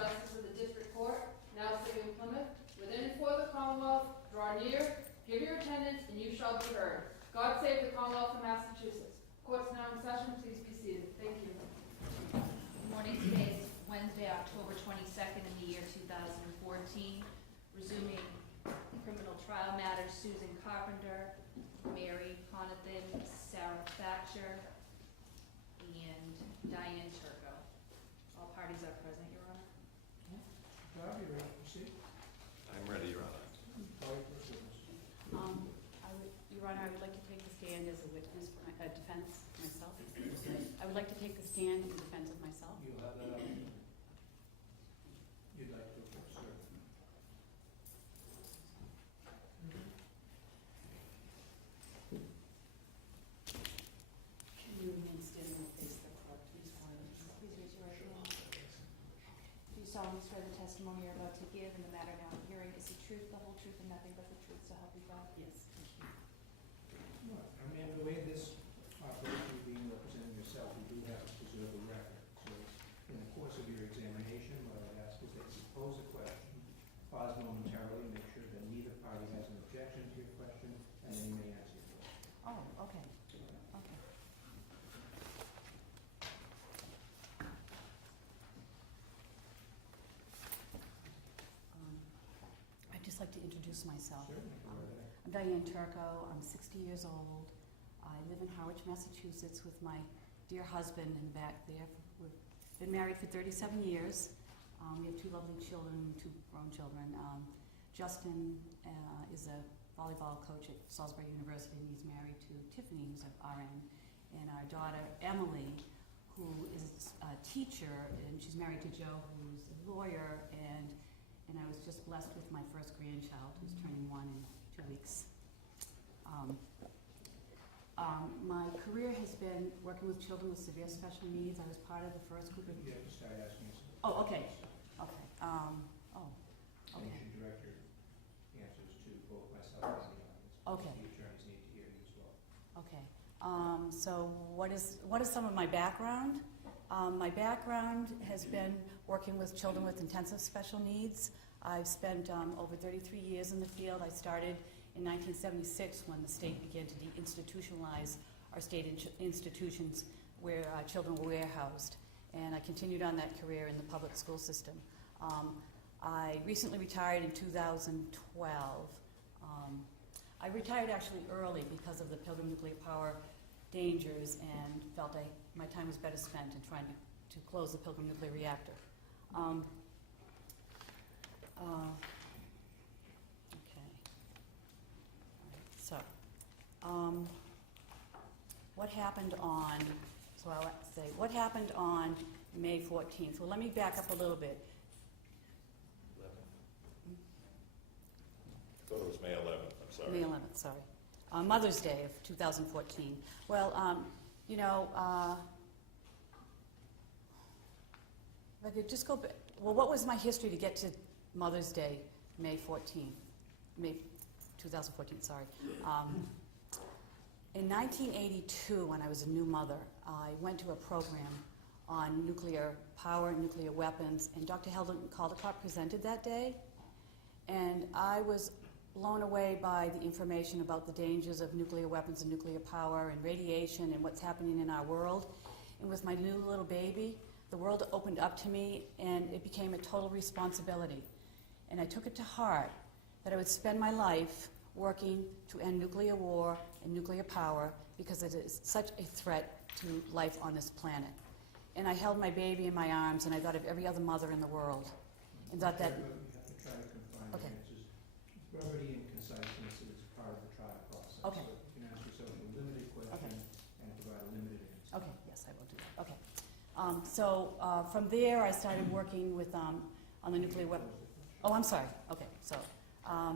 Justice of the District Court, now sitting in Plymouth, within and for the Commonwealth, draw near, give your attendance, and you shall be heard. God save the Commonwealth of Massachusetts. Court's now in session. Please be seated. Thank you. Good morning. Today is Wednesday, October 22nd in the year 2014. Resuming criminal trial matters, Susan Carpenter, Mary Conathan, Sarah Thatcher, and Diane Turco. All parties are present, Your Honor. Bob, you ready to proceed? I'm ready, Your Honor. Call your first witness. Your Honor, I would like to take the stand as a witness, defense myself. I would like to take the stand in defense of myself. You'll have that option. You'd like to go first, sir? Can you remain standing and face the court, please, Please raise your right hand. Do you solemnly swear the testimony you're about to give in the matter now hearing is the truth, the whole truth, and nothing but the truth, so help you God? Yes, thank you. Well, I mean, the way this operation being representing yourself, you do have to preserve the record. So in the course of your examination, what I ask is that you pose a question, pause momentarily, make sure that neither party has an objection to your question, and then you may answer your question. Oh, okay, okay. I'd just like to introduce myself. Certainly, go right ahead. I'm Diane Turco. I'm 60 years old. I live in Harwich, Massachusetts with my dear husband in back there. We've been married for 37 years. We have two lovely children, two grown children. Justin is a volleyball coach at Salisbury University, and he's married to Tiffany, who's an RN. And our daughter, Emily, who is a teacher, and she's married to Joe, who's a lawyer. And I was just blessed with my first grandchild, who's turning 1 in 2 weeks. My career has been working with children with severe special needs. I was part of the first group of... You have to start asking us. Oh, okay. Okay. And you should direct your answers to both myself and the audience. Okay. The attorneys need to hear you as well. Okay. So what is some of my background? My background has been working with children with intensive special needs. I've spent over 33 years in the field. I started in 1976 when the state began to deinstitutionalize our state institutions where children were warehoused. And I continued on that career in the public school system. I recently retired in 2012. I retired actually early because of the Pilgrim nuclear power dangers and felt my time was better spent in trying to close the Pilgrim nuclear reactor. So, what happened on, so I'll say, what happened on May 14th? Well, let me back up a little bit. 11th. I thought it was May 11th, I'm sorry. May 11th, sorry. Mother's Day of 2014. Well, if I could just go back. Well, what was my history to get to Mother's Day, May 2014, sorry. In 1982, when I was a new mother, I went to a program on nuclear power and nuclear weapons, and Dr. Caldicott presented that day, and I was blown away by the information about the dangers of nuclear weapons and nuclear power and radiation and what's happening in our world. And with my new little baby, the world opened up to me, and it became a total responsibility. And I took it to heart that I would spend my life working to end nuclear war and nuclear power because it is such a threat to life on this planet. And I held my baby in my arms, and I thought of every other mother in the world, and thought that... You have to try to confine Okay. your answers. Brevity and conciseness is part of the trial process. Okay. So you can ask yourself a limited question and provide a limited answer. Okay, yes, I will do that. Okay. From there, I started working with on the nuclear weapon. Oh, I'm sorry. Okay, so, all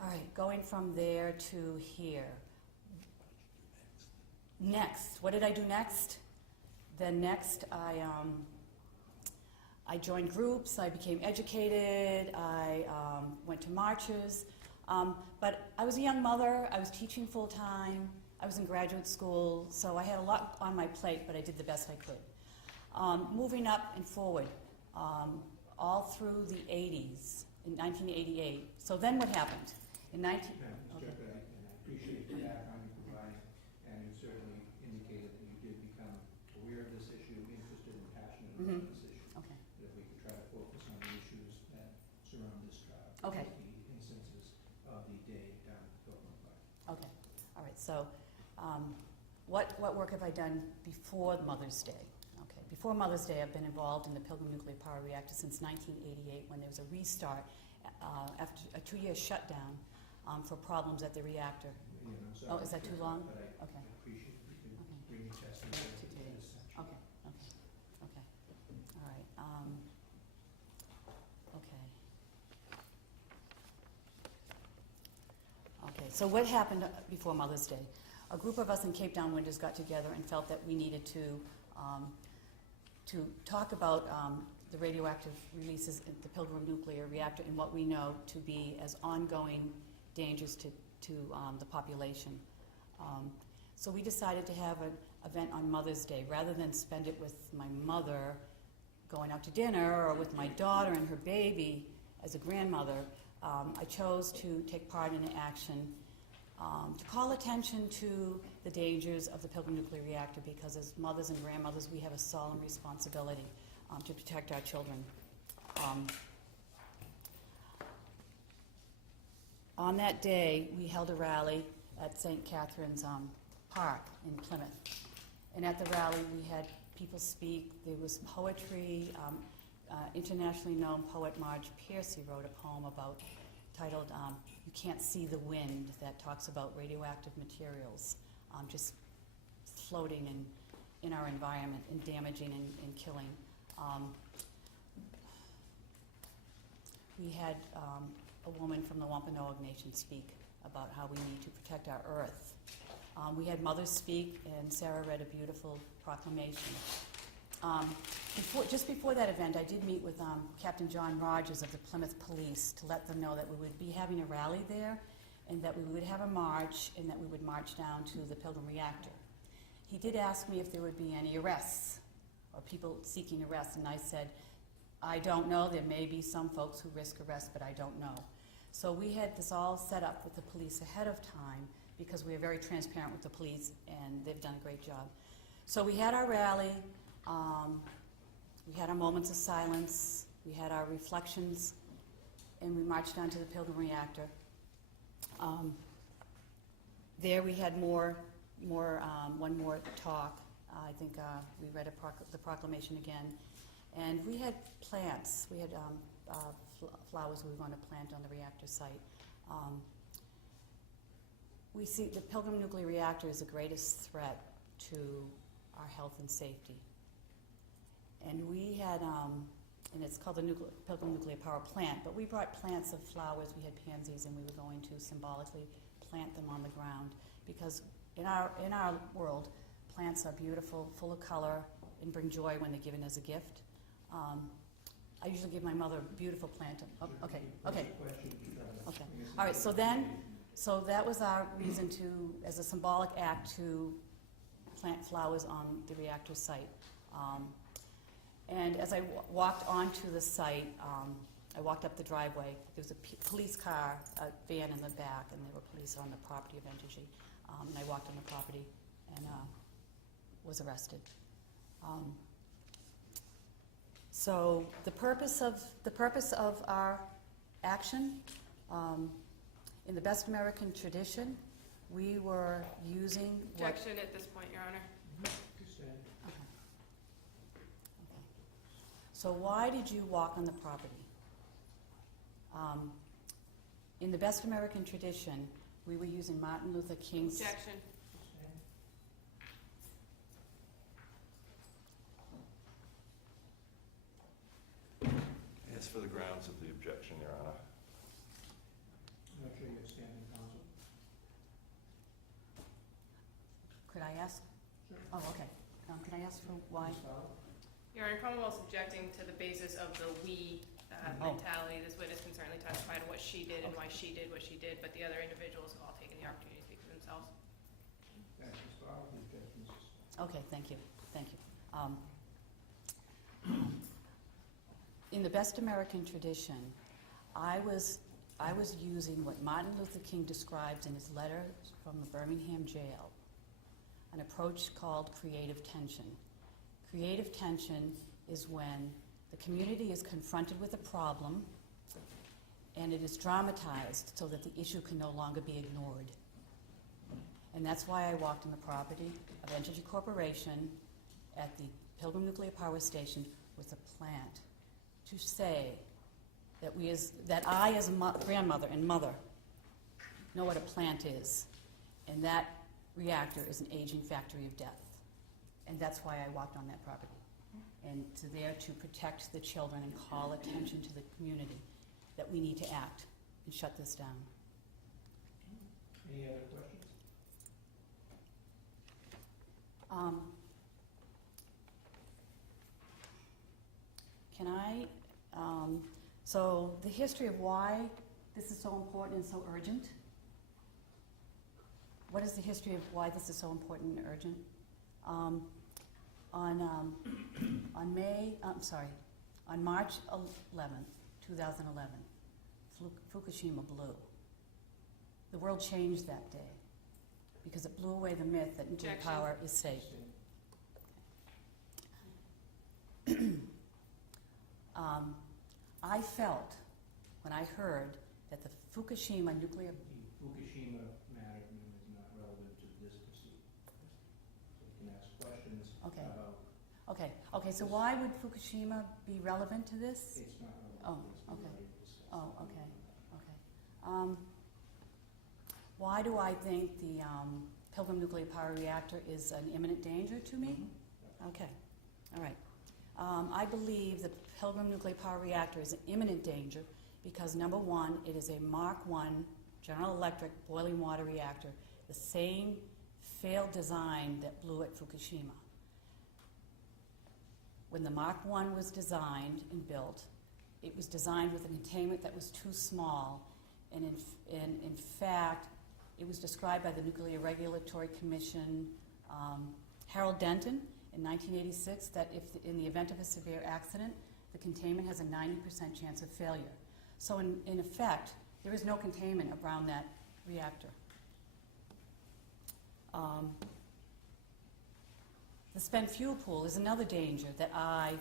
right, going from there to here. Next, what did I do next? Then next, I joined groups. I became educated. I went to marches. But I was a young mother. I was teaching full time. I was in graduate school, so I had a lot on my plate, but I did the best I could. Moving up and forward, all through the 80s, in 1988. So then what happened? In 19... Mr. Chair, and I appreciate the background you provided, and you certainly indicated that you did become aware of this issue, interested and passionate about this issue. Okay. That if we could try to focus on the issues that surround this trial. Okay. The instances of the day down at Pilgrim Park. Okay, all right, so what work have I done before Mother's Day? Okay, before Mother's Day, I've been involved in the Pilgrim Nuclear Power Reactor since 1988 when there was a restart after a 2-year shutdown for problems at the reactor. Yeah, I'm sorry, Oh, is that too long? But I Okay. appreciate you Okay. bring your testimony to Today. this section. Okay, okay, all right, okay. Okay, so what happened before Mother's Day? A group of us in Cape Town Winters got together and felt that we needed to talk about the radioactive releases at the Pilgrim nuclear reactor and what we know to be as ongoing dangers to the population. So we decided to have an event on Mother's Day. Rather than spend it with my mother going out to dinner or with my daughter and her baby as a grandmother, I chose to take part in an action to call attention to the dangers of the Pilgrim nuclear reactor, because as mothers and grandmothers we have a solemn responsibility to protect our children. On that day we held a rally at St. Catherine's Park in Plymouth, and at the rally we had people speak. There was poetry. Internationally known poet Marge Piercy wrote a poem titled You Can't See the Wind, that talks about radioactive materials just floating in our environment and damaging and killing. We had a woman from the Wampanoag Nation speak about how we need to protect our earth. We had mothers speak, and Sarah read a beautiful proclamation. Just before that event, I did meet with Captain John Rogers of the Plymouth Police to let them know that we would be having a rally there, and that we would have a march, and that we would march down to the Pilgrim reactor. He did ask me if there would be any arrests or people seeking arrests, and I said, I don't know. There may be some folks who risk arrest, but I don't know. So we had this all set up with the police ahead of time, because we are very transparent with the police, and they've done a great job. So we had our rally. We had our moments of silence. We had our reflections, and we marched down to the Pilgrim reactor. There we had one more talk. I think we read the proclamation again. And we had plants. We had flowers we were going to plant on the reactor site. We see the Pilgrim nuclear reactor is the greatest threat to our health and safety. And we had, and it's called the Pilgrim Nuclear Power Plant, but we brought plants of flowers. We had pansies, and we were going to symbolically plant them on the ground, because in our world, plants are beautiful, full of color, and bring joy when they're given as a gift. I usually give my mother a beautiful plant. Oh, okay. All right, so that was our reason to, as a symbolic act, to plant flowers on the reactor site. And as I walked onto the site, I walked up the driveway. There was a police car, a van in the back, and there were police on the property of Entergy. And I walked on the property and was arrested. So the purpose of our action, in the best American tradition, we were using Objection at this point, Your Honor. Okay. So why did you walk on the property? In the best American tradition, we were using Martin Luther King's... Objection. As for the grounds of the objection, Your Honor. I'm not sure you have standing counsel. Could I ask? Sure. Oh, okay. Can I ask for why? Ms. Fowler? Your Honor, Commonwealth's objecting to the basis of the we Oh. mentality. This witness can certainly testify to what she did and why she did what she did, but the other individuals have all taken the opportunity to speak for themselves. Thanks, Ms. Fowler. The objection is sustained. Okay, thank you. in the best American tradition, I was using what Martin Luther King describes in his letter from the Birmingham jail, an approach called creative tension. Creative tension is when the community is confronted with a problem and it is dramatized so that the issue can no longer be ignored. And that's why I walked on the property of Entergy Corporation at the Pilgrim Nuclear Power Station with a plant to say that I, as a grandmother and mother, know what a plant is. And that reactor is an aging factory of death. And that's why I walked on that property. And there to protect the children and call attention to the community that we need to act and shut this down. Any other questions? So the history of why this is so important and so urgent. What is the history of why this is so important and urgent? On March 11th, 2011, Fukushima blew. The world changed that day because it blew away the myth that nuclear Objection. power is safe. I felt when I heard that the Fukushima nuclear... The Fukushima matter is not relevant to this proceeding. So you can ask questions Okay. about... Okay, so why would Fukushima be relevant to this? It's not relevant Oh, to this. We've okay. already discussed Oh, that. okay. Why do I think the Pilgrim nuclear power reactor is an imminent danger to me? Okay, all right. I believe the Pilgrim nuclear power reactor is an imminent danger because, number one, it is a Mark I General Electric boiling water reactor, the same failed design that blew at Fukushima. When the Mark I was designed and built, it was designed with a containment that was too small, and in fact, it was described by the Nuclear Regulatory Commission, Harold Denton, in 1986, that if in the event of a severe accident, the containment has a 90% chance of failure. So in effect, there is no containment around that reactor. The spent fuel pool is another danger that I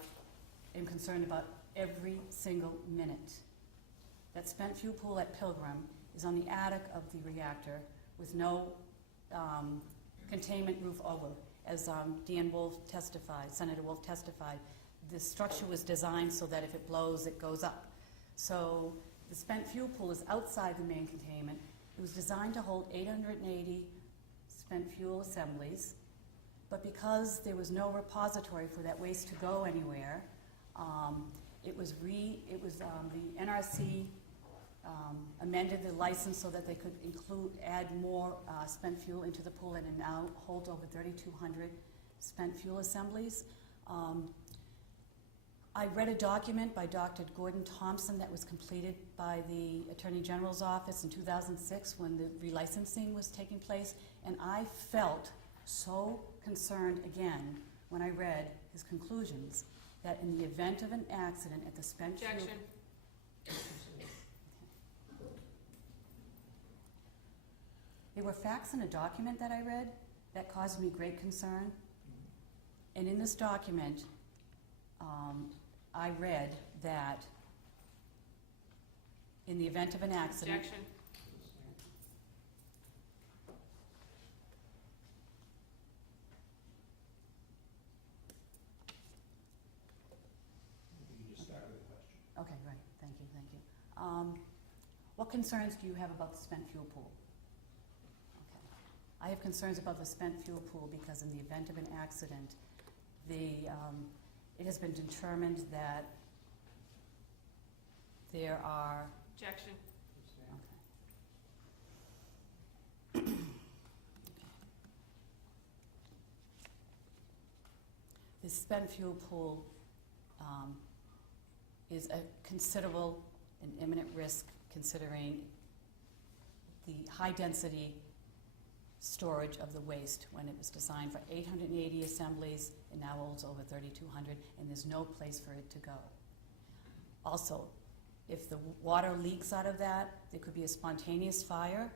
am concerned about every single minute. That spent fuel pool at Pilgrim is on the attic of the reactor with no containment roof over. As Dan Wolf testified, Senator Wolf testified, the structure was designed so that if it blows, it goes up. So the spent fuel pool is outside the main containment. It was designed to hold 880 spent fuel assemblies, but because there was no repository for that waste to go anywhere, the NRC amended the license so that they could add more spent fuel into the pool, and it now holds over 3,200 spent fuel assemblies. I read a document by Dr. Gordon Thompson that was completed by the Attorney General's office in 2006 when the relicensing was taking place, and I felt so concerned again when I read his conclusions that in the event of an accident at the spent fuel... Objection. There were facts in a document that I read that caused me great concern. And in this document, I read that in the event of an accident... Objection. You just start with a question. Okay, right. Thank you. What concerns do you have about the spent fuel pool? Okay. I have concerns about the spent fuel pool because in the event of an accident, it has been determined that there are... Objection. Okay. The spent fuel pool is a considerable and imminent risk considering the high-density storage of the waste when it was designed for 880 assemblies and now holds over 3,200, and there's no place for it to go. Also, if the water leaks out of that, there could be a spontaneous fire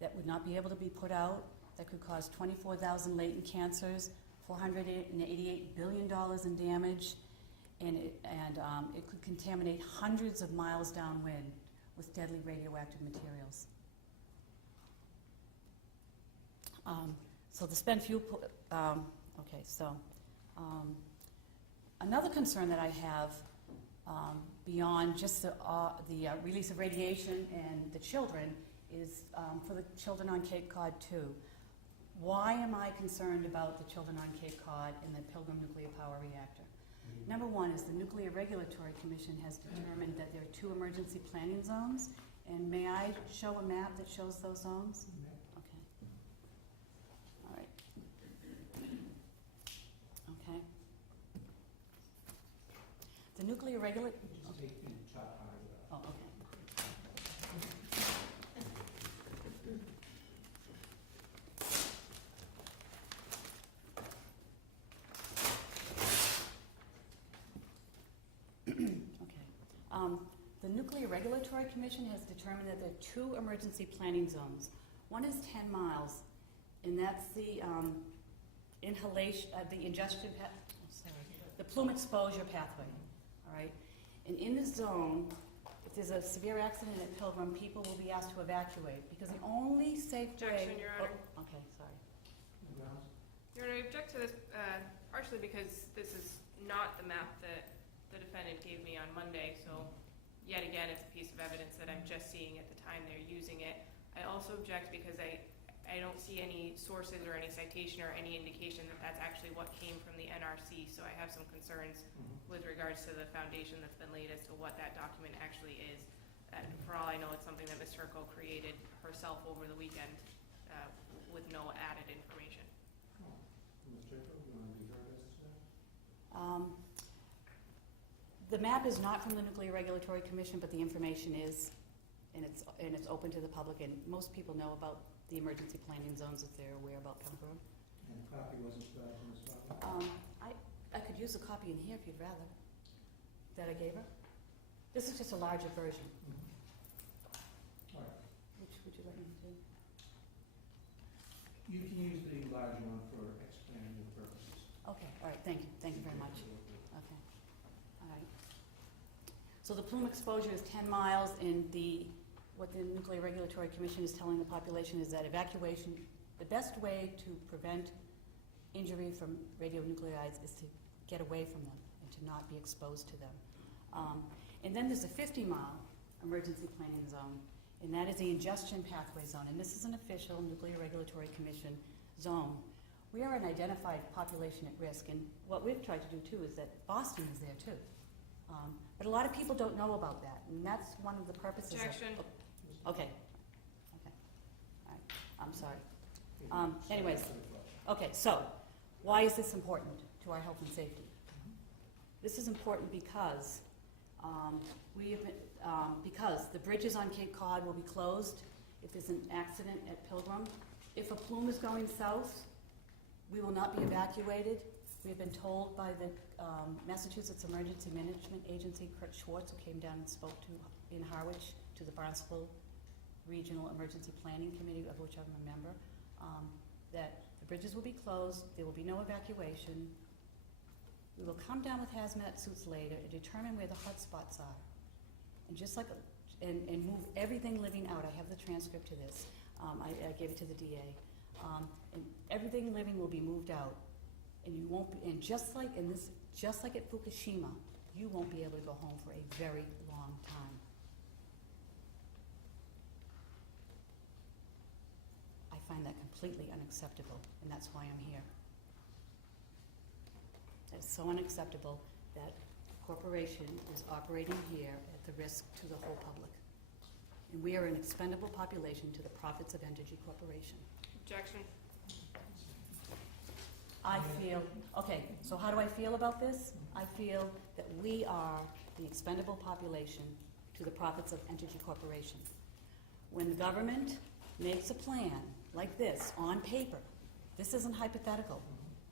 that would not be able to be put out, that could cause 24,000 latent cancers, $488 billion in damage, and it could contaminate hundreds of miles downwind with deadly radioactive materials. So the spent fuel, another concern that I have beyond just the release of radiation and the children is for the children on Cape Cod too. Why am I concerned about the children on Cape Cod and the Pilgrim nuclear power reactor? Number one is the Nuclear Regulatory Commission has determined that there are 2 emergency planning zones, and may I show a map that shows those zones? Okay. All right. Okay. The Nuclear Regulatory... Just take the top part of it. Oh, okay. The Nuclear Regulatory Commission has determined that there are 2 emergency planning zones. One is 10 miles, and that's the inhalation, the ingestion, the plume exposure pathway. All right, and in the zone, if there's a severe accident at Pilgrim, people will be asked to evacuate because the only safe way. Objection, Your Honor. Oh, okay, sorry. Your Honor, I object to this partially because this is not the map that the defendant gave me on Monday, so yet again, it's a piece of evidence that I'm just seeing at the time they're using it. I also object because I don't see any sources or any citation or any indication that that's actually what came from the NRC, so I have some concerns with regards to the foundation that's been laid as to what that document actually is. For all I know, it's something that Ms. Turco created herself over the weekend with no added information. Ms. Turco, you want to be heard as to that? The map is not from the Nuclear Regulatory Commission, but the information is, and it's open to the public, and most people know about the emergency planning zones if they're aware about Pilgrim. And the copy wasn't provided from Ms. Butler? I could use a copy in here if you'd rather, that I gave her. This is just a larger version. All right. Which would you like me to? You can use the large one for explaining your purposes. Okay, all right, thank you very much. Okay, all right. So the plume exposure is 10 miles, and what the Nuclear Regulatory Commission is telling the population is that evacuation, the best way to prevent injury from radionuclides is to get away from them and to not be exposed to them. And then there's a 50-mile emergency planning zone, and that is the ingestion pathway zone, and this is an official Nuclear Regulatory Commission zone. We are an identified population at risk, and what we've tried to do too is that Boston is there too. But a lot of people don't know about that, and that's one of the purposes Objection. Okay. All right. I'm sorry. Anyways, okay, so why is this important to our health and safety? This is important because because the bridges on Cape Cod will be closed if there's an accident at Pilgrim. If a plume is going south, we will not be evacuated. We have been told by the Massachusetts Emergency Management Agency, Kurt Schwartz, who came down and spoke in Harwich to the Barnstable Regional Emergency Planning Committee, of which I'm a member, that the bridges will be closed, there will be no evacuation. We will come down with hazmat suits later and determine where the hot spots are. And just like, and move everything living out. I have the transcript to this. I gave it to the DA. And everything living will be moved out. And you won't be, and just like at Fukushima, you won't be able to go home for a very long time. I find that completely unacceptable, and that's why I'm here. It's so unacceptable that a corporation is operating here at the risk to the whole public. And we are an expendable population to the profits of Entergy Corporation. Objection. I feel, okay, so how do I feel about this? I feel that we are the expendable population to the profits of Entergy Corporation. When the government makes a plan like this on paper, this isn't hypothetical.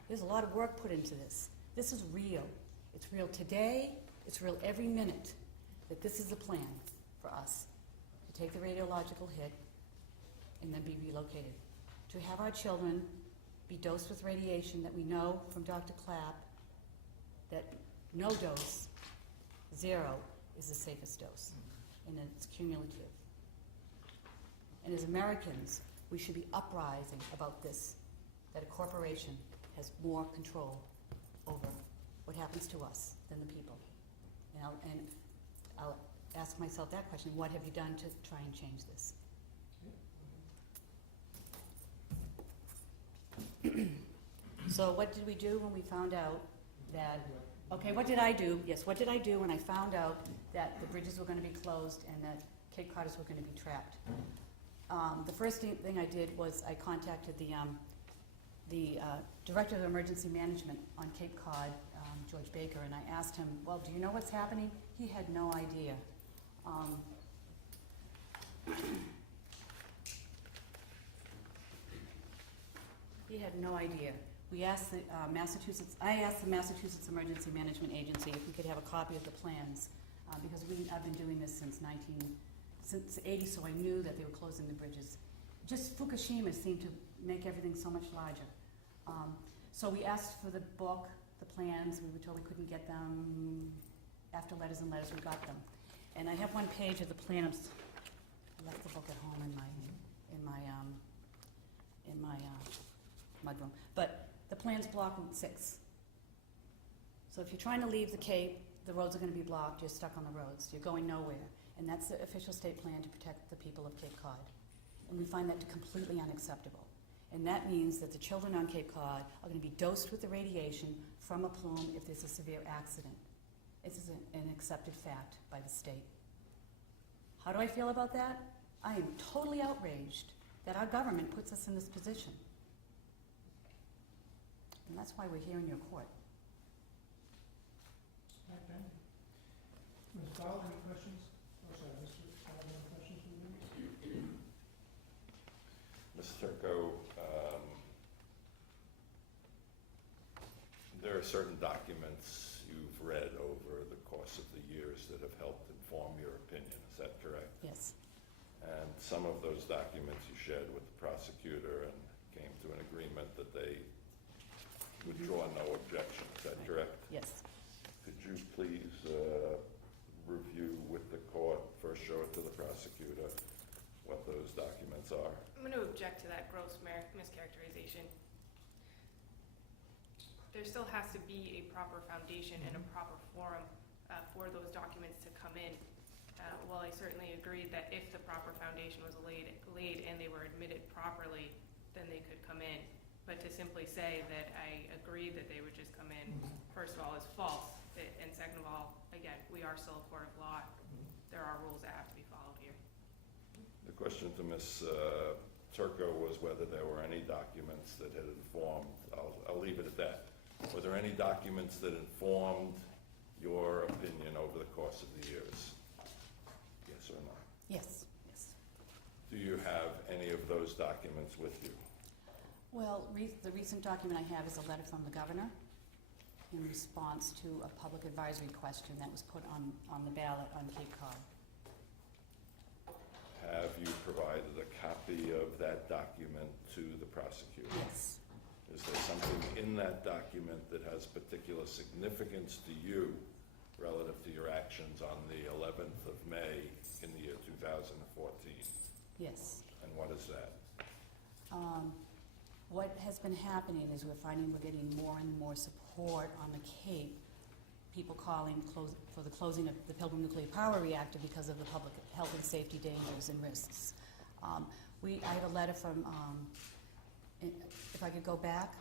There's a lot of work put into this. This is real. It's real today. It's real every minute. that this is a plan for us to take the radiological hit and then be relocated. To have our children be dosed with radiation that we know from Dr. Clapp that no dose, 0, is the safest dose, and that it's cumulative. And as Americans, we should be uprising about this, that a corporation has more control over what happens to us than the people. And I'll ask myself that question, what have you done to try and change this? So what did we do when we found out that, okay, what did I do? Yes, what did I do when I found out that the bridges were going to be closed and that Cape Codders were going to be trapped? The first thing I did was I contacted the Director of Emergency Management on Cape Cod, George Baker, and I asked him, well, do you know what's happening? He had no idea. He had no idea. We asked the I asked the Massachusetts Emergency Management Agency if we could have a copy of the plans, because I've been doing this since 80, so I knew that they were closing the bridges. Just Fukushima seemed to make everything so much larger. So we asked for the book, the plans. We were told we couldn't get them. After letters and letters, we got them. And I have one page of the plans. I left the book at home in my mudroom. But the plans block Route 6. So if you're trying to leave the Cape, the roads are going to be blocked. You're stuck on the roads. You're going nowhere. And that's the official state plan to protect the people of Cape Cod. And we find that completely unacceptable. And that means that the children on Cape Cod are going to be dosed with the radiation from a plume if there's a severe accident. This is an accepted fact by the state. How do I feel about that? I am totally outraged that our government puts us in this position. And that's why we're here in your court. Okay. Ms. Powell, any questions? Oh, sorry, Mr. Powell, any questions for you? Ms. Turco, there are certain documents you've read over the course of the years that have helped inform your opinion. Is that correct? Yes. And some of those documents you shared with the prosecutor and came to an agreement that they would draw no objection. Is that correct? Yes. Could you please review with the court, first show it to the prosecutor, what those documents are? I'm going to object to that gross mischaracterization. There still has to be a proper foundation and a proper forum for those documents to come in. While I certainly agreed that if the proper foundation was laid and they were admitted properly, then they could come in. But to simply say that I agreed that they would just come in, first of all, is false. And second of all, again, we are still a court of law. There are rules that have to be followed here. The question to Ms. Turco was whether there were any documents that had informed, I'll leave it at that. Were there any documents that informed your opinion over the course of the years? Yes or no? Yes. Yes. Do you have any of those documents with you? Well, the recent document I have is a letter from the governor in response to a public advisory question that was put on the ballot on Cape Cod. Have you provided a copy of that document to the prosecutor? Yes. Is there something in that document that has particular significance to you relative to your actions on the 11th of May in the year 2014? Yes. And what is that? What has been happening is we're finding we're getting more and more support on the Cape, people calling for the closing of the Pilgrim nuclear power reactor because of the public health and safety dangers and risks. I have a letter from, if I could go back,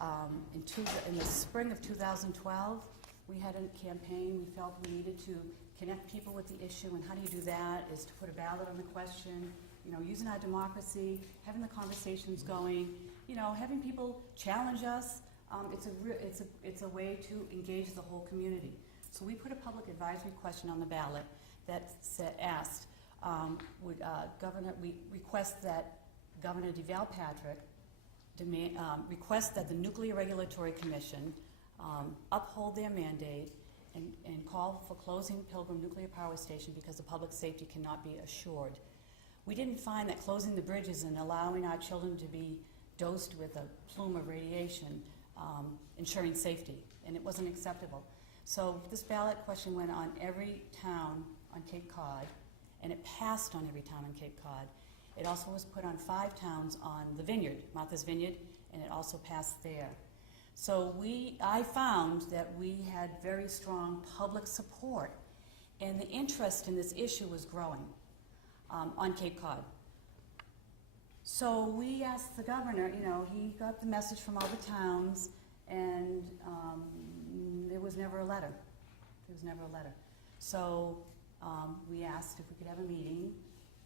in the spring of 2012, we had a campaign. We felt we needed to connect people with the issue, and how do you do that is to put a ballot on the question, using our democracy, having the conversations going, having people challenge us. It's a way to engage the whole community. So we put a public advisory question on the ballot that asked, we request that Governor DeVal Patrick request that the Nuclear Regulatory Commission uphold their mandate and call for closing Pilgrim Nuclear Power Station because the public safety cannot be assured. We didn't find that closing the bridges and allowing our children to be dosed with a plume of radiation ensuring safety, and it wasn't acceptable. So this ballot question went on every town on Cape Cod, and it passed on every town on Cape Cod. It also was put on 5 towns on the Vineyard, Martha's Vineyard, and it also passed there. So I found that we had very strong public support, and the interest in this issue was growing on Cape Cod. So we asked the governor, he got the message from all the towns, and there was never a letter. So we asked if we could have a meeting,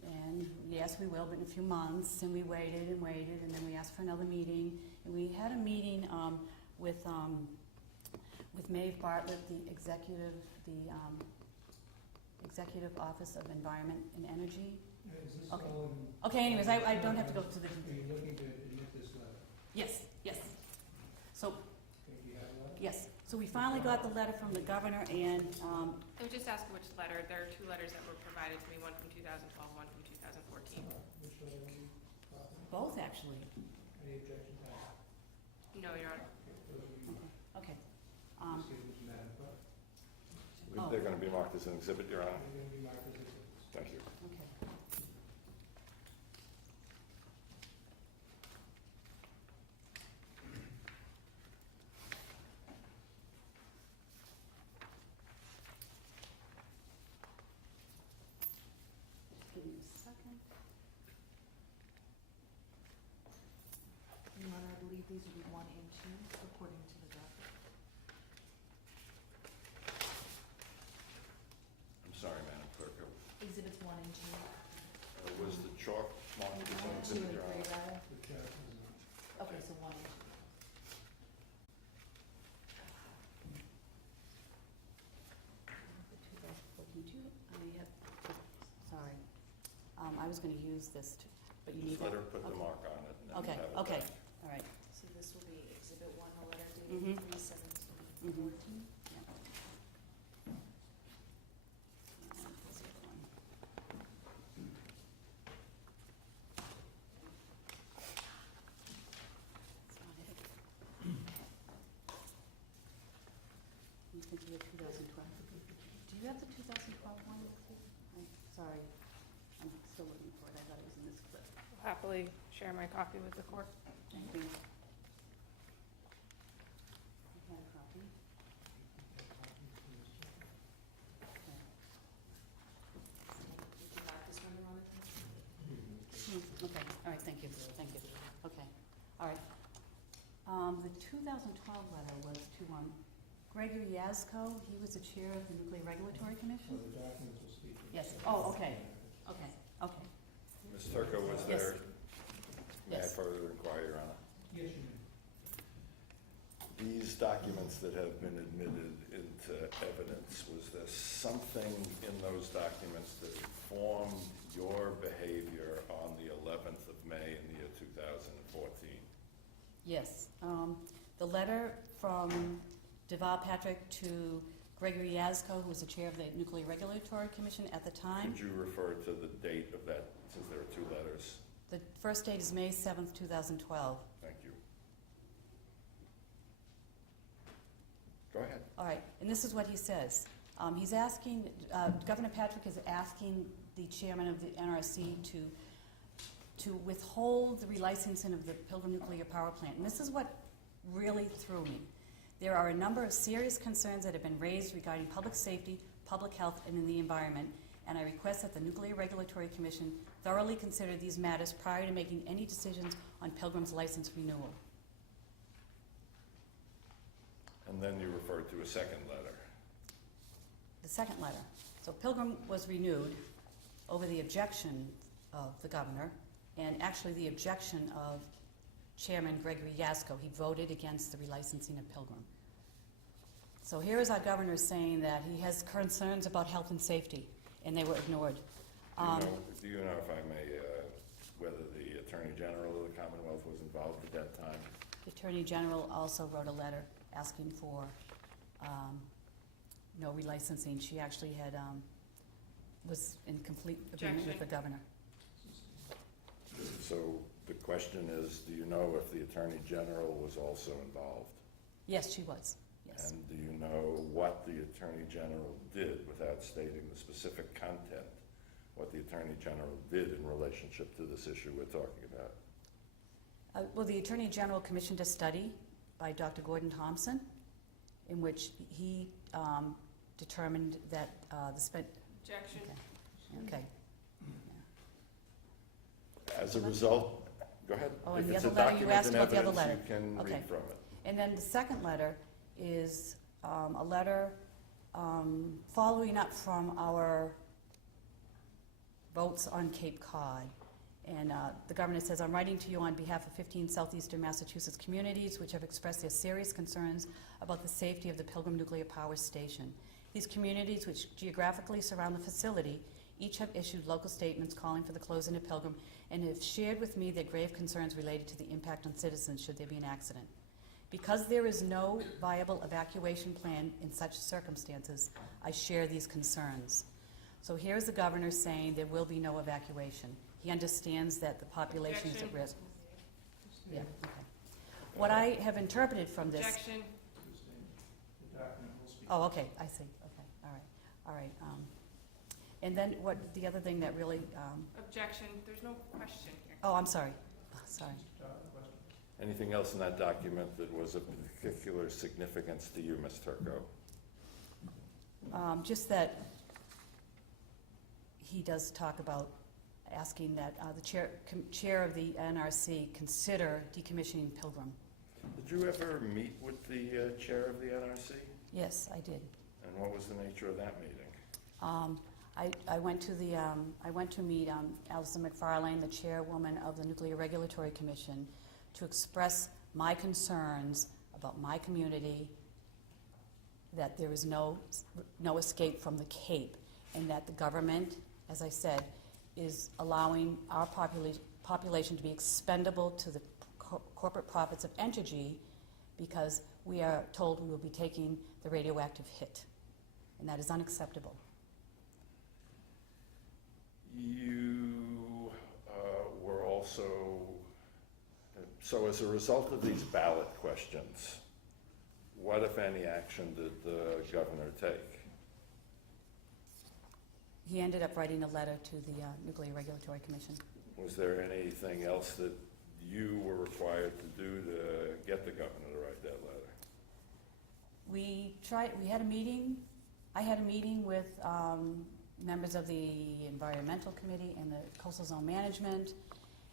and yes, we will, but in a few months, and we waited, and then we asked for another meeting, and we had a meeting with Maeve Bartlett, the executive Office of Environment and Energy. Is this Okay. all in? Okay, anyways, I don't have to go to the. Are you looking to admit this letter? Yes. So, Okay, do you have a letter? yes, so we finally got the letter from the governor, and, I would just ask which letter. There are 2 letters that were provided to me, one from 2012, one from 2014. Which letter are you talking about? both actually. Any objection to that? No, Your Honor. Okay, those are you. Okay. Just give it to Madam Clerk. Oh. They're going to be marked as an exhibit, Your Honor. They're going to be marked as exhibits. Thank you. Okay. Give me a second. Your Honor, I believe these will be 1 and 2, according to the docket. I'm sorry, Madam Clerk. Exhibits 1 and 2. Was the chalk marked as an 2 exhibit, and Your 3, Honor? rather. The chart is Okay, so 1 and 2. The 2014, I have, sorry. I was gonna use this, but you need Just that. let her put the Okay. mark on it and then Okay, have it okay, back. all right. So this will be Exhibit 1, the letter Mhm. dated 3/17/14. Yeah. That's the other one. That's not it. You think you have 2012? Do you have the 2012 one? Sorry, I'm still looking for it. I thought it was in this clip. I'll happily share my copy with the court. Thank you. You had a copy? Okay. Would you like this number on it? Okay, all right, thank you, okay, all right. The 2012 letter was to Gregory Yazko, he was the chair of the Nuclear Regulatory So Commission? the documents will speak. for Yes. themselves. Oh, okay. Okay. Ms. Turco was Yes. there. May I Yes. further inquire, Your Honor? Yes, you may. These documents that have been admitted into evidence, was there something in those documents that informed your behavior on the 11th of May in the year 2014? Yes, the letter from Deval Patrick to Gregory Yazko, who was the chair of the Nuclear Regulatory Commission at the time. Could you refer to the date of that, since there are 2 letters? The first date is May 7th, 2012. Thank you. Go ahead. All right, and this is what he says. He's asking, Governor Patrick is asking the chairman of the NRC to withhold the relicensing of the Pilgrim Nuclear Power Plant. And this is what really threw me. There are a number of serious concerns that have been raised regarding public safety, public health, and in the environment, and I request that the Nuclear Regulatory Commission thoroughly consider these matters prior to making any decisions on Pilgrim's license renewal. And then you referred to a second letter. The second letter. So Pilgrim was renewed over the objection of the governor, and actually the objection of Chairman Gregory Yazko. He voted against the relicensing of Pilgrim. So here is our governor saying that he has concerns about health and safety, and they were ignored. Do you know, if I may, whether the Attorney General of the Commonwealth was involved at that time? The Attorney General also wrote a letter asking for no relicensing. She actually had, was in complete agreement with the governor. So the question is, do you know if the Attorney General was also involved? Yes, she was, yes. And do you know what the Attorney General did, without stating the specific content, what the Attorney General did in relationship to this issue we're talking about? Well, the Attorney General commissioned a study by Dr. Gordon Thompson, in which he determined that the spent... Objection. Okay. As a result, go ahead. Oh, If and the it's a other letter, you document asked and about the other evidence, letter. you can Okay. read from it. And then the second letter is a letter following up from our votes on Cape Cod. And the governor says, I'm writing to you on behalf of 15 southeastern Massachusetts communities which have expressed their serious concerns about the safety of the Pilgrim Nuclear Power Station. These communities, which geographically surround the facility, each have issued local statements calling for the closing of Pilgrim and have shared with me their grave concerns related to the impact on citizens should there be an accident. Because there is no viable evacuation plan in such circumstances, I share these concerns. So here's the governor saying there will be no evacuation. He understands that the population is at Objection. risk. Yeah, okay. What I have interpreted from this... Objection. The document will speak. Oh, okay, I see, okay, all right. And then what, the other thing that really, Objection. There's no question here. oh, I'm sorry, sorry. Anything else in that document that was of particular significance to you, Ms. Turco? Just that he does talk about asking that the chair of the NRC consider decommissioning Pilgrim. Did you ever meet with the chair of the NRC? Yes, I did. And what was the nature of that meeting? I went to meet Alison McFarlane, the chairwoman of the Nuclear Regulatory Commission, to express my concerns about my community, that there is no escape from the Cape, and that the government, as I said, is allowing our population to be expendable to the corporate profits of Entergy, because we are told we will be taking the radioactive hit, and that is unacceptable. You were also, so as a result of these ballot questions, what, if any, action did the governor take? He ended up writing a letter to the Nuclear Regulatory Commission. Was there anything else that you were required to do to get the governor to write that letter? We had a meeting. I had a meeting with members of the Environmental Committee and the Coastal Zone Management,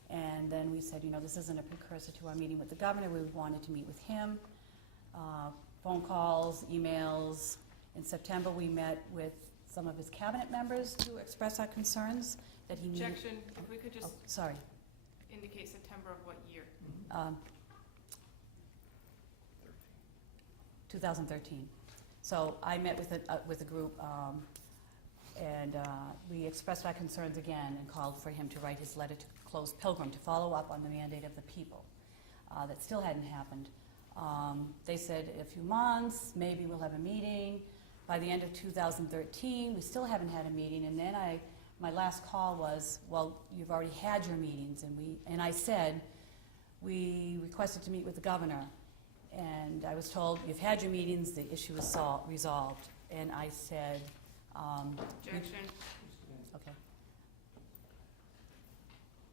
and then we said, this isn't a precursor to our meeting with the governor. We wanted to meet with him. Phone calls, emails. In September, we met with some of his cabinet members to express our concerns that he needed. Objection. If we could just Sorry. indicate September of what year? 2013. So I met with a group, and we expressed our concerns again and called for him to write his letter to close Pilgrim, to follow up on the mandate of the people. That still hadn't happened. They said a few months, maybe we'll have a meeting. By the end of 2013, we still haven't had a meeting, and then my last call was, well, you've already had your meetings, and I said, we requested to meet with the governor, and I was told, you've had your meetings, the issue is resolved, and I said, Objection. okay.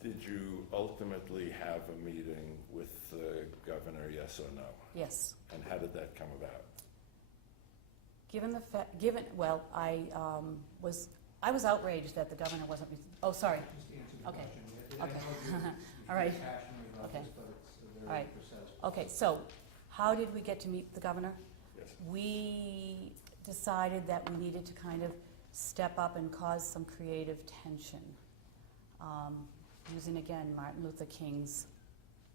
Did you ultimately have a meeting with the governor, yes or no? Yes. And how did that come about? Well, I was outraged that the governor wasn't, oh, sorry. Just answer the Okay. question. Okay. All right. Passionate about Okay. this, but it's a All very right. precise. Okay, so how did we get to meet the governor? Yes. We decided that we needed to kind of step up and cause some creative tension, using again Martin Luther King's,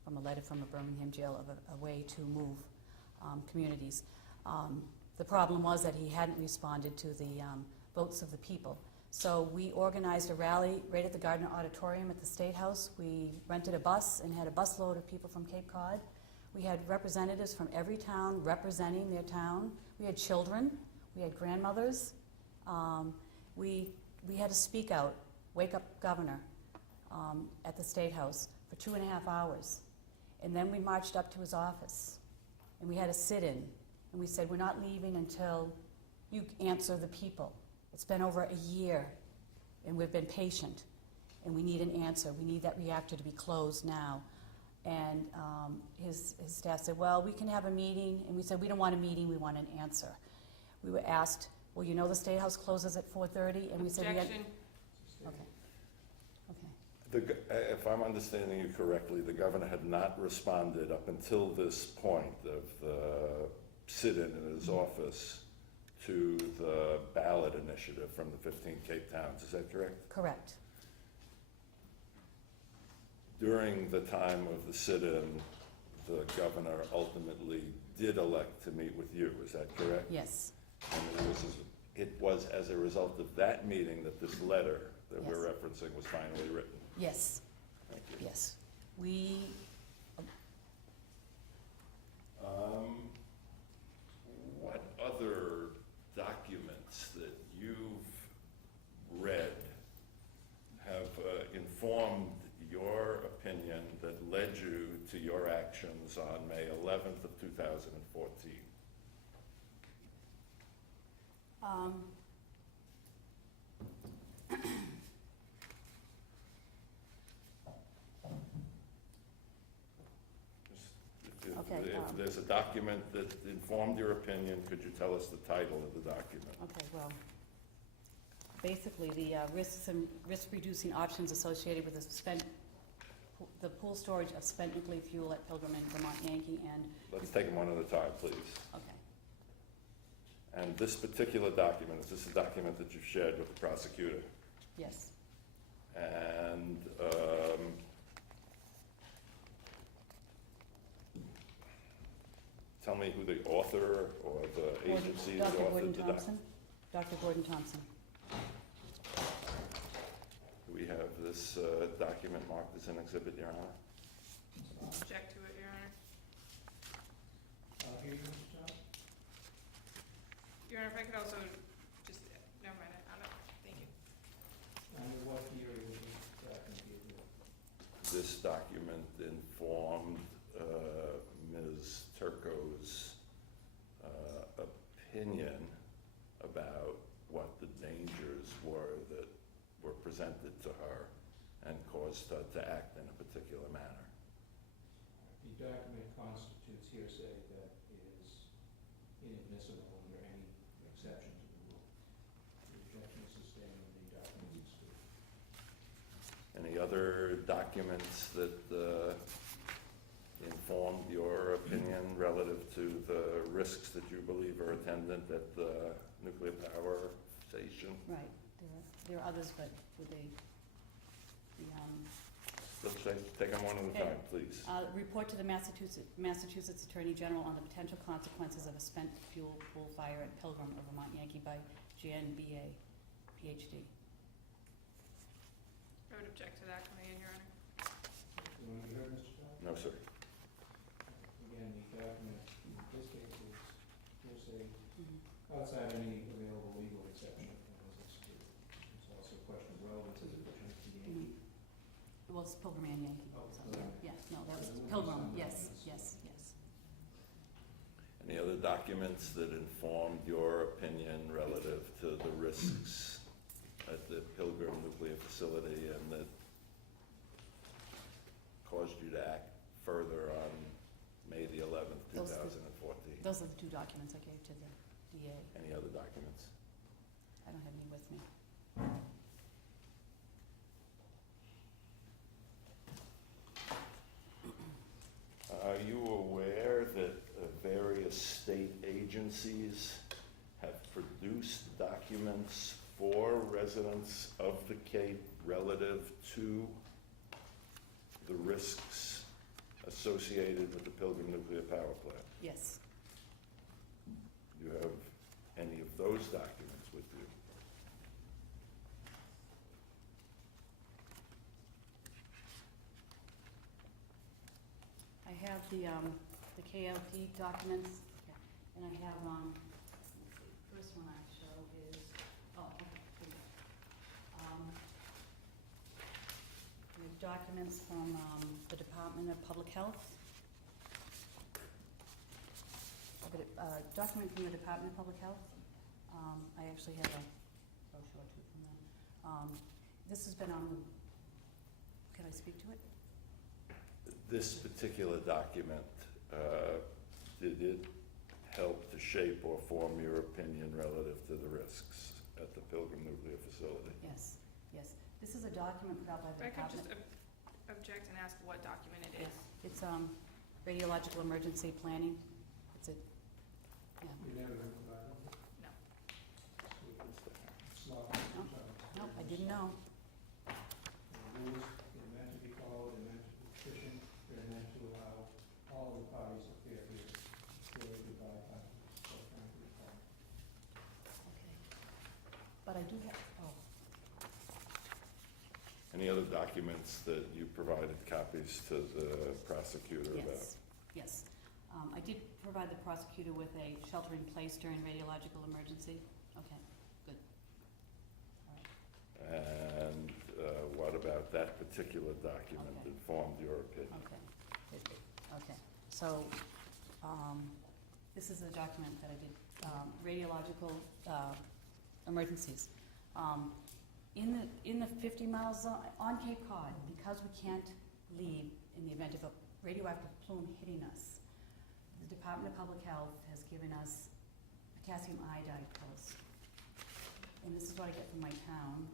from a letter from a Birmingham jail, of a way to move communities. The problem was that he hadn't responded to the votes of the people. So we organized a rally right at the Gardner Auditorium at the State House. We rented a bus and had a busload of people from Cape Cod. We had representatives from every town representing their town. We had children. we had grandmothers. We had a speak out, Wake Up Governor, at the State House for 2.5 hours. And then we marched up to his office, and we had a sit-in, and we said, we're not leaving until you answer the people. It's been over a year, and we've been patient, and we need an answer. We need that reactor to be closed now. And his staff said, well, we can have a meeting. And we said, we don't want a meeting, we want an answer. We were asked, well, you know the State House closes at 4:30? And we said, we had... Objection. Okay. If I'm understanding you correctly, the governor had not responded up until this point of the sit-in in his office to the ballot initiative from the 15 Cape Towns. Is that correct? Correct. During the time of the sit-in, the governor ultimately did elect to meet with you. Is that correct? Yes. And it was as a result of that meeting that this letter that we're referencing was finally written. Yes. Thank you. Yes. We... What other documents that you've read have informed your opinion that led you to your actions on May 11th of 2014? Okay, If there's a document that informed your opinion, could you tell us the title of the document? Okay, well, basically, the risks and risk-reducing options associated with the pool storage of spent nuclear fuel at Pilgrim and Vermont Yankee and... Let's take them one at a time, please. Okay. And this particular document, is this a document that you've shared with the prosecutor? Yes. And tell me who the author or the agency that Dr. authored Gordon the document. Thompson. Dr. Gordon Thompson. Do we have this document marked as an exhibit, Your Honor? Object to it, Your Honor. Here you go, Mr. Thompson. Your Honor, if I could also just, never mind, I found it. Thank you. Under what theory was this document given? This document informed Ms. Turco's opinion about what the dangers were that were presented to her and caused her to act in a particular manner. The document constitutes hearsay that is inadmissible under any exception to the rule. The objection is sustained and the document is excluded. Any other documents that informed your opinion relative to the risks that you believe are attendant at the nuclear power station? Right. There are others, but would they... Let's take them one at a Okay. time, please. Report to the Massachusetts Attorney General on the potential consequences of a spent fuel pool fire at Pilgrim of Vermont Yankee by Jan B.A., Ph.D. I would object to that coming in, Your Honor. You want to be heard, Mr. Thompson? No, sir. Again, the document in this case is hearsay outside any available legal exception and is excluded. It's also a question of relevance as it pertains to the Yankee. Well, it's Pilgrim and Yankee. Oh, So, Pilgrim. yeah, no, that was So there Pilgrim, would be yes, some yes, yes. Any other documents that informed your opinion relative to the risks at the Pilgrim nuclear facility and that caused you to act further on May the 11th, Those are the- 2014? Those are the two documents I gave to the DA. Any other documents? I don't have any with me. Are you aware that various state agencies have produced documents for residents of the Cape relative to the risks associated with the Pilgrim nuclear power plant? Yes. Do you have any of those documents with you? I have the KLP documents, and I have, let's see, first one documents from the Department of Public Health. I've got a document from the Department of Public Health. I actually have a brochure too from them. This has been on, can I speak to it? This particular document, did it help to shape or form your opinion relative to the risks at the Pilgrim nuclear facility? Yes, yes. This is a document put out by the If I could Department. just object and ask what document it is. It's radiological emergency planning. It's a, yeah. You never heard about it? No. It's not, No, I didn't know. the rules, they're meant to be followed, they're meant to be efficient, they're meant to allow all of the parties to fair hearing. Really goodbye, so frankly, Okay. But I do have, Any other documents that you provided copies to the prosecutor about? yes, yes. I did provide the prosecutor with a shelter in place during radiological emergency. Okay, good. All right, And what about that particular document Okay. informed your opinion? okay. Okay, so, this is a document that I did, radiological, emergencies. In the 50 miles on Cape Cod, because we can't leave in the event of a radioactive plume hitting us, the Department of Public Health has given us potassium iodide pills. And this is what I get from my town,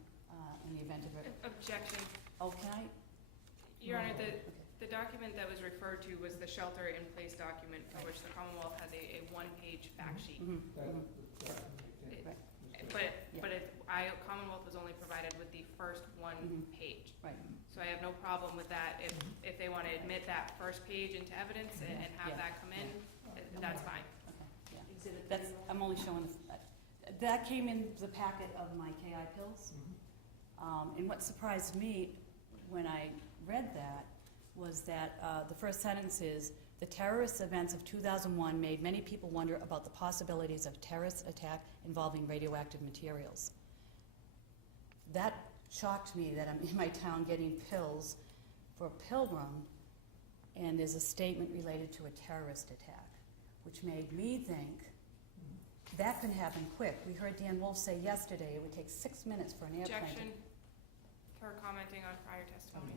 in the event of a, Objection. oh, can I? Your Honor, Okay. the document that was referred to was the shelter-in-place document for which the Commonwealth has a one-page fact sheet. Mhm, that, mhm. It- Right. But Commonwealth was only provided with the first one Mhm. page. Right. So I have no problem with that. If they want to admit that first page into evidence and have Yeah. that come in, that's fine. Okay, yeah. That's, I'm only showing, that came in the packet of my KI pills. And what surprised me when I read that was that the first sentence is, the terrorist events of 2001 made many people wonder about the possibilities of terrorist attack involving radioactive materials. That shocked me that I'm in my town getting pills for Pilgrim, and there's a statement related to a terrorist attack, which made me think that can happen quick. We heard Dan Wolf say yesterday it would take 6 minutes for an airplane. Objection for commenting on prior testimony.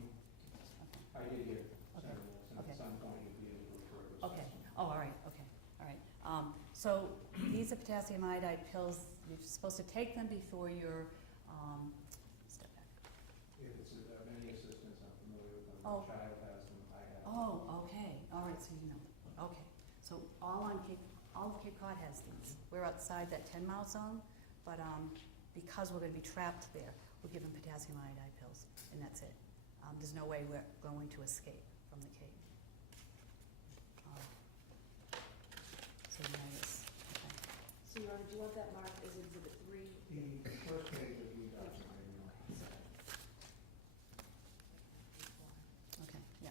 I did hear, Okay. and Okay. at some point you'll be able to refer to. Okay, oh, all right, okay, all right. So these are potassium iodide pills. You're supposed to take them before you're, step back. If it's of any assistance, I'm familiar with them. Oh. The child has them, I have them. Oh, okay, all right, so you know, okay. So all of Cape Cod has these. We're outside that 10-mile zone, but because we're gonna be trapped there, we're given potassium iodide pills, and that's it. There's no way we're going to escape from the Cape. So now this, okay. So, Your Honor, do you want that marked as Exhibit 3? The first page of the document, you know. Okay, yeah.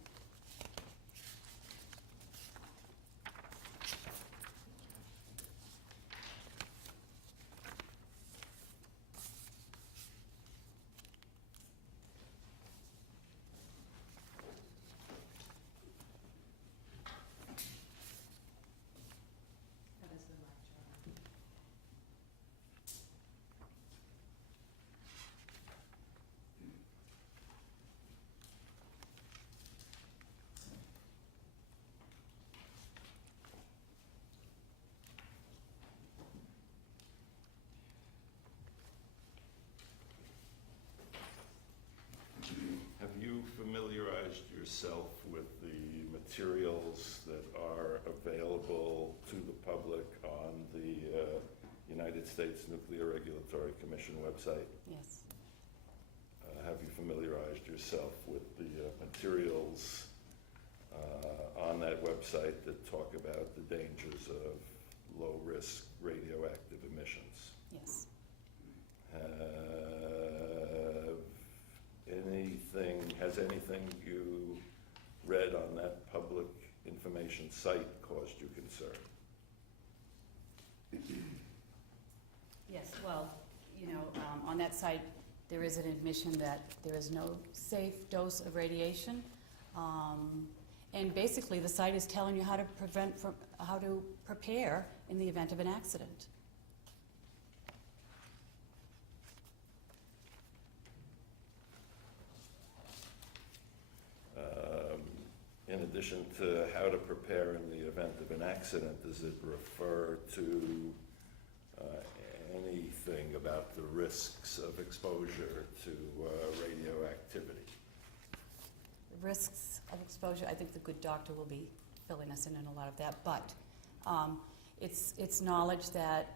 That has been marked, Your Honor. Have you familiarized yourself with the materials that are available to the public on the United States Nuclear Regulatory Commission website? Yes, Have you familiarized yourself with the materials on that website that talk about the dangers of low-risk radioactive emissions? yes. Has anything you read on that public information site caused you concern? Yes, well, you know, on that site, there is an admission that there is no safe dose of radiation. And basically, the site is telling you how to prepare in the event of an accident. In addition to how to prepare in the event of an accident, does it refer to anything about the risks of exposure to radioactivity? The risks of exposure, I think the good doctor will be filling us in on a lot of that, but it's knowledge that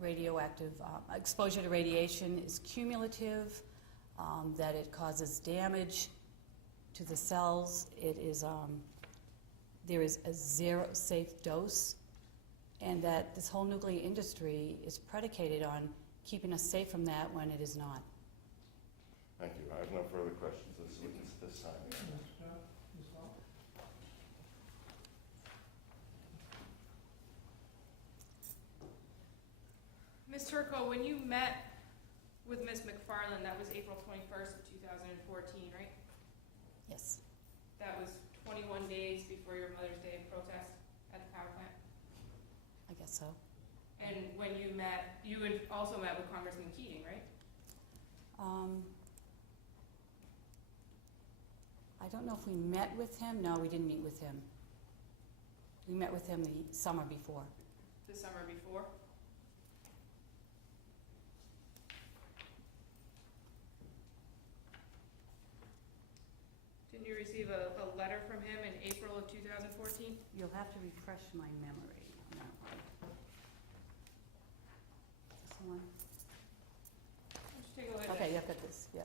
radioactive exposure to radiation is cumulative, that it causes damage to the cells. It is there is a zero safe dose, and that this whole nuclear industry is predicated on keeping us safe from that when it is not. Thank you. I have no further questions this time. Ms. Hall? Ms. Turco, when you met with Ms. McFarland, that was April 21st of 2014, right? Yes. That was 21 days before your Mother's Day protest at the power plant. I guess so. And when you met, you had also met with Congressman Keating, right? I don't know if we met with him. No, we didn't meet with him. We met with him the summer before. The summer before? Didn't you receive a letter from him in April of 2014? You'll have to refresh my memory on that one. Is this the one? Let's take a look at Okay, it. you've got this, yeah.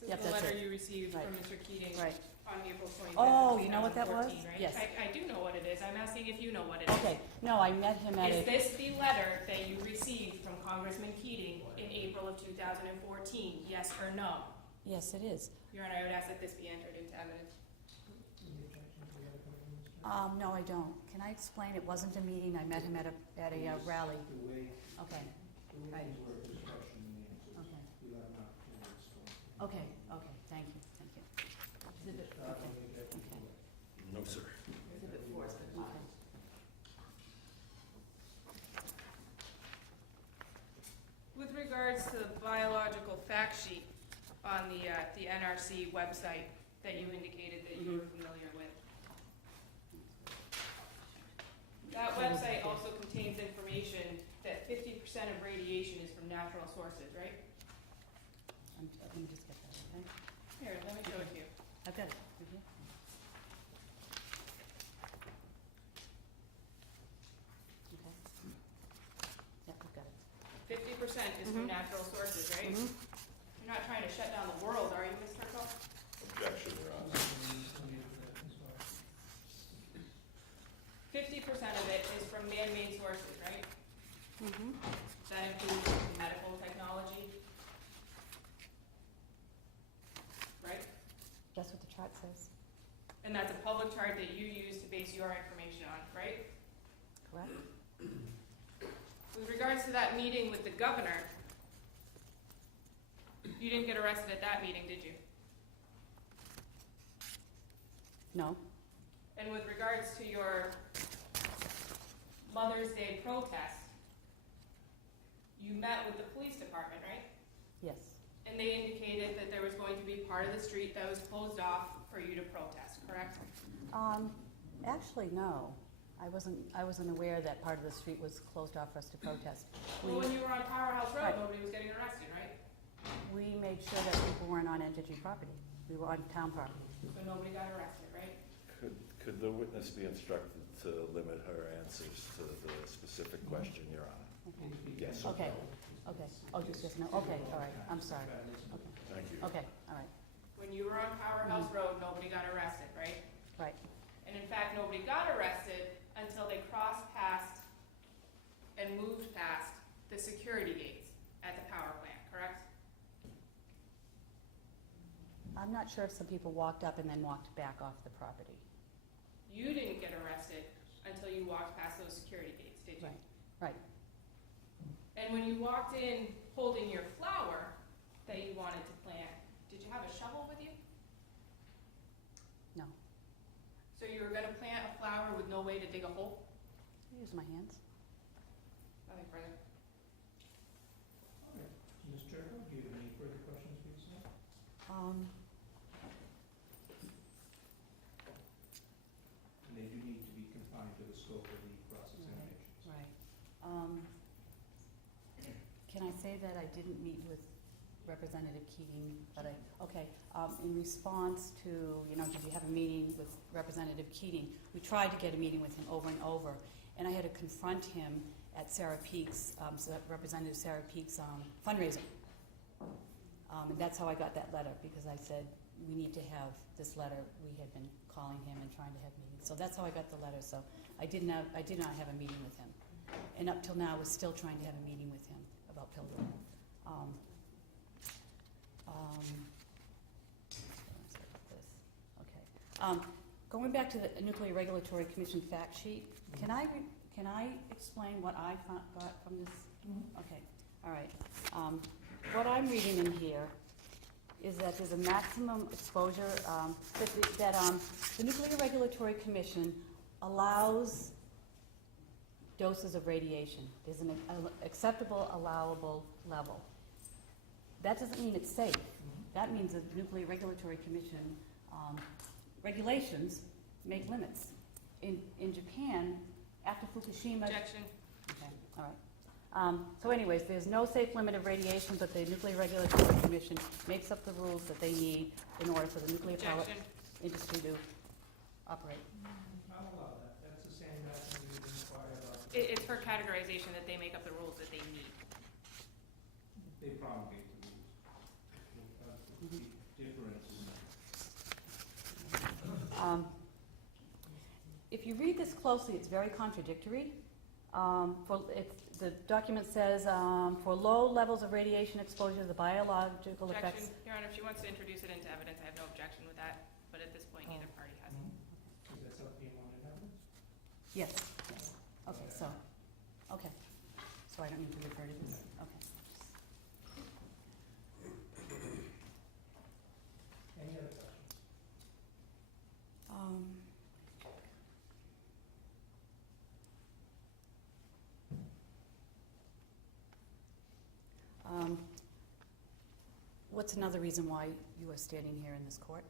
This Yep, is the that's letter it. you received Right. from Mr. Keating Right. on April 25th, Oh, you know what that was? 2014, right? Yes. I do know what it is. I'm asking if you know what it is. Okay, no, I met him at Is a, this the letter that you received from Congressman Keating in April of 2014? Yes or no? yes, it is. Your Honor, I would ask that this be entered into evidence. Any objection to the other coming, Mr. No, I don't. Can I explain? It wasn't a meeting. I met him at a rally. The way, Okay, the way Right. these were discussion and answers, okay, we let them opportunity to respond. okay, okay, thank you, thank you. Exhibit, We'll okay, make that before. No, sir. exhibit 4 is good. Okay. With regards to the biological fact sheet on the NRC website that you indicated that you were familiar with, that website also contains information that 50% of radiation is from natural sources, right? Let me just get that, okay? Here, let me show it to you. I've got it. Right here. Okay. Yeah, I've got it. 50% is from natural sources, right? Mhm. You're not trying to shut down the world, are you, Ms. Turco? Objection, Your Honor. 50% of it is from man-made sources, right? Mhm. That includes medical technology, right? That's what the chart says, And that's a public chart that you use to base your information on, right? correct? With regards to that meeting with the governor, you didn't get arrested at that meeting, did you? No, And with regards to your Mother's Day protest, you met with the police department, right? yes, And they indicated that there was going to be part of the street that was closed off for you to protest, correct? actually, no. I wasn't aware that part of the street was closed off for us to protest. Well, when you were on Powerhouse Road, Right. nobody was getting arrested, right? We made sure that people weren't on entity property. We were on town property. So nobody got arrested, right? Could the witness be instructed to limit her answers to the specific question, Your Honor? Okay. Yes. Okay, okay. Oh, just yes, no, okay, all right, I'm sorry. Okay, Thank you. okay, all right, When you were on Powerhouse Road, nobody got arrested, right? right. And in fact, nobody got arrested until they crossed past and moved past the security gates at the power plant, correct? I'm not sure if some people walked up and then walked back off the property. You didn't get arrested until you walked past those security gates, did you? Right. And when you walked in holding your flower that you way to dig a hole? Use my hands. Nothing further. Okay. Ms. Turco, do you have any further questions for yourself? And they do need to be confined to the scope of the cross-examinations. Right. Can I say that I didn't meet with Representative Keating, but in response to, did you have a meeting with Representative Keating? We tried to get a meeting with him over and over, and I had to confront him at Sarah Peak's, Representative Sarah Peak's fundraiser. And that's how I got that letter, because I said, we need to have this letter. We had been calling him and trying to have meetings. So that's how I got the letter. So I did not have a meeting with him. And up till now, we're still trying to have a meeting with him about Pilgrim. Going back to the Nuclear Regulatory Commission fact sheet, can I explain what I got from this? Okay, all right. What I'm reading in here is that there's a maximum exposure, that the Nuclear Regulatory Commission allows doses of radiation. There's an acceptable, allowable level. That doesn't mean it's safe. That means the Nuclear Regulatory Commission regulations make limits. In Japan, after Fukushima... Objection. Okay, all right. So anyways, there's no safe limit of radiation, but the Nuclear Regulatory Commission makes up the rules that they need in order for the nuclear power Objection. industry to operate. I'll allow that. That's the same document we inquire about. It's for categorization that they make up the rules that they need. They promulgate the rules. The difference is If you read this closely, it's very contradictory. The document says, for low levels of radiation exposure, the biological effects... Objection. Your Honor, if she wants to introduce it into evidence, I have no objection with that, but at this point, neither party has it. Is that something you want in evidence? Yes, yes. Okay, so I don't need to refer to this. Okay. Any other questions? What's another reason why you are standing here in this court?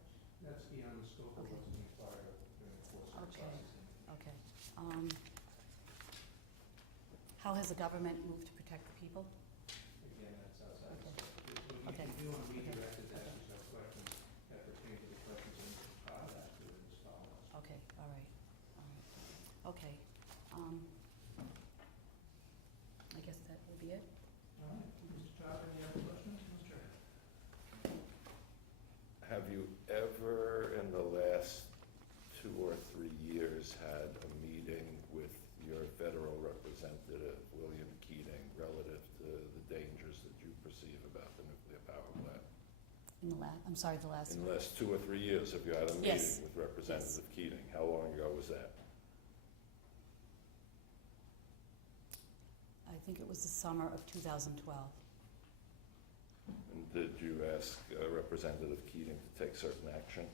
That's beyond the scope of what's being inquired of during the course of the Okay. process. Okay. How has the government moved to protect the people? Again, that's outside the Okay. scope. Okay. If you do want Okay. redirected that, there's no questions that pertain to the questions in that to as follows. Okay, all right. Okay. I guess that will be it. All right, Mr. Todd, any other questions? Mr. Have you ever, in the last 2 or 3 years, had a meeting with your federal representative, William Keating, relative to the dangers that you perceive about the nuclear power plant? In the last, I'm sorry, the last. In the last 2 or 3 years, have you had a meeting Yes. with Representative Keating? How long ago was that? I think it was the summer of 2012. And did you ask Representative Keating to take certain action?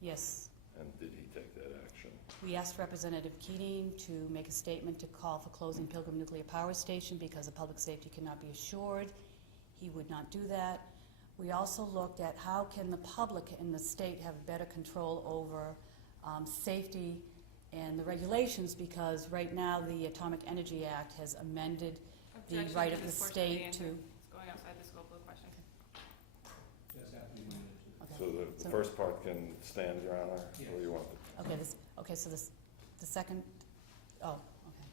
Yes. And did he take that action? We asked Representative Keating to make a statement to call for closing Pilgrim Nuclear Power Station because the public safety cannot be assured. He would not do that. We also looked at how can the public in the state have better control over safety and the regulations, because right now the Atomic Energy Act has amended the Objection right to of the this portion state answer. to... It's going outside the scope of the question. Does have to be limited to. Okay. So the first part can stand, Your Honor? Yes. Or you want the... Okay, so the second, oh, okay.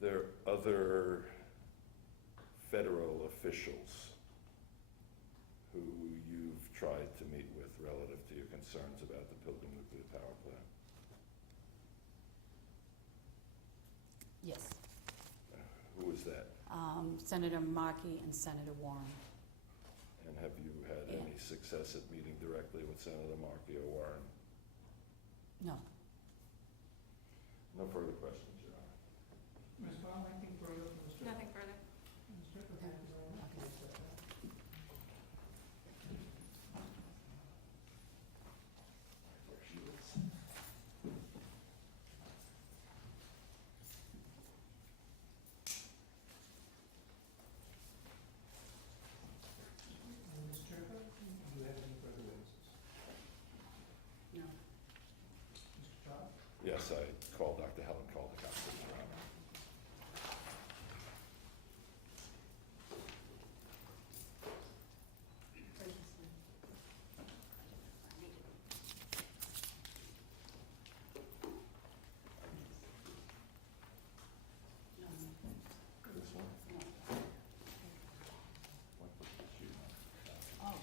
There are other federal officials who you've tried to meet with relative to your concerns about the Pilgrim nuclear power plant. Yes. Who is that? Senator Markey and Senator Warren. And have you had Yeah. any success at meeting directly with Senator Markey or Warren? No. No further questions, Your Honor. Ms. Baum, anything further from Mr. Nothing further. Mr. Thank you very much. Okay. We'll accept that. guess I called Dr. Helen Caldicott for the drama. This one? What was the sheet on? Oh,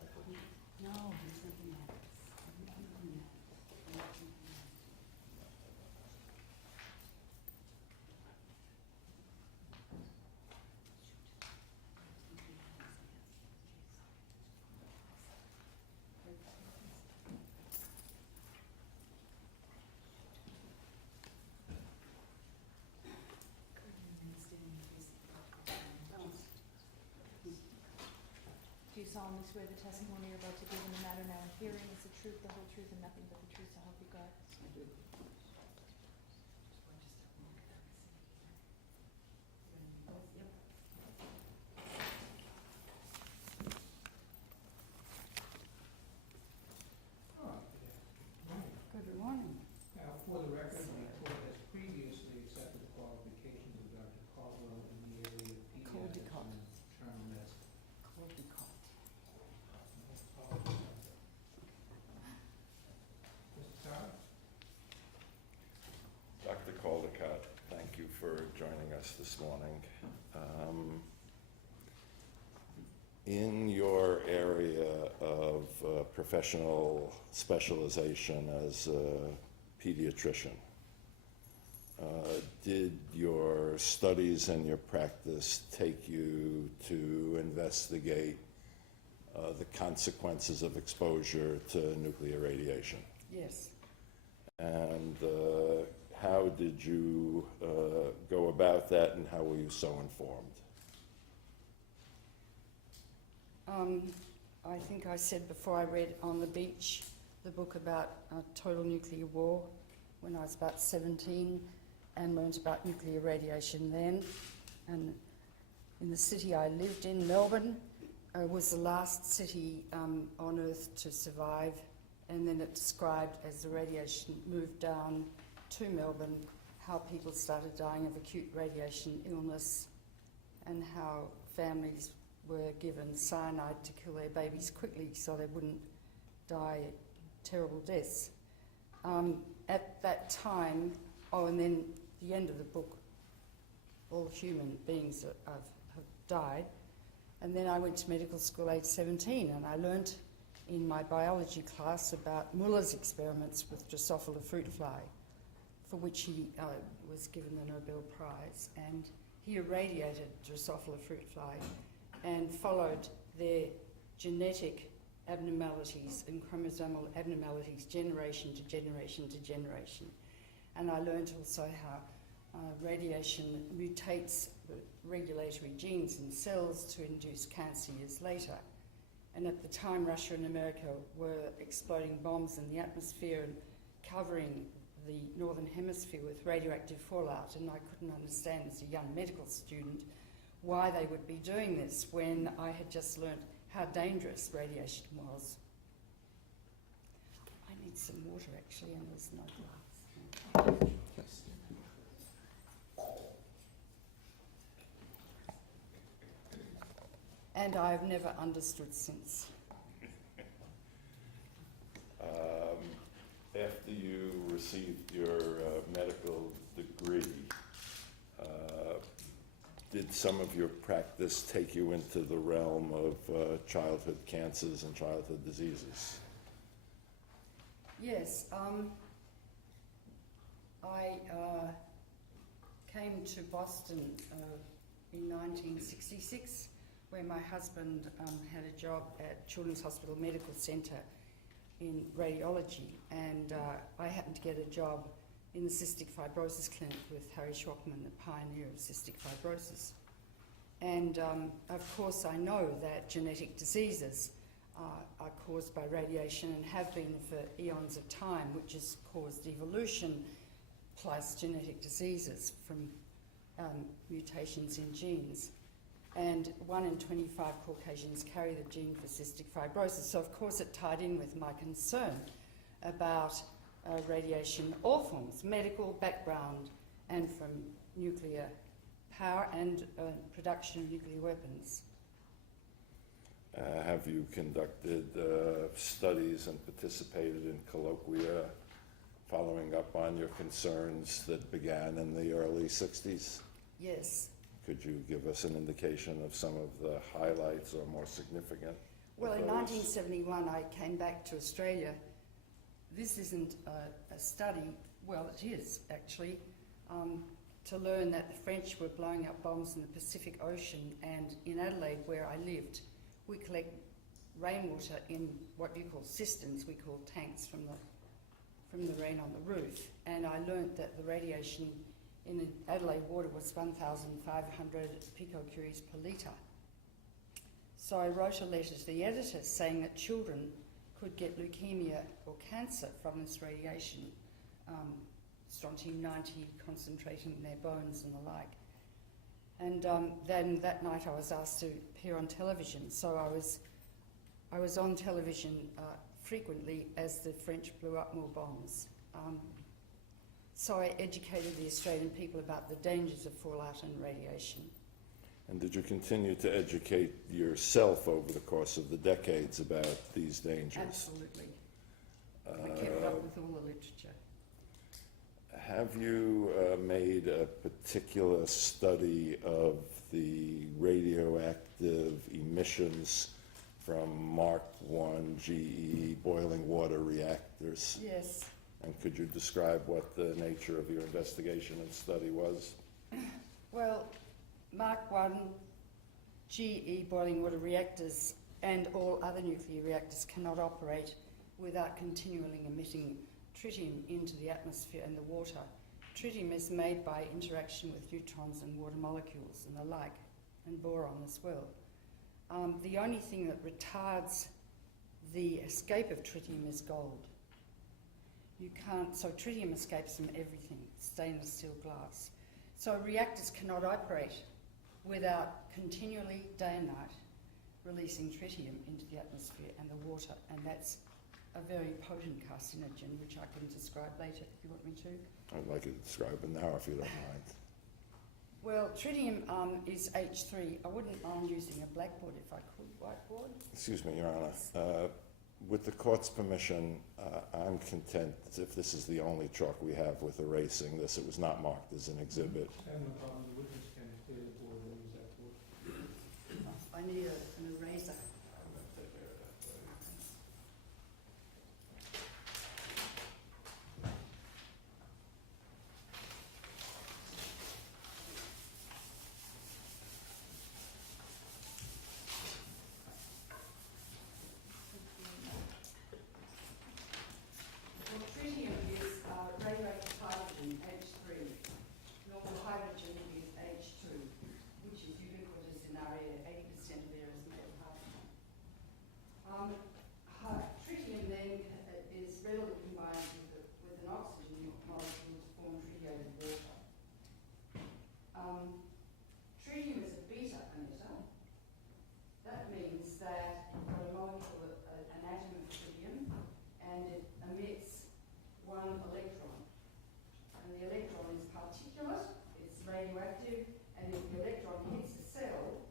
I put no, there's nothing else. Nothing else. Do you solemnly swear the testimony you're about to give in the matter now in hearing is the truth, the whole truth, and nothing but the truth, so help you God? Good morning. Now, for the record, the court has previously accepted the qualifications of Dr. Caldwell in the area of pediatrics Caldicott. and internal medicine. Caldicott. Mr. Todd? Dr. Caldicott, thank you for joining us this morning. In your area of professional specialization as a pediatrician, did your studies and your practice take you to investigate the consequences of exposure to nuclear radiation? Yes. And how did you go about that, and how were you so informed? I think I said before I read On the Beach, the book about total nuclear war, when I was about 17, and learned about nuclear radiation then. And in the city I lived in, Melbourne, was the last city on Earth to survive, and then it described, as the radiation moved down to Melbourne, how people started dying of acute radiation illness, and how families were given cyanide to kill their babies quickly so they wouldn't die terrible deaths. At that time, and then the end of the book, all human beings have died. And then I went to medical school age 17, and I learnt in my biology class about Muller's experiments with Drosophila fruit fly, for which he was given the Nobel Prize. And he irradiated Drosophila fruit fly and followed their genetic abnormalities and chromosomal abnormalities generation to generation to generation. And I learned also how radiation mutates the regulatory genes in cells to induce cancer years later. And at the time, Russia and America were exploding bombs in the atmosphere and covering the northern hemisphere with radioactive fallout, and I couldn't understand as a young medical student why they would be doing this when I had just learnt how dangerous radiation was. I need some water actually, and there's no glass. Yes. And I've never understood since. After you received your medical degree, did some of your practice take you into the realm of childhood cancers and childhood diseases? Yes, I came to Boston in 1966, where my husband had a job at Children's Hospital Medical Centre in radiology, and I happened to get a job in the cystic fibrosis clinic with Harry Schwachman, the pioneer of cystic fibrosis. And of course I know that genetic diseases are caused by radiation and have been for eons of time, which has caused evolution plus genetic diseases from mutations in genes. And 1 in 25 Caucasians carry the gene for cystic fibrosis. So of course it tied in with my concern about radiation, all forms, medical background, and from nuclear power and production of nuclear weapons. Have you conducted studies and participated in colloquia following up on your concerns that began in the early 60s? Yes. Could you give us an indication of some of the highlights or more significant? Well, in those? 1971, I came back to Australia. This isn't a study, well, it is actually, to learn that the French were blowing up bombs in the Pacific Ocean, and in Adelaide, where I lived, we collect rainwater in what you call cisterns, we call tanks from the rain on the roof. And I learnt that the radiation in the Adelaide water was 1,500 picocuries per litre. So I wrote a letter to the editor saying that children could get leukemia or cancer from this radiation, strontium-90 concentrating in their bones and the like. And then that night I was asked to appear on television, so I was on television frequently as the French blew up more bombs. So I educated the Australian people about the dangers of fallout and radiation. And did you continue to educate yourself over the course of the decades about these dangers? Absolutely. I kept up with all the literature. Have you made a particular study of the radioactive emissions from Mark I GE boiling water reactors? Yes. And could you describe what the nature of your investigation and study was? Well, Mark I GE boiling water reactors and all other nuclear reactors cannot operate without continually emitting tritium into the atmosphere and the water. Tritium is made by interaction with neutrons and water molecules and the like, and boron as well. The only thing that retards the escape of tritium is gold. So tritium escapes from everything, stainless steel glass. So reactors cannot operate without continually, day and night, releasing tritium into the atmosphere and the water, and that's a very potent carcinogen, which I can describe later if you want me to. I'd like you to describe it now if you don't mind. Well, tritium is H3. I wouldn't mind using a blackboard if I could, whiteboard. Excuse me, Your Honor. With the court's permission, I'm content if this is the only chalk we have with erasing this. It was not marked as an exhibit. I have no problem. The witness can clear the board and use that board. I need an eraser. Well, tritium is radioactive hydrogen, H3. Normal hydrogen is H2, which is ubiquitous in our air. 80% of air is made of hydrogen. Tritium then is readily combined with an oxygen molecule to form tritiated water. Tritium is a beta emitter. That means that you've got a molecule, an atom of tritium, and it emits one electron. And the electron is particulate, it's radioactive, and if the electron hits a cell,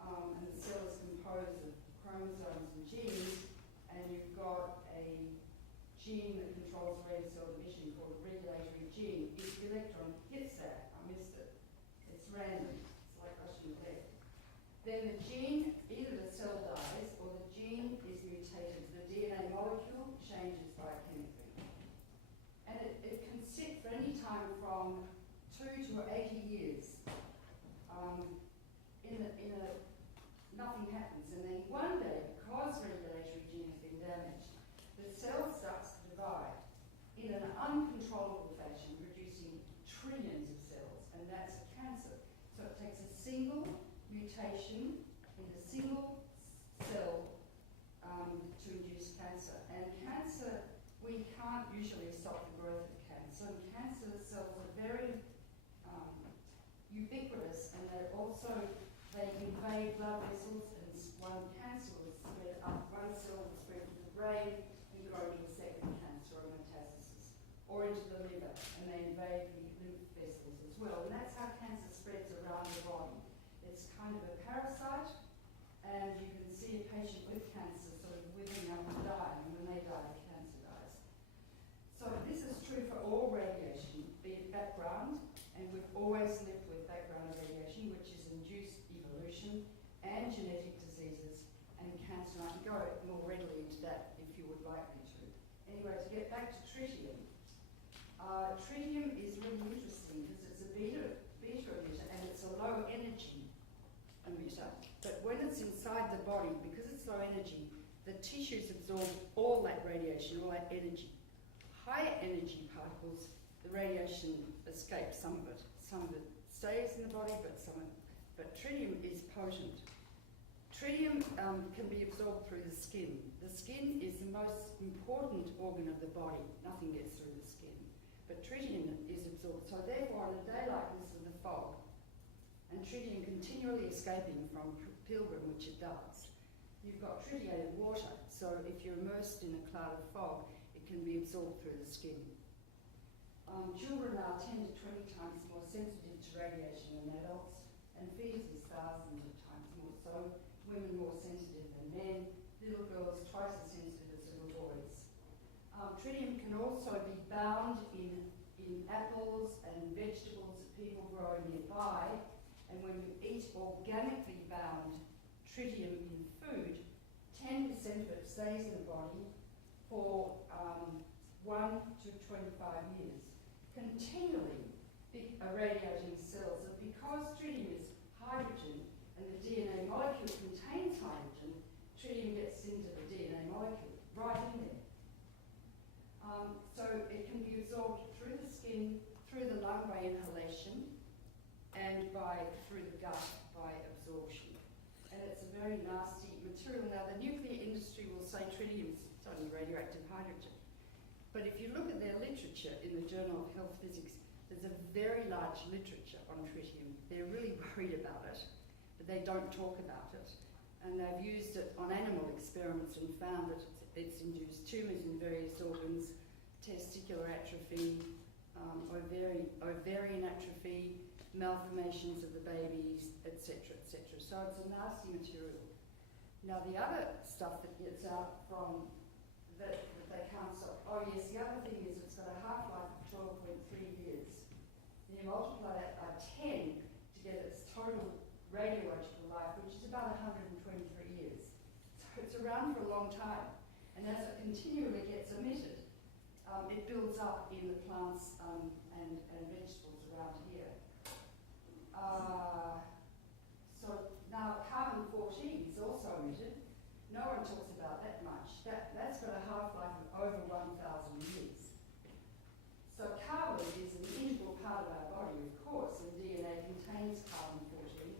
and the cell is composed of chromosomes and genes, and you've got a gene that controls red cell emission called a regulatory gene. If the electron hits that, I missed it, it's random, it's like rushing lead. Then the gene, either the cell dies or the gene is mutated. The DNA molecule changes biochemically. And it can sit for any time from 2 to 80 years. Nothing happens. And then one day, because regulatory gene has been damaged, the cell starts to divide in an uncontrollable fashion, producing trillions of cells, and that's a cancer. So it takes a single mutation in a single cell to induce cancer. And cancer, we can't usually stop the growth of cancer. And cancer cells are very ubiquitous, and they invade blood vessels, and one cancer will spread up, one cell will spread to the brain and grow to a second into the liver and they invade the lymph vessels as well. And that's how cancer spreads around the body. It's kind of a parasite, and you can see a patient with cancer sort of withering up and dying, and when they die, the cancer dies. So this is true for all radiation, be it background, and we've always lived with background radiation, which is induced evolution and genetic diseases and cancer. I can go more readily into that if you would like me to. Anyway, to get back to tritium. Tritium is really interesting because it's a beta emitter and it's a low energy emitter. But when it's inside the body, because it's low energy, the tissues absorb all that radiation, all that energy. Higher energy particles, the radiation escapes some of it. Some of it stays in the body, but tritium is potent. Tritium can be absorbed through the skin. The skin is the most important organ of the body. Nothing gets through the skin. But tritium is absorbed. So therefore, on a day like this with the fog, and tritium continually escaping from Pilgrim, which it does, you've got tritiated water. So if you're immersed in a cloud of fog, it can be absorbed through the skin. Children are 10 to 20 times more sensitive to radiation than adults, and fetuses thousands of times more so. Women more sensitive than men, little girls twice as sensitive as little boys. Tritium can also be bound in apples and vegetables that people grow nearby, and when you eat organically bound tritium in food, 10% of it stays in the body for 1 to 25 years, continually irradiating cells. And because tritium is hydrogen and the DNA molecule contains hydrogen, tritium gets into the DNA molecule, right in there. So it can be absorbed through the skin, through the lung by inhalation, and through the gut by absorption. And it's a very nasty material. Now, the nuclear industry will say tritium is only radioactive hydrogen. But if you look at their literature in the Journal of Health Physics, there's a very large literature on tritium. They're really worried about it, but they don't talk about it. And they've used it on animal experiments and found that it's induced tumours in various organs, testicular atrophy, ovarian atrophy, malformations of the babies, etc., etc. So it's a nasty material. Now the other stuff that gets out from that they can't stop. Oh yes, the other thing is it's got a half-life of 12.3 years. And you multiply that by 10 to get its total radiological life, which is about 123 years. So it's around for a long time. And as it continually gets emitted, it builds up in the plants and vegetables around here. So now carbon-14 is also emitted. No one talks about that much. That's got a half-life of over 1,000 years. So carbon is an integral part of our body, of course, and DNA contains carbon-14,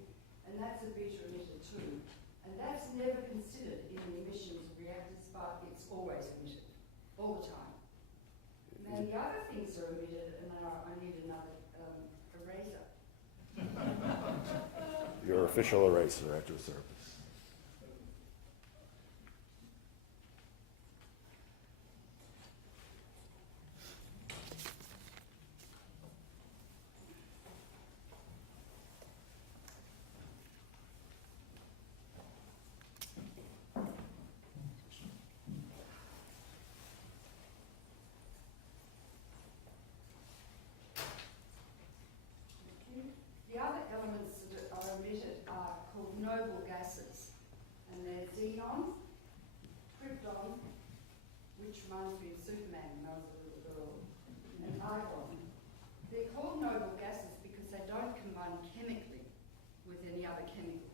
and that's a beta emitter too. And that's never considered in the emissions of reactors, but it's always emitted, all the time. And the other things are emitted, and now I need another eraser. Your official eraser at your service. The other elements that are emitted are called noble gases, and they're xenon, krypton, which reminds me of Superman when I was a little girl, and argon. They're called noble gases because they don't combine chemically with any other chemicals.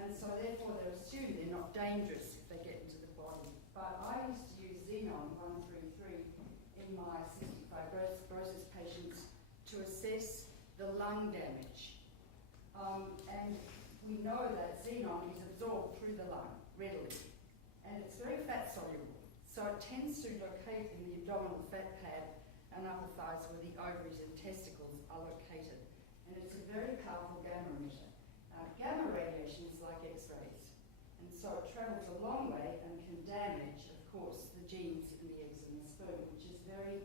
And so therefore they're assumed they're not dangerous if they get into the body. But I used to use xenon 133 in my cystic fibrosis patients to assess the lung damage. And we know that xenon is absorbed through the lung readily. And it's very fat soluble. So it tends to locate in the abdominal fat pad and upper thighs where the ovaries and testicles are located. And it's a very powerful gamma emitter. Gamma radiation is like X-rays. And so it travels a long way and can damage, of course, the genes in the eggs and the sperm, which is very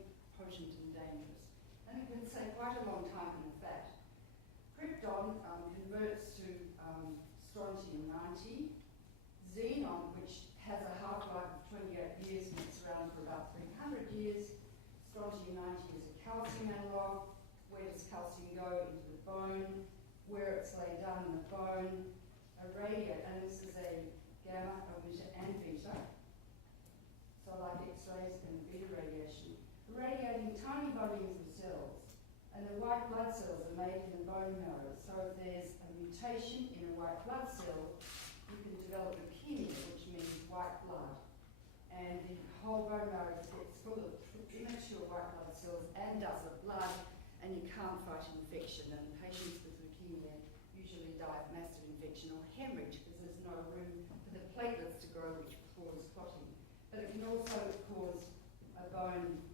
say quite a long time in fact. Krypton converts to strontium-90. Xenon, which has a half-life of 28 years and it's around for about 300 years. Strontium-90 is a calcium analogue. Where does calcium go? Into the bone. Where it's laid down in the bone. A radio, and this is a gamma, omega, and beta. So like X-rays and beta radiation. Radiating tiny volumes of cells. And the white blood cells are made in the bone marrow. So if there's a mutation in a white blood cell, you can develop leukemia, which means white blood. And the whole bone marrow gets full of immature white blood cells and does the blood, and you can't fight infection. And patients with leukemia usually die of massive infection or hemorrhage because there's no room for the platelets to grow, which cause clotting. But it can also cause a bone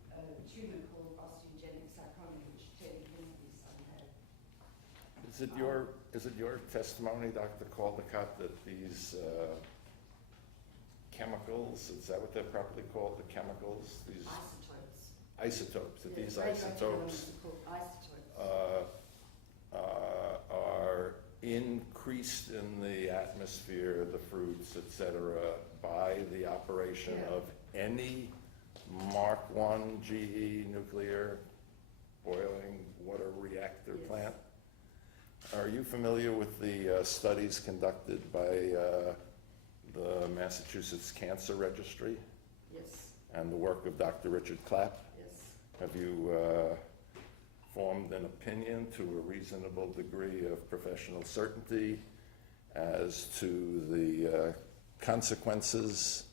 tumour called osteogenic sarcoma, which Ted Kennedy son had. Is it your testimony, Dr. Caldicott, that these chemicals, is that what they're properly called, the chemicals? These isotopes, that these isotopes are increased in the atmosphere, the fruits, etc., by the operation of any Mark I GE nuclear boiling water reactor plant? Are you familiar with the studies conducted by the Massachusetts Cancer Registry? Yes. And the work of Dr. Richard Clapp? Yes. Have you formed an opinion to a reasonable degree of professional certainty as to the consequences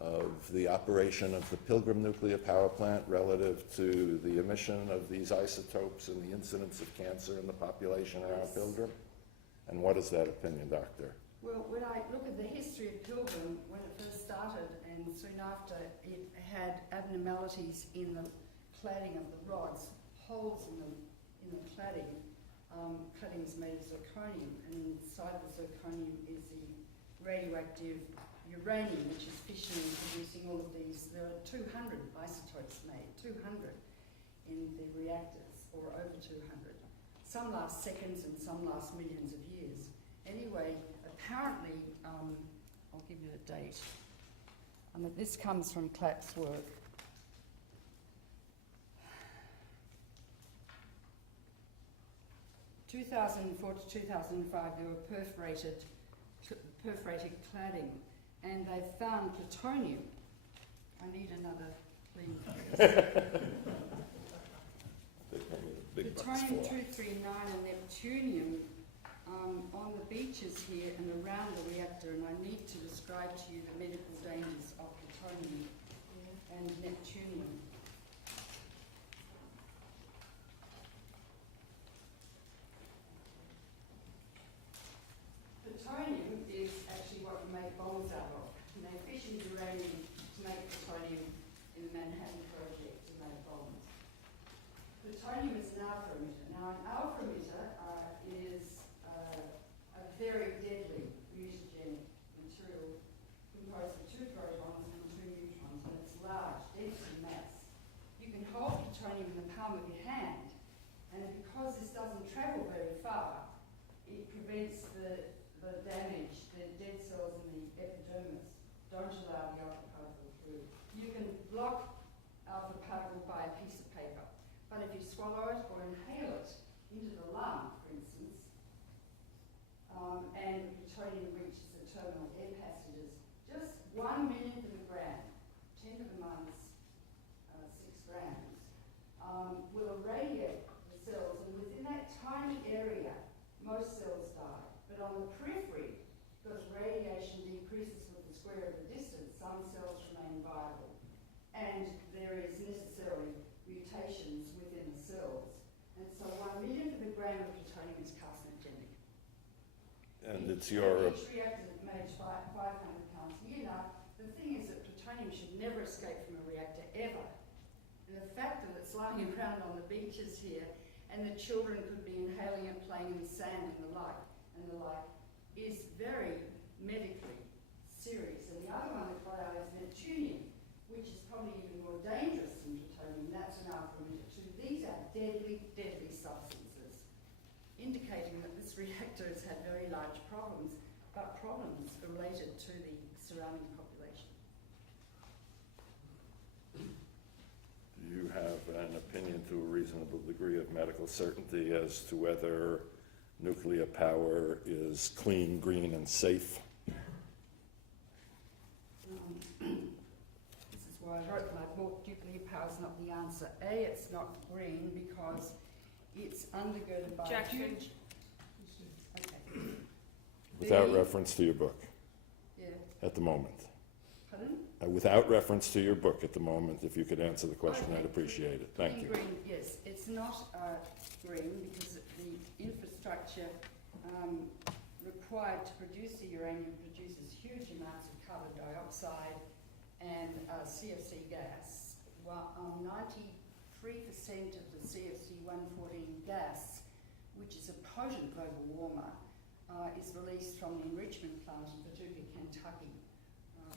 of the operation of the Pilgrim nuclear power plant relative to the emission of these isotopes and the incidence of cancer in the population around Pilgrim? And what is that opinion, Doctor? Well, when I look at the history of Pilgrim, when it first started and soon after, it had abnormalities in the cladding of the rods, holes in the cladding. Cladding is made of zirconium, and inside the zirconium is the radioactive uranium, which is fission and producing all of these. There are 200 isotopes made, 200 in the reactors, or over 200. Some last seconds and some last millions of years. Anyway, apparently, I'll give you a date. This comes from Clapp's work. In 2004 to 2005, there were perforated cladding, and they found plutonium. I need another clean. Plutonium-239 and neptunium on the beaches here and around the reactor, and I need to describe to you the medical dangers of plutonium and neptunium. Plutonium is actually what we make bombs out of. And they fissioned uranium to make plutonium in the Manhattan Project to make bombs. Plutonium is an alpha emitter. Now, an alpha emitter is a very deadly mutagenic material composed of 2 protons and 2 neutrons, and it's large, dense in mass. You can hold plutonium in the palm of your hand, and because this doesn't travel very far, it prevents the damage, the dead cells in the epidermis don't allow the alpha particle through. You can block alpha particle by a piece of paper, but if you swallow it or inhale it into the lung, for instance, and plutonium reaches the terminal air passages, just 1 millionth of a gram, 10 to the minus 6 grams, will irradiate the cells, and within that tiny area, most cells die. But on the periphery, because radiation decreases with the square of the distance, some cells remain viable. And there is necessarily mutations within the cells. And so 1 millionth of a gram of plutonium is carcinogenic. And it's your... Each reactor makes 500 pounds a year. Now, the thing is that plutonium should never escape from a reactor, ever. And the fact that it's lying around on the beaches here, and the children could be inhaling it, playing in the sand and the like, is very medically serious. And the other one that got out is neptunium, which is probably even more dangerous than plutonium. That's an alpha emitter too. These are deadly substances, indicating that this reactor has had very large problems, but problems related to the surrounding population. Do you have an opinion to a reasonable degree of medical certainty as to whether nuclear power is clean, green, and safe? This is why I wrote my book, Nuclear Power is Not the Answer. A, it's not green because it's undergirded by Objection. huge... Okay. Without B, reference to your book yeah, at the moment. pardon? Without reference to your book at the moment, if you could answer the question, I'd appreciate it. Thank you. Green, yes, it's not green because the infrastructure required to produce the uranium produces huge amounts of carbon dioxide and CFC gas. 93% of the CFC-114 gas, which is a potent global warmer, is released from the enrichment plant in Paducah, Kentucky,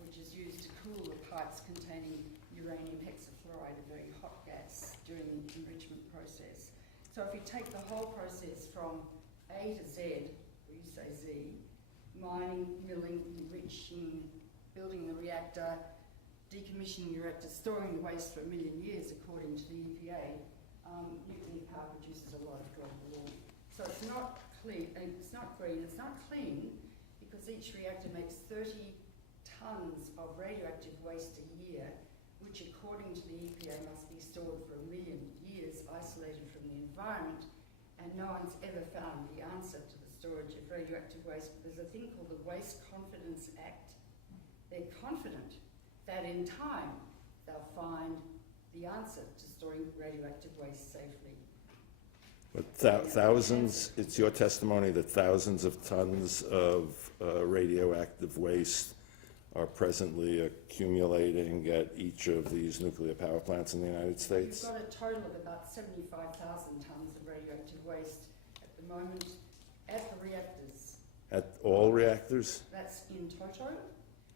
which is used to cool the pipes containing uranium hexafluoride, a very hot gas, during the enrichment process. So if you take the whole process from A to Z, or you say Z, mining, milling, enriching, building the reactor, decommissioning the reactor, storing the waste for 1 million years according to the EPA, nuclear power produces a lot of global warming. So it's not clean, it's not green, it's not clean, because each reactor makes 30 tonnes of radioactive waste a year, which according to the EPA must be stored for 1 million years, isolated from the environment, and no one's ever found the answer to the storage of radioactive waste. There's a thing called the Waste Confidence Act. They're confident that in time they'll find the answer to storing radioactive waste safely. But thousands, it's your testimony that thousands of tons of radioactive waste are presently accumulating at each of these nuclear power plants in the United States? You've got a total of about 75,000 tonnes of radioactive waste at the moment at the reactors. At all reactors? That's in toto.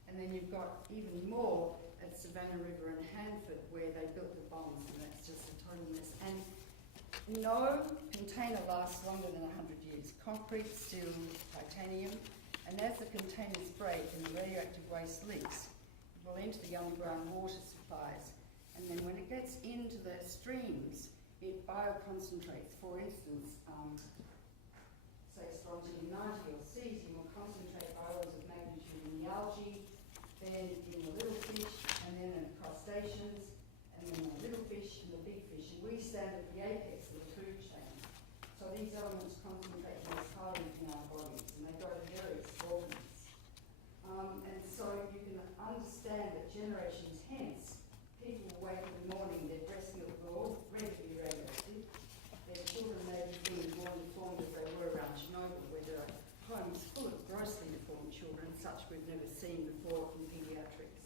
And then you've got even more at Savannah River and Hanford, where they built the bombs, and that's just a total mess. And no container lasts longer than 100 years. Concrete, steel, titanium. And as the containers break and the radioactive waste leaks, it will enter the underground water supplies. And then when it gets into the streams, it bioconcentrates. For instance, say strontium-90 or cesium will concentrate by orders of magnitude in the algae, then in the little fish, and then in the crustaceans, and then the little fish and the big fish. And we stand at the apex of the food chain. So these elements concentrate most highly in our bodies, and they go to various organs. And so you can understand that generations hence, people will wake in the morning, their breast milk will already be radioactive. Their children may be being more deformed as they were around Chernobyl, where there are homes full of grossly deformed children, such we've never seen before in paediatrics.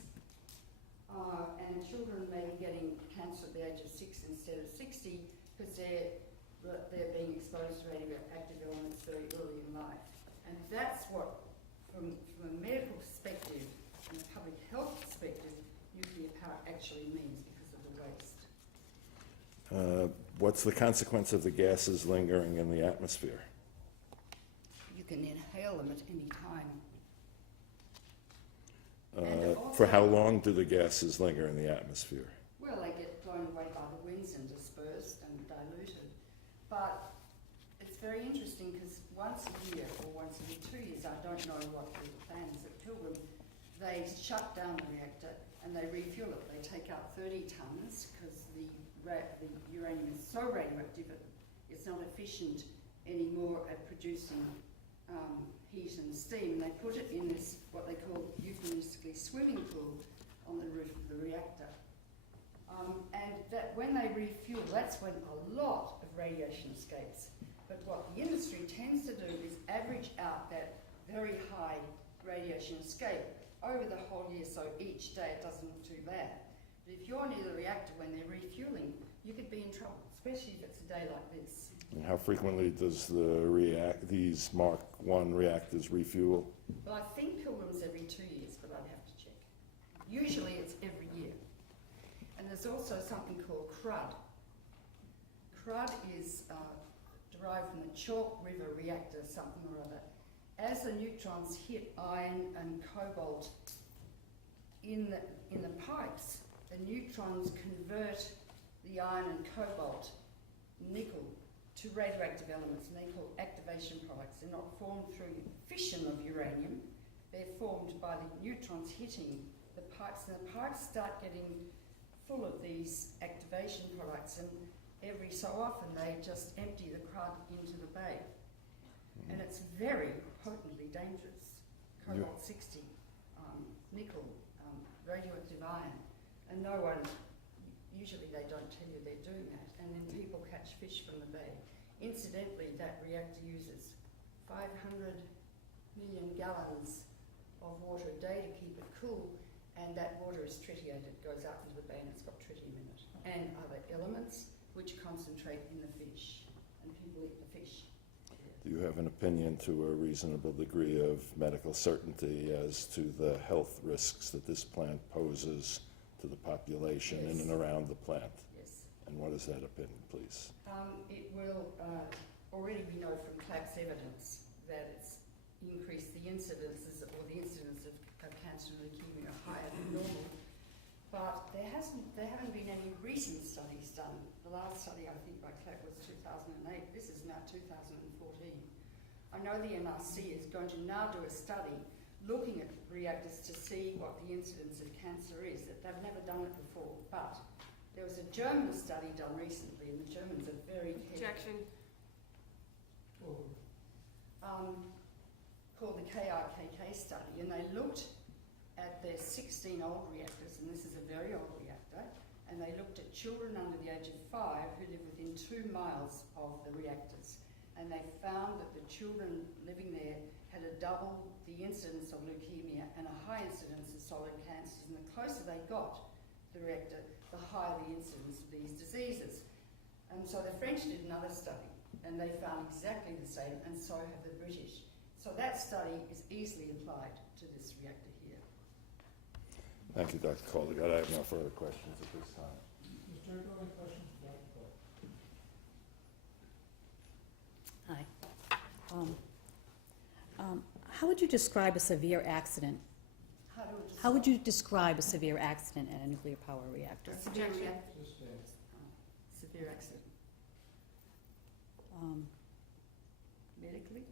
And children may be getting cancer at the age of 6 instead of 60 because they're being exposed to radioactive elements very early in life. And that's what, from a medical perspective and a public health perspective, nuclear power actually means because of the waste. What's the consequence of the gases lingering in the atmosphere? You can inhale them at any time. For how long do the gases linger in the atmosphere? Well, they get blown away by the winds and dispersed and diluted. But it's very interesting because once a year or once every 2 years, I don't know what the plan is at Pilgrim, they shut down the reactor and they refuel it. They take out 30 tonnes because the uranium is so radioactive it's not efficient anymore at producing heat and steam. They put it in this, what they call euphemistically swimming pool on the roof of the reactor. And that when they refuel, that's when a lot of radiation escapes. But what the industry tends to do is average out that very high radiation escape over the whole year, so each day it doesn't look too bad. But if you're near the reactor when they're refueling, you could be in trouble, especially if it's a day like this. And how frequently does these Mark I reactors refuel? Well, I think Pilgrim's every 2 years, but I'd have to check. Usually it's every year. And there's also something called CRUD. crud is derived from the Chalk River reactor, something or other. As the neutrons hit iron and cobalt in the pipes, the neutrons convert the iron and cobalt, nickel, to radioactive elements, and they call activation products. They're not formed through fission of uranium, they're formed by the neutrons hitting the pipes, and the pipes start getting full of these activation products, and every so often they just empty the crud into the bay. And it's very potently dangerous. Cobalt-60, nickel, radioactive iron, and no one, usually they don't tell you they're doing that, and then people catch fish from the bay. Incidentally, that reactor uses 500 million gallons of water a day to keep it cool, and that water is tritiated, goes out into the bay, and it's got tritium in it, and other elements which concentrate in the fish, and people eat the fish. Do you have an opinion to a reasonable degree of medical certainty as to the health risks that this plant poses to the population in and around the plant? Yes. And what is that opinion, please? It will, already we know from Clapp's evidence that it's increased the incidences, or the incidence of cancer and leukemia are higher than normal. But there haven't been any recent studies done. The last study, I think, by Clapp was 2008. This is now 2014. I know the NRC is going to now do a study looking at reactors to see what the incidence of cancer is. That they've never done it before, but there was a German study done recently, and the Germans are very careful. Objection. Called the KIKK study, and they looked at their 16 old reactors, and this is a very old reactor, and they looked at children under the age of 5 who live within 2 miles of the reactors, and they found that the children living there had a double the incidence of leukemia and a high incidence of solid cancers, and the closer they got to the reactor, the higher the incidence of these diseases. And so the French did another study, and they found exactly the same, and so have the British. So that study is easily applied to this reactor here. Thank you, Dr. Caldicott. I have no further questions at this time. Mr. Turco, any questions for Dr. Caldicott? Hi. How would you describe a severe accident? How would you describe a severe accident at a nuclear power reactor? Severe Objection. reactor. Just, Severe accident. Medically?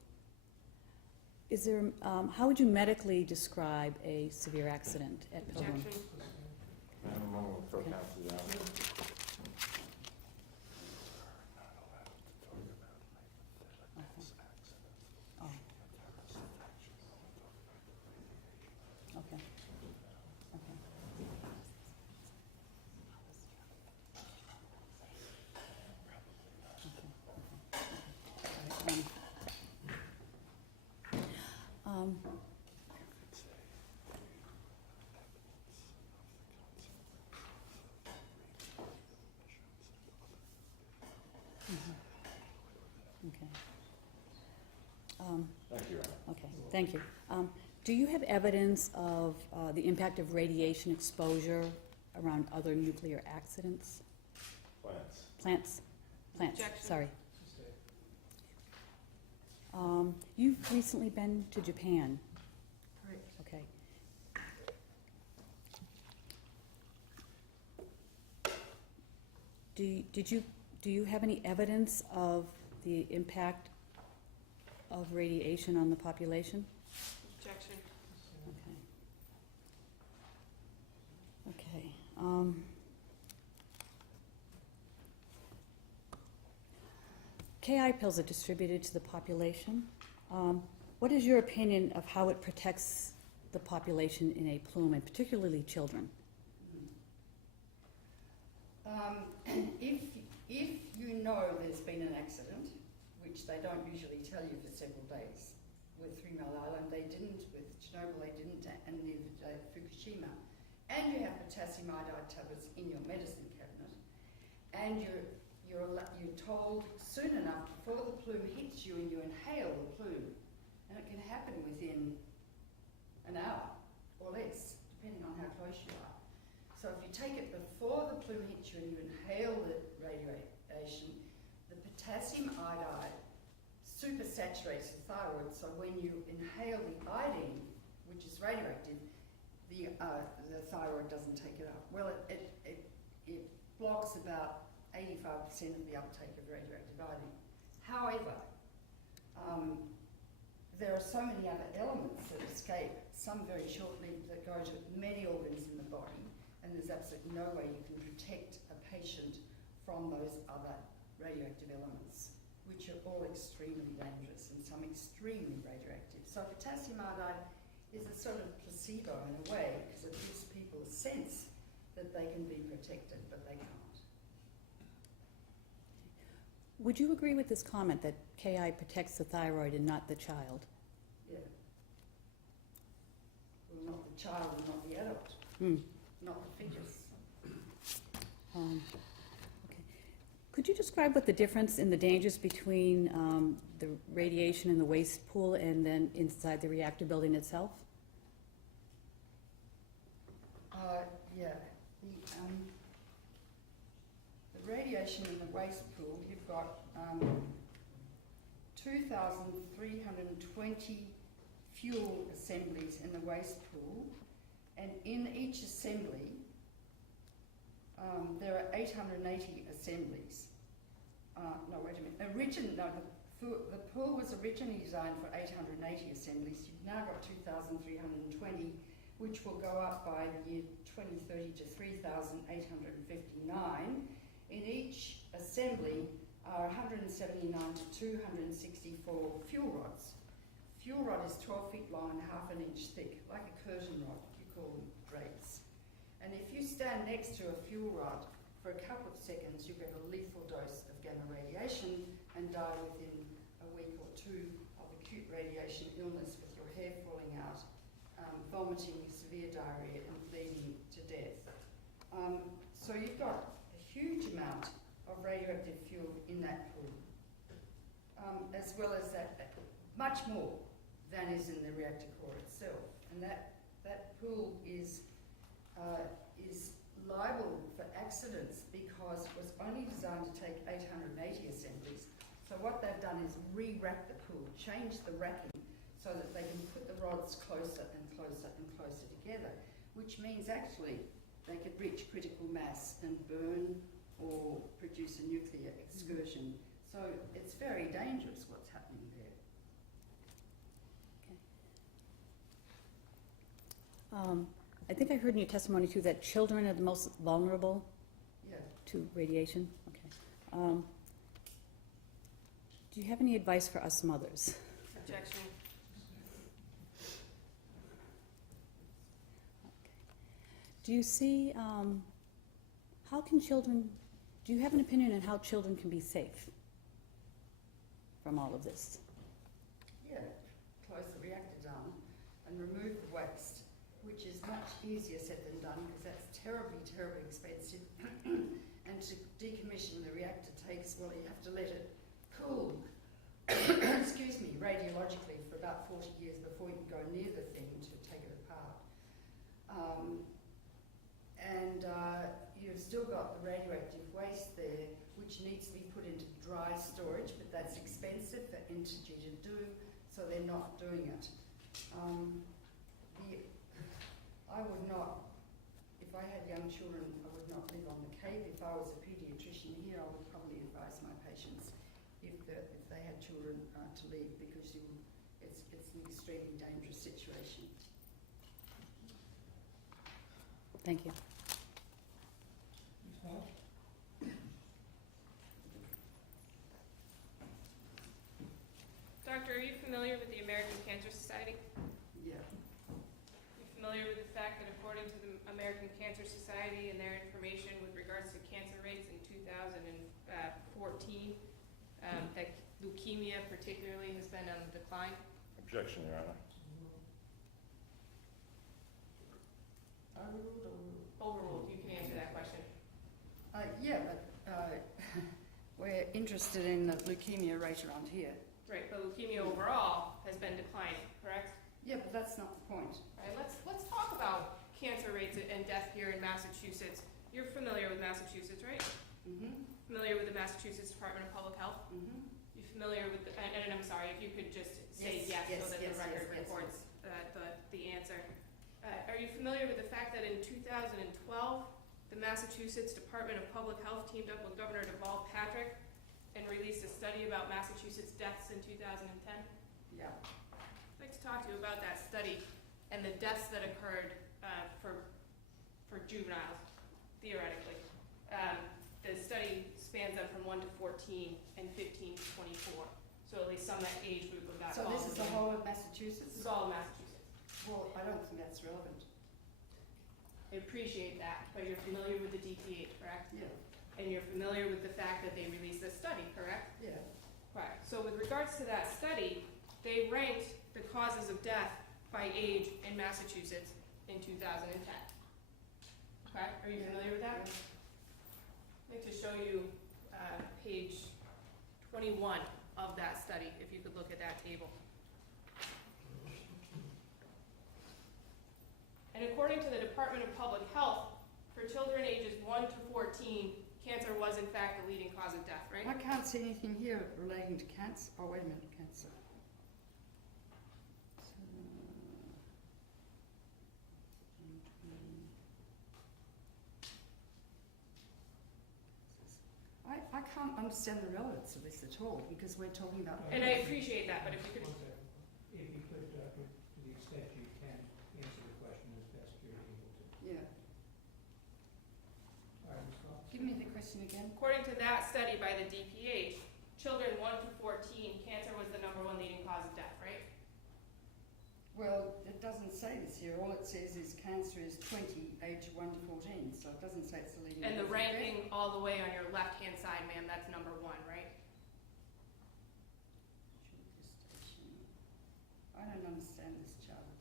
Is there, how would you medically describe a severe accident at Pilgrim? Objection. Madam, a moment, throw Okay. counsel down. Oh. Okay. Okay. Okay. Thank you, Anna. Okay, thank you. Do you have evidence of the impact of radiation exposure around other nuclear accidents? Plants. Plants, Objection. sorry. just say, You've recently been to Japan, Correct. okay. Do you have any evidence of the impact of radiation on the population? Objection. Okay. KI pills are distributed to the population. What is your opinion of how it protects the population in a plume, and particularly children? If you know there's been an accident, which they don't usually tell you for several days, with 3 Mile Island they didn't, with Chernobyl they didn't, and neither did Fukushima, and you have potassium iodide tablets in your medicine cabinet, and you're told soon enough before the plume hits you and you inhale the plume, and it can happen within an hour or less, depending on how close you are. So if you take it before the plume hits you and you inhale the radiation, potassium iodide supersaturates the thyroid, so when you inhale the iodine, which is radioactive, the thyroid doesn't take it up. Well, it blocks about 85% of the uptake of radioactive iodine. However, there are so many other elements that escape, some very short-lived, that go to many organs in the body, and there's absolutely no way you can protect a patient from those other radioactive elements, which are all extremely dangerous and some extremely radioactive. So potassium iodide is a sort of placebo in a way, because it gives people a sense that they can be protected, but they can't. Would you agree with this comment that KI protects the thyroid and not the child? Yeah. Well, not the child and not the adult, not the fetus. Okay. Could you describe what the difference in the dangers between the radiation in the waste pool and then inside the reactor building itself? Yeah. The radiation in the waste pool, you've got 2,320 fuel assemblies in the waste pool, and in each assembly there are 880 assemblies. No, wait a minute. The pool was originally designed for 880 assemblies. You've now got 2,320, which will go up by the year 2030 to 3,859. In each assembly are 179 to 264 fuel rods. Fuel rod is 12 feet long and half an inch thick, like a curtain rod. You call them drapes. And if you stand next to a fuel rod for a couple of seconds, you get a lethal dose of gamma radiation and die within a week or two of acute radiation illness with your hair falling out, vomiting, severe diarrhea, and bleeding to death. So you've got a huge amount of radioactive fuel in that pool, as well as that, much more than is in the reactor core itself. And that pool is liable for accidents because it was only designed to take 880 assemblies. So what they've done is re-rack the pool, change the racking so that they can put the rods closer and closer and closer together, which means actually they could reach critical mass and burn or produce a nuclear excursion. So it's very dangerous what's happening there. I think I heard in your testimony too that children are the most vulnerable Yeah. to radiation. Okay. Do you have any advice for us mothers? Objection. Do you see, how can children, do you have an opinion on how children can be safe from all of this? Yeah, close the reactor down and remove the waste, which is much easier said than done because that's terribly, terribly expensive. And to decommission the reactor takes, well, you have to let it cool, excuse me, radiologically for about 40 years before you can go near the thing to take it apart. You've still got the radioactive waste there, which needs to be put into dry storage, but that's expensive for Entergy to do, so they're not doing it. I would not, if I had young children, I would not live on the Cape. If I was a paediatrician here, I would probably advise my patients if they had children to leave, because it's an extremely dangerous situation. Thank you. Doctor, are you familiar with the American Cancer Society? Yeah. Are you familiar with the fact that according to the American Cancer Society and their information with regards to cancer rates in 2014, that leukemia particularly has been on the decline? Objection, Your Honor. Overruled. You can answer that question. Yeah, but we're interested in the leukemia rate around here. Right, but leukemia overall has been declining, correct? Yeah, but that's not the point. All right, let's talk about cancer rates and death here in Massachusetts. You're familiar with Massachusetts, right? Mm-hmm. Familiar with the Massachusetts Department of Public Health? Mm-hmm. You familiar with, and I'm sorry, if you could just say yes, so that the record records the answer. Are you familiar with the fact that in 2012, the Massachusetts Department of Public Health teamed up with Governor Deval Patrick and released a study about Massachusetts deaths in 2010? Yeah. I'd like to talk to you about that study and the deaths that occurred for juveniles, theoretically. The study spans them from 1 to 14 and 15 to 24. So at least some that age group of that. So this is the whole of Massachusetts? This is all of Massachusetts. Well, I don't think that's relevant. I appreciate that, but you're familiar with the DPH, correct? Yeah. And you're familiar with the fact that they released this study, correct? Yeah. Right. So with regards to that study, they ranked the causes of death by age in Massachusetts in 2010. Okay, are you familiar with that? I'd like to show you page 21 of that study, if you could look at that table. And according to the Department of Public Health, for children ages 1 to 14, cancer was in fact the leading cause of death, right? I can't see anything here relating to cancer. Oh, wait a minute, cancer. I can't understand the relevance of this at all because we're talking about. And I appreciate that, but if you could. One second. If you could, to the extent you can, answer the question as best you're able to. Yeah. All right, Ms. Fox? Give me the question again. According to that study by the DPH, children 1 to 14, cancer was the #1 leading cause of death, right? Well, it doesn't say this here. All it says is cancer is 20, age 1 to 14. So it doesn't say it's the leading. And the cause of death. ranking all the way on your left-hand side, ma'am, that's #1, right? I don't understand this chart at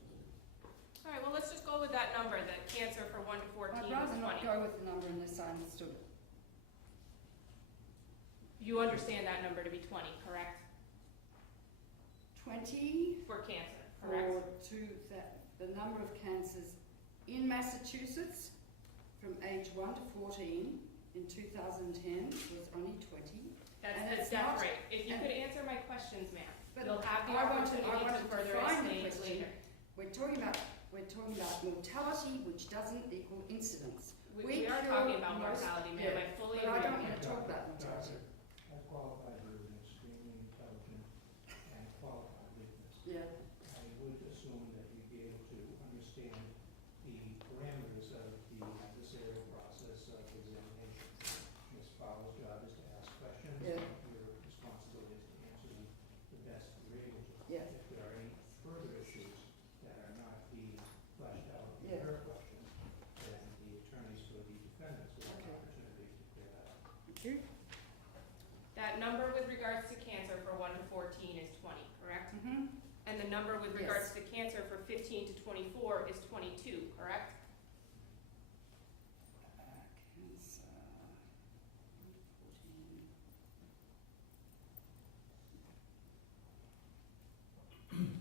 all. All right, well, let's just go with that number, that cancer for 1 to 14 I'd is rather 20. not go with the number unless I understood it. You understand that number to be 20, correct? 20 For cancer, correct? the number of cancers in Massachusetts from age 1 to 14 in 2010 was only 20. That's And the it's death not- rate. If you and- could answer my questions, ma'am, But you'll have the I wanted opportunity to to further define the explain question. later. We're talking about mortality, which doesn't equal incidence. We are kill talking about most- mortality, ma'am, yeah, I fully But I agree. don't want to talk about mortality. I qualify you as an extremely intelligent and qualified witness. Yeah. I would assume that you'd be able to understand the parameters of the adversarial process of examination. Ms. Fowler's job is to ask questions. Yeah. Your responsibility is to answer them the best you're able to. Yeah. If there are any further issues that are not being fleshed out in Yeah. her question, then the attorneys for the defendants will have Okay. an opportunity to clear that up. Thank you. That number with regards to cancer for 1 to 14 is 20, correct? Mm-hmm. And the number with Yes. regards to cancer for 15 to 24 is 22, correct? Cancer. 14.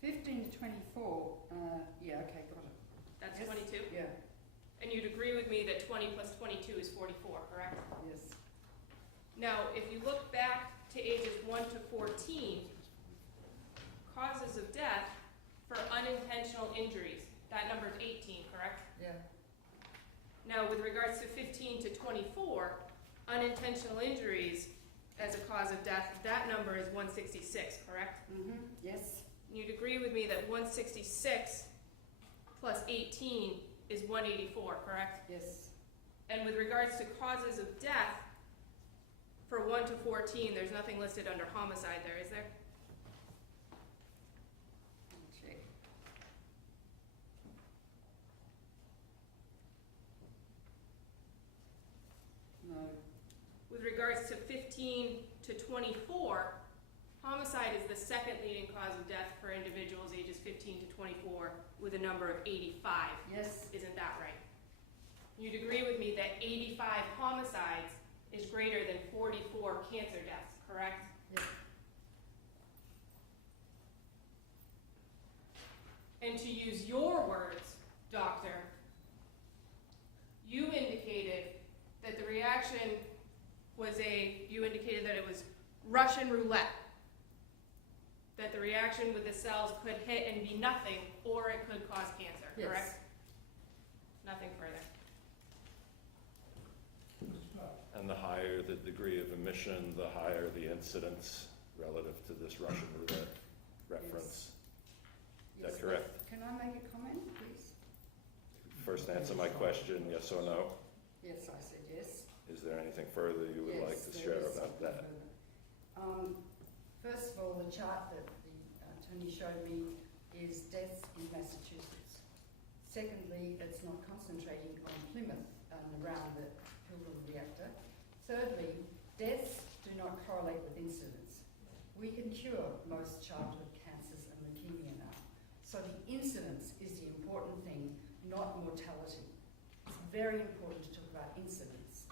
(15 to 24, yeah, okay, got it. That's Yes. 22? Yeah, And you'd agree with me that 20 plus 22 is 44, correct? yes. Now, if you look back to ages 1 to 14, causes of death for unintentional injuries, that number is 18, correct? Yeah. Now, with regards to 15 to 24, unintentional injuries as a cause of death, that number is 166, correct? Mm-hmm, yes. You'd agree with me that 166 plus 18 is 184, correct? Yes. And with regards to causes of death, for 1 to 14, there's nothing listed under homicide there, is there? I'll check. No. With regards to 15 to 24, homicide is the second leading cause of death for individuals ages 15 to 24 with a number of 85. Yes. Isn't that right? You'd agree with me that 85 homicides is greater than 44 cancer deaths, correct? Yes. And to use your words, doctor, you indicated that the reaction you indicated that it was Russian roulette. That the reaction with the cells could hit and be nothing, or it could cause cancer, Yes. correct? Nothing further. And the higher the degree of emission, the higher the incidence relative to this Russian roulette reference. Is that correct? Can I make a comment, please? First answer my question, yes or no. Yes, I said yes. Is there anything further you would like to Yes, share there is about that? First of all, the chart that the attorney showed me is deaths in Massachusetts. Secondly, it's not concentrating on Plymouth and around the Pilgrim reactor. Thirdly, deaths do not correlate with incidence. We can cure most childhood cancers and leukemia now. So the incidence is the important thing, not mortality. It's very important to talk about incidence.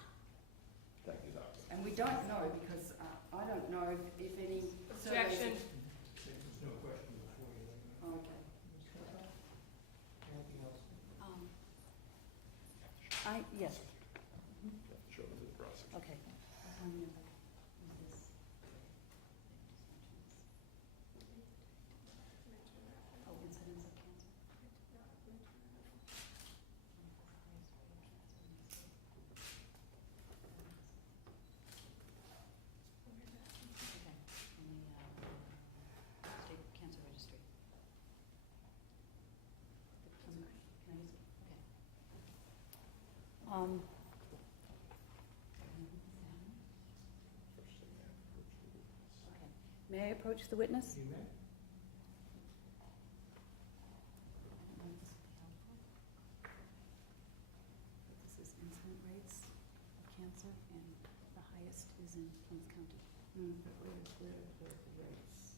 Thank you, Doctor. And we don't know because I don't know if any Objection. There's no question before you. Oh, okay. Anything else? Yes, Show it to the prosecutor. okay. Oh, incidence of cancer? Okay, in the state cancer registry. Can I use it? Okay. Okay. May I approach the witness? You may. This is incident rates of cancer, and the highest is in Plymouth County. But where's the rates?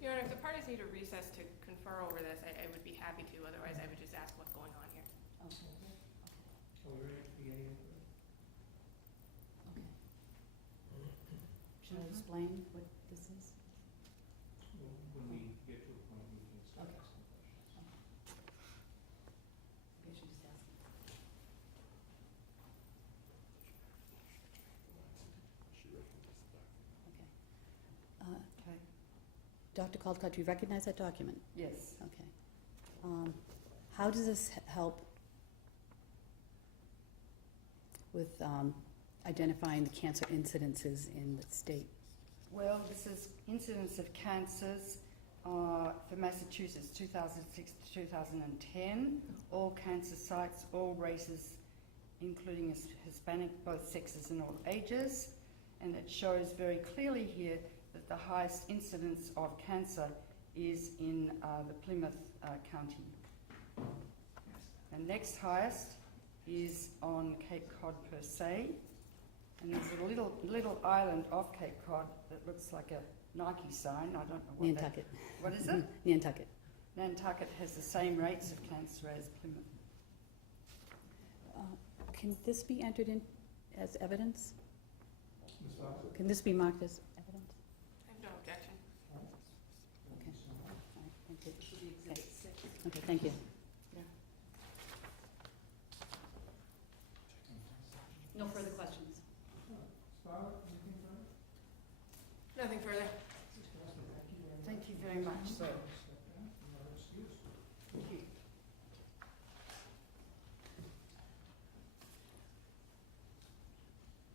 Your Honor, if the parties need a recess to confer over this, I would be happy to. Otherwise, I would just ask what's going on here. Oh, Are we ready to begin? okay. Should I explain what this is? When we get to a point, we can start Okay. asking questions. Maybe I should just ask. She recognized the document. Okay. Okay. Dr. Caldicott, do you recognize that document? Yes. Okay. How does this help with identifying the cancer incidences in the state? Well, this is incidence of cancers for Massachusetts 2006 to 2010. All cancer sites, all races, including Hispanic, both sexes and all ages. And it shows very clearly here that the highest incidence of cancer is in the Plymouth County. And next highest is on Cape Cod per se. And there's a little island off Cape Cod that looks like a Nike sign. I don't know what that. Nantucket. What is it? Nantucket. Nantucket has the same rates of cancer as Plymouth. Can this be entered in as evidence? Ms. Fox? Can this be marked as evidence? I have no objection. Okay. All right, thank you. Okay, thank you. No further questions. Scarlett, anything further? Nothing further. Thank you very much, sir. You are excused. Thank you.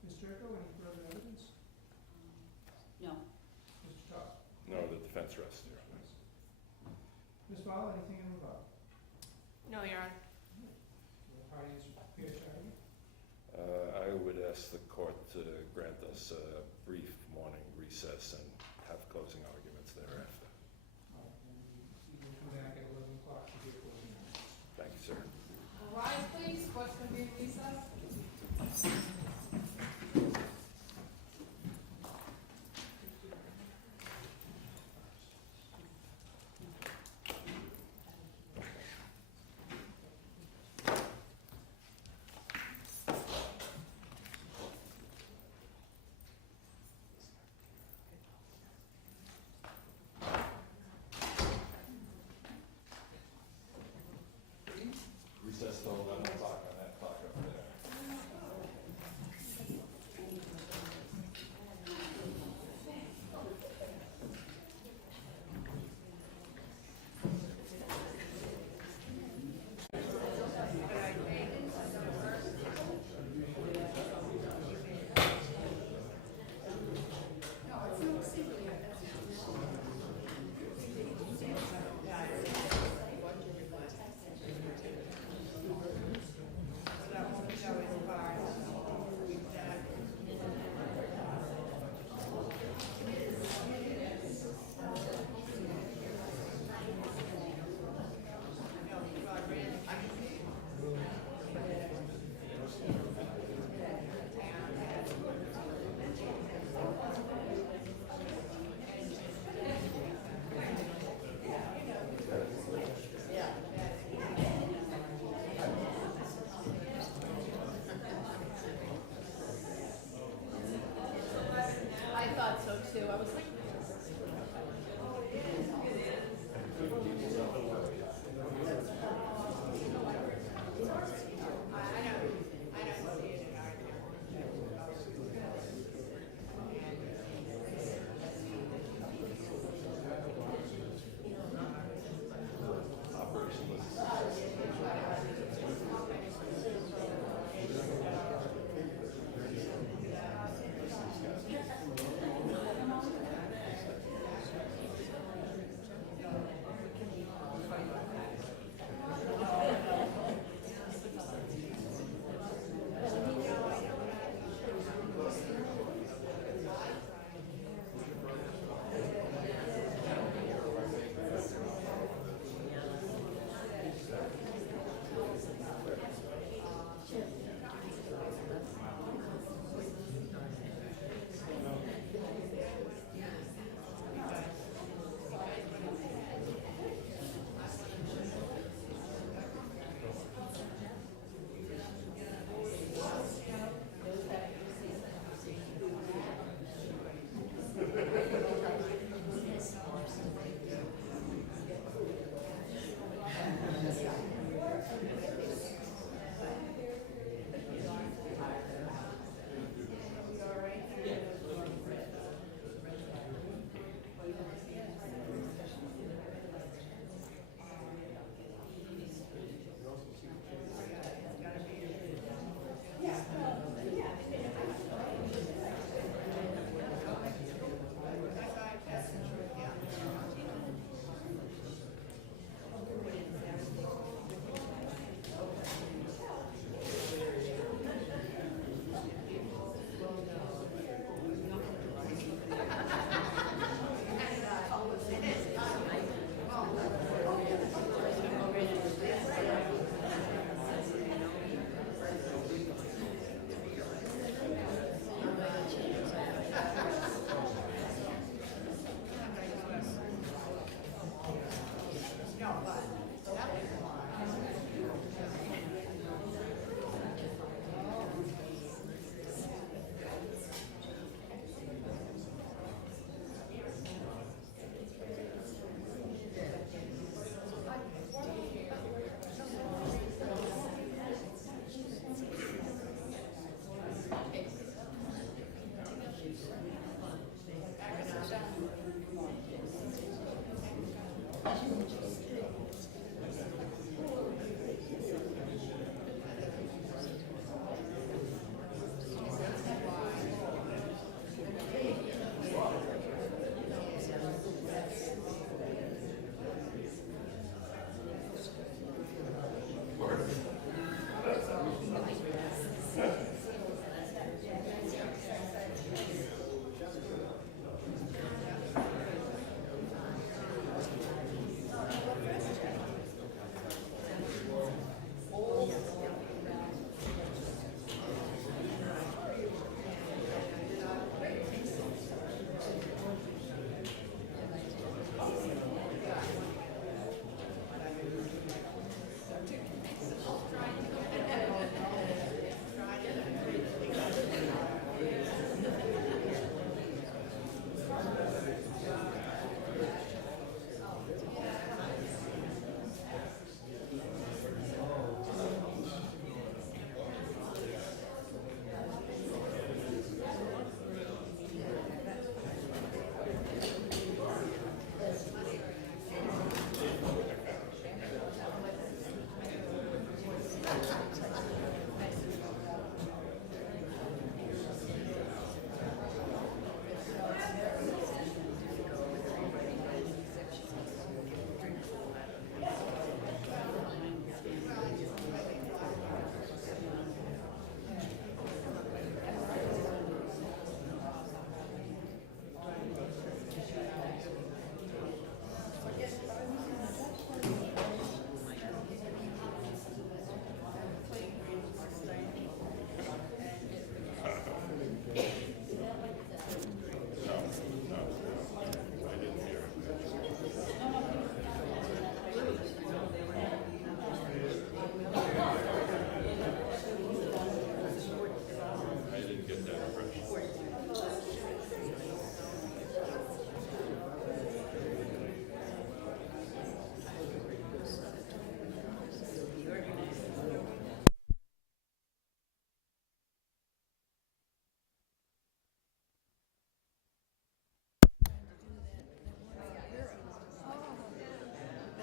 Ms. Turco, any further evidence? No. Mr. Todd? No, the defense rests, Your Honor. Ms. Fowler, anything in rebuttal? No, Your Honor. The parties appear to agree. I would ask the court to grant us a brief morning recess and have closing arguments thereafter. We will come back at 11 o'clock to hear closing arguments. Thank you, sir. Rise, please. Court's going to be in recess. recess till 11 o'clock on that clock up there. I thought so too. I was like,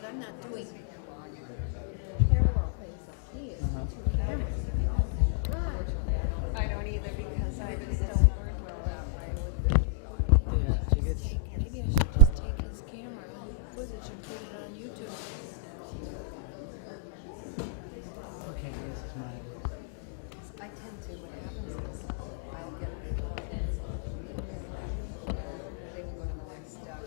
I'm not doing parallel things like he is to two cameras. I don't either because I just don't learn well that way. Maybe I should just take his camera footage and put it on YouTube. Okay, this is my. I tend to. What happens is I'll get they will go to the next step.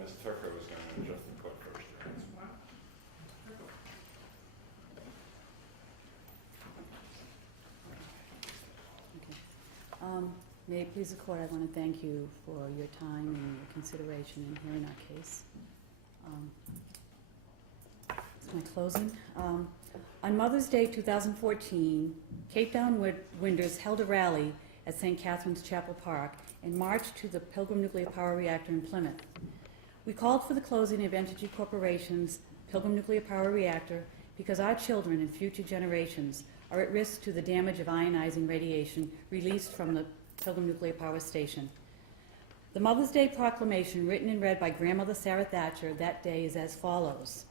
Ms. Turco was going to address the court first. May it please the court, I want to thank you for your time and your consideration in hearing our case. It's my closing. On Mother's Day 2014, Cape Town Winders held a rally at St. Catherine's Chapel Park and marched to the Pilgrim Nuclear Power Reactor in Plymouth. We called for the closing of Entergy Corporation's Pilgrim Nuclear Power Reactor because our children and future generations are at risk to the damage of ionizing radiation released from the Pilgrim Nuclear Power Station. The Mother's Day proclamation written and read by Grandmother Sarah Thatcher that day is as follows.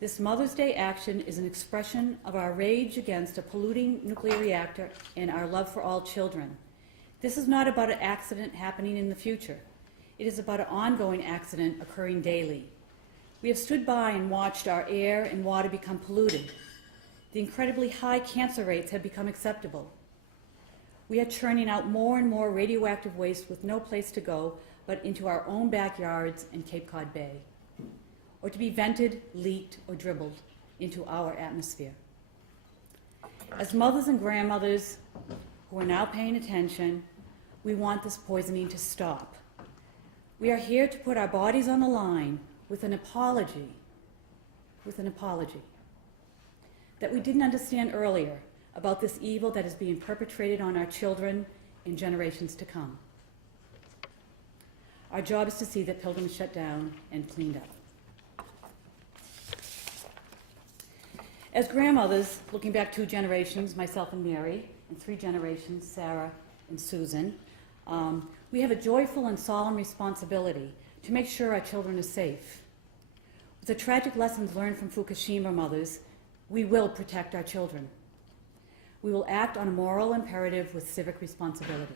This Mother's Day action is an expression of our rage against a polluting nuclear reactor and our love for all children. This is not about an accident happening in the future. It is about an ongoing accident occurring daily. We have stood by and watched our air and water become polluted. The incredibly high cancer rates have become acceptable. We are churning out more and more radioactive waste with no place to go but into our own backyards in Cape Cod Bay, or to be vented, leaked, or dribbled into our atmosphere. As mothers and grandmothers who are now paying attention, we want this poisoning to stop. We are here to put our bodies on the line with an apology, that we didn't understand earlier about this evil that is being perpetrated on our children in generations to come. Our job is to see that Pilgrim is shut down and cleaned up. As grandmothers, looking back 2 generations, myself and Mary, and 3 generations, Sarah and Susan, we have a joyful and solemn responsibility to make sure our children are safe. With the tragic lessons learned from Fukushima mothers, we will protect our children. We will act on a moral imperative with civic responsibility.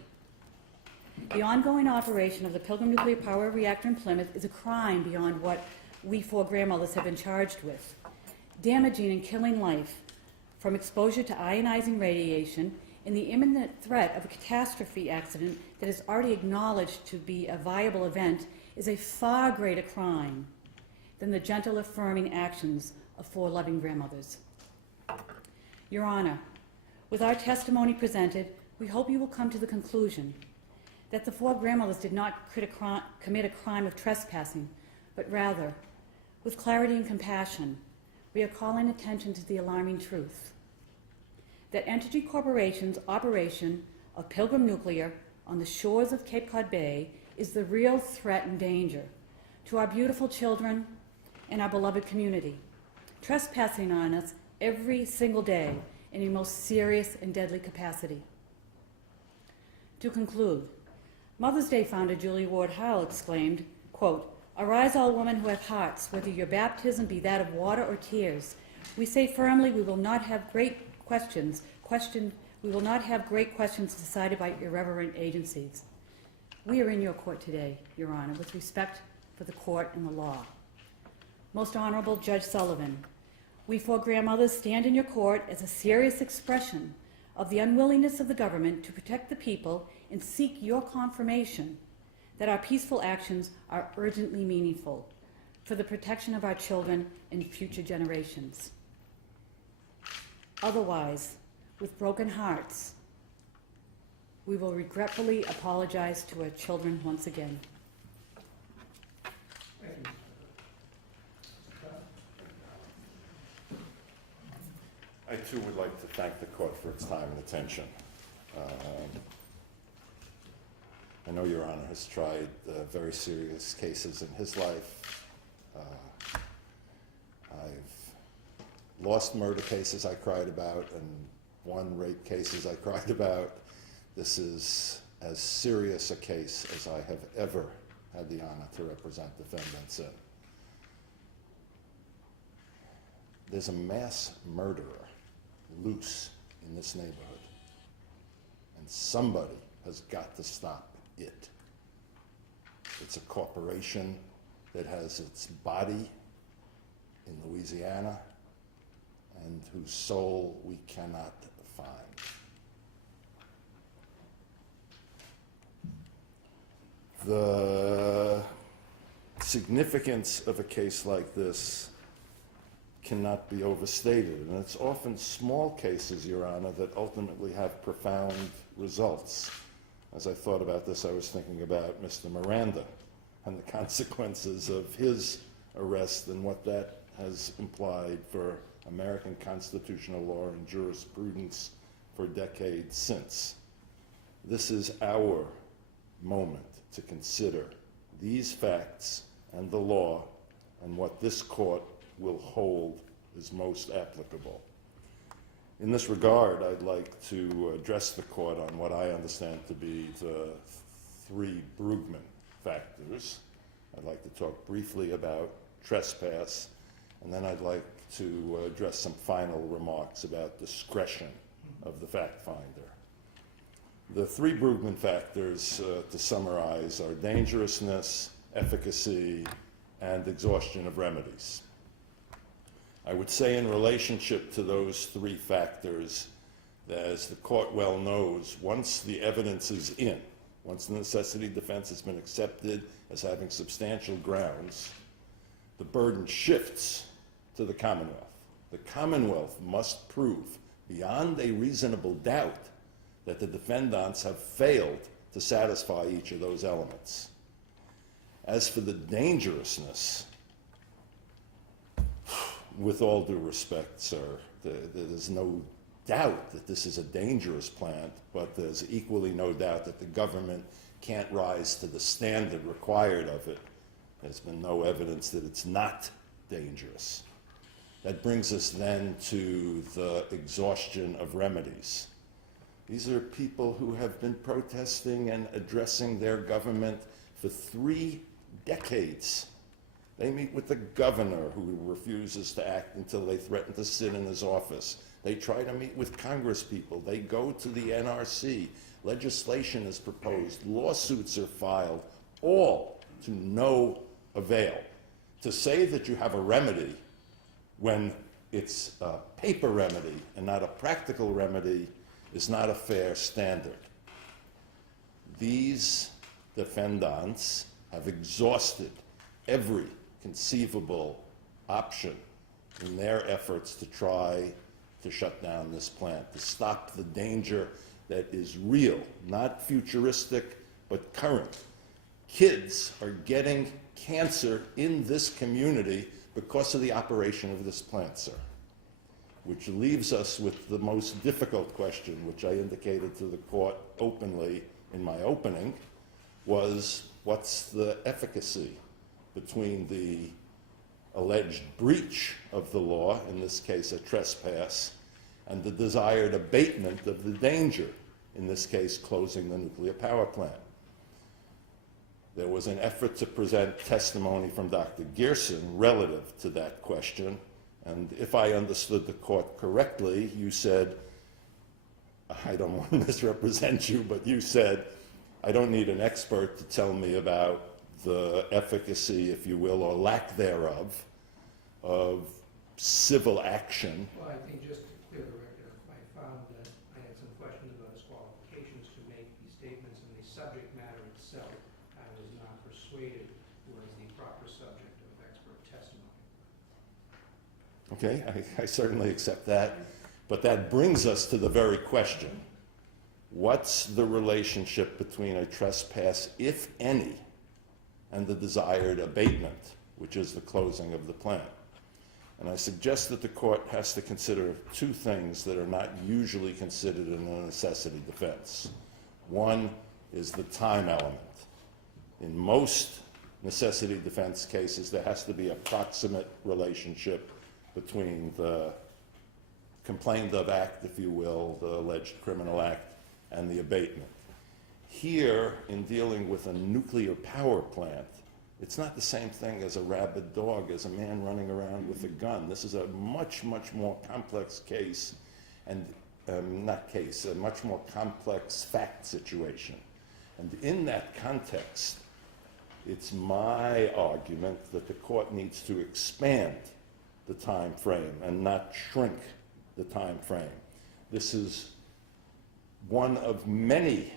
The ongoing operation of the Pilgrim nuclear power reactor in Plymouth is a crime beyond what we 4 grandmothers have been charged with, damaging and killing life from exposure to ionizing radiation and the imminent threat of a catastrophe accident that is already acknowledged to be a viable event is a far greater crime than the gentle affirming actions of 4 loving grandmothers. Your Honor, with our testimony presented, we hope you will come to the conclusion that the 4 grandmothers did not commit a crime of trespassing, but rather, with clarity and compassion, we are calling attention to the alarming truth that Entergy Corporation's operation of Pilgrim Nuclear on the shores of Cape Cod Bay is the real threat and danger to our beautiful children and our beloved community, trespassing on us every single day in a most serious and deadly capacity. To conclude, Mother's Day founder Julia Ward Howe exclaimed, quote, "Arise all women who have hearts, whether your baptism be that of water or tears. We say firmly we will not have great questions decided by irreverent agencies." We are in your court today, Your Honor, with respect for the court and the law. Most Honorable Judge Sullivan, we 4 grandmothers stand in your court as a serious expression of the unwillingness of the government to protect the people and seek your confirmation that our peaceful actions are urgently meaningful for the protection of our children and future generations. Otherwise, with broken hearts, we will regretfully apologize to our children once again. Thank you, Mr. I too would like to thank the court for its time and attention. I know Your Honor has tried very serious cases in his life. I've lost murder cases I cried about and won rape cases I cried about. This is as serious a case as I have ever had the honor to represent defendants in. There's a mass murderer loose in this neighborhood, and somebody has got to stop it. It's a corporation that has its body in Louisiana and whose soul we cannot find. The significance of a case like this cannot be overstated, and it's often small cases, Your Honor, that ultimately have profound results. As I thought about this, I was thinking about Mr. Miranda and the consequences of his arrest and what that has implied for American constitutional law and jurisprudence for decades since. This is our moment to consider these facts and the law and what this court will hold is most applicable. In this regard, I'd like to address the court on what I understand to be the 3 Brugman factors. I'd like to talk briefly about trespass, and then I'd like to address some final remarks about discretion of the fact finder. The 3 Brugman factors, to summarize, are dangerousness, efficacy, and exhaustion of remedies. I would say in relationship to those 3 factors, that as the court well knows, once the evidence is in, once the necessity defense has been accepted as having substantial grounds, the burden shifts to the Commonwealth. The Commonwealth must prove beyond a reasonable doubt that the defendants have failed to satisfy each of those elements. As for the dangerousness, with all due respect, sir, there's no doubt that this is a dangerous plant, but there's equally no doubt that the government can't rise to the standard required of it. There's been no evidence that it's not dangerous. That brings us then to the exhaustion of remedies. These are people who have been protesting and addressing their government for 3 decades. They meet with the governor, who refuses to act until they threaten to sit in his office. They try to meet with Congress people. They go to the NRC. Legislation is proposed. Lawsuits are filed, all to no avail. To say that you have a remedy when it's a paper remedy and not a practical remedy is not a fair standard. These defendants have exhausted every conceivable option in their efforts to try to shut down this plant, to stop the danger that is real, not futuristic, but current. Kids are getting cancer in this community because of the operation of this plant, sir. Which leaves us with the most difficult question, which I indicated to the court openly in my opening, was what's the efficacy between the alleged breach of the law, in this case a trespass, and the desired abatement of the danger, in this case closing the nuclear power plant. There was an effort to present testimony from Dr. Gearson relative to that question, and if I understood the court correctly, you said, I don't want to misrepresent you, but you said, I don't need an expert to tell me about the efficacy, if you will, or lack thereof, of civil action. Well, I think just to clear the record, I found that I had some questions about his qualifications to make these statements, and the subject matter itself, I was not persuaded was the proper subject of expert testimony. Okay, I certainly accept that. But that brings us to the very question. What's the relationship between a trespass, if any, and the desired abatement, which is the closing of the plant? And I suggest that the court has to consider 2 things that are not usually considered in a necessity defense. One is the time element. In most necessity defense cases, there has to be a proximate relationship between the complained of act, if you will, the alleged criminal act, and the abatement. Here, in dealing with a nuclear power plant, it's not the same thing as a rabid dog, as a man running around with a gun. This is a much, much more complex case, and a much more complex fact situation. And in that context, it's my argument that the court needs to expand the time frame and not shrink the time frame. This is one of many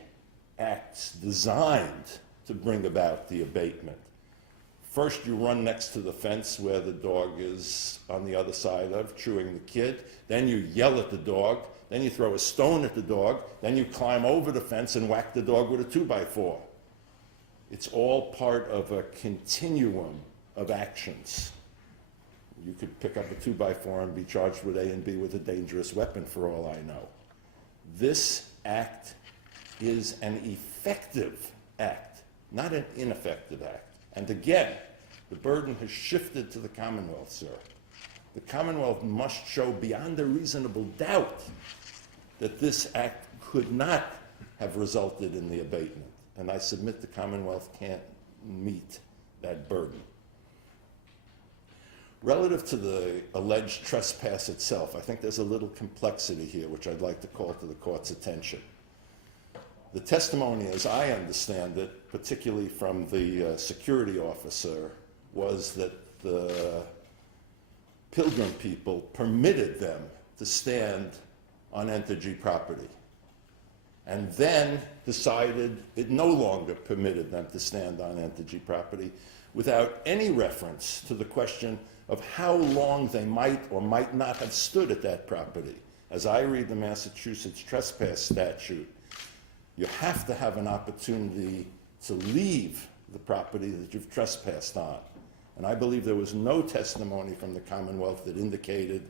acts designed to bring about the abatement. First, you run next to the fence where the dog is on the other side of, chewing the kid. Then you yell at the dog. Then you throw a stone at the dog. Then you climb over the fence and whack the dog with a 2x4. It's all part of a continuum of actions. You could pick up a 2x4 and be charged with A and B with a dangerous weapon for all I know. This act is an effective act, not an ineffective act. And again, the burden has shifted to the Commonwealth, sir. The Commonwealth must show beyond a reasonable doubt that this act could not have resulted in the abatement. and I submit the Commonwealth can't meet that burden. Relative to the alleged trespass itself, I think there's a little complexity here which I'd like to call to the court's attention. The testimony, as I understand it, particularly from the security officer, was that the Pilgrim people permitted them to stand on Entergy property, and then decided it no longer permitted them to stand on Entergy property without any reference to the question of how long they might or might not have stood at that property. As I read the Massachusetts trespass statute, you have to have an opportunity to leave the property that you've trespassed on. And I believe there was no testimony from the Commonwealth that indicated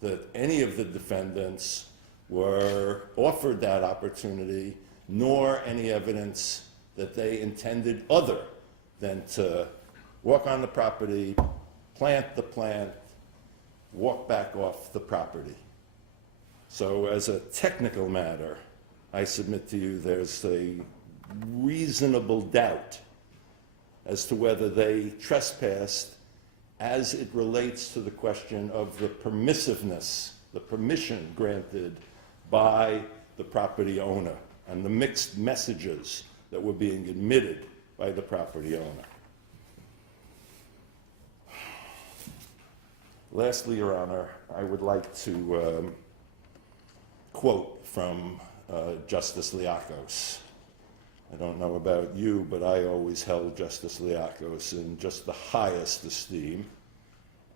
that any of the defendants were offered that opportunity, nor any evidence that they intended other than to walk on the property, plant the plant, walk back off the property. So as a technical matter, I submit to you there's a reasonable doubt as to whether they trespassed as it relates to the question of the permissiveness, the permission granted by the property owner and the mixed messages that were being admitted by the property owner. Lastly, Your Honor, I would like to quote from Justice Liakos. I don't know about you, but I always held Justice Liakos in just the highest esteem,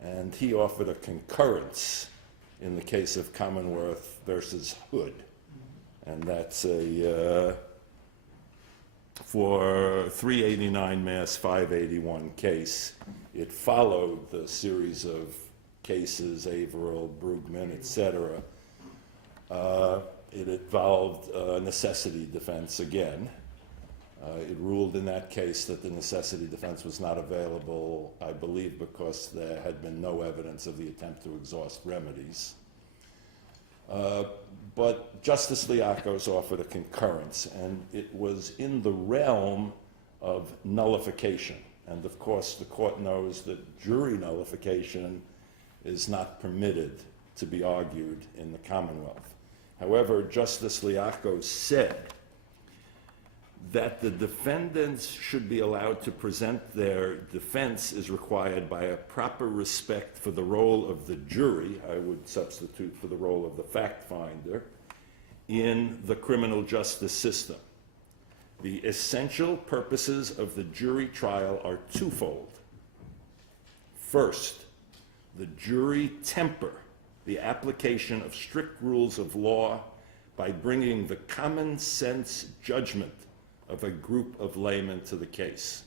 and he offered a concurrence in the case of Commonwealth versus Hood, and that's a for 389 Mass 581 case. It followed the series of cases, Averill, Brugman, etc. It involved a necessity defense again. It ruled in that case that the necessity defense was not available, I believe, because there had been no evidence of the attempt to exhaust remedies. But Justice Liakos offered a concurrence, and it was in the realm of nullification. And of course, the court knows that jury nullification is not permitted to be argued in the Commonwealth. However, Justice Liakos said that the defendants should be allowed to present their defense as required by a proper respect for the role of the jury, I would substitute for the role of the fact finder, in the criminal justice system. The essential purposes of the jury trial are twofold. First, the jury temper the application of strict rules of law by bringing the common sense judgment of a group of laymen to the case.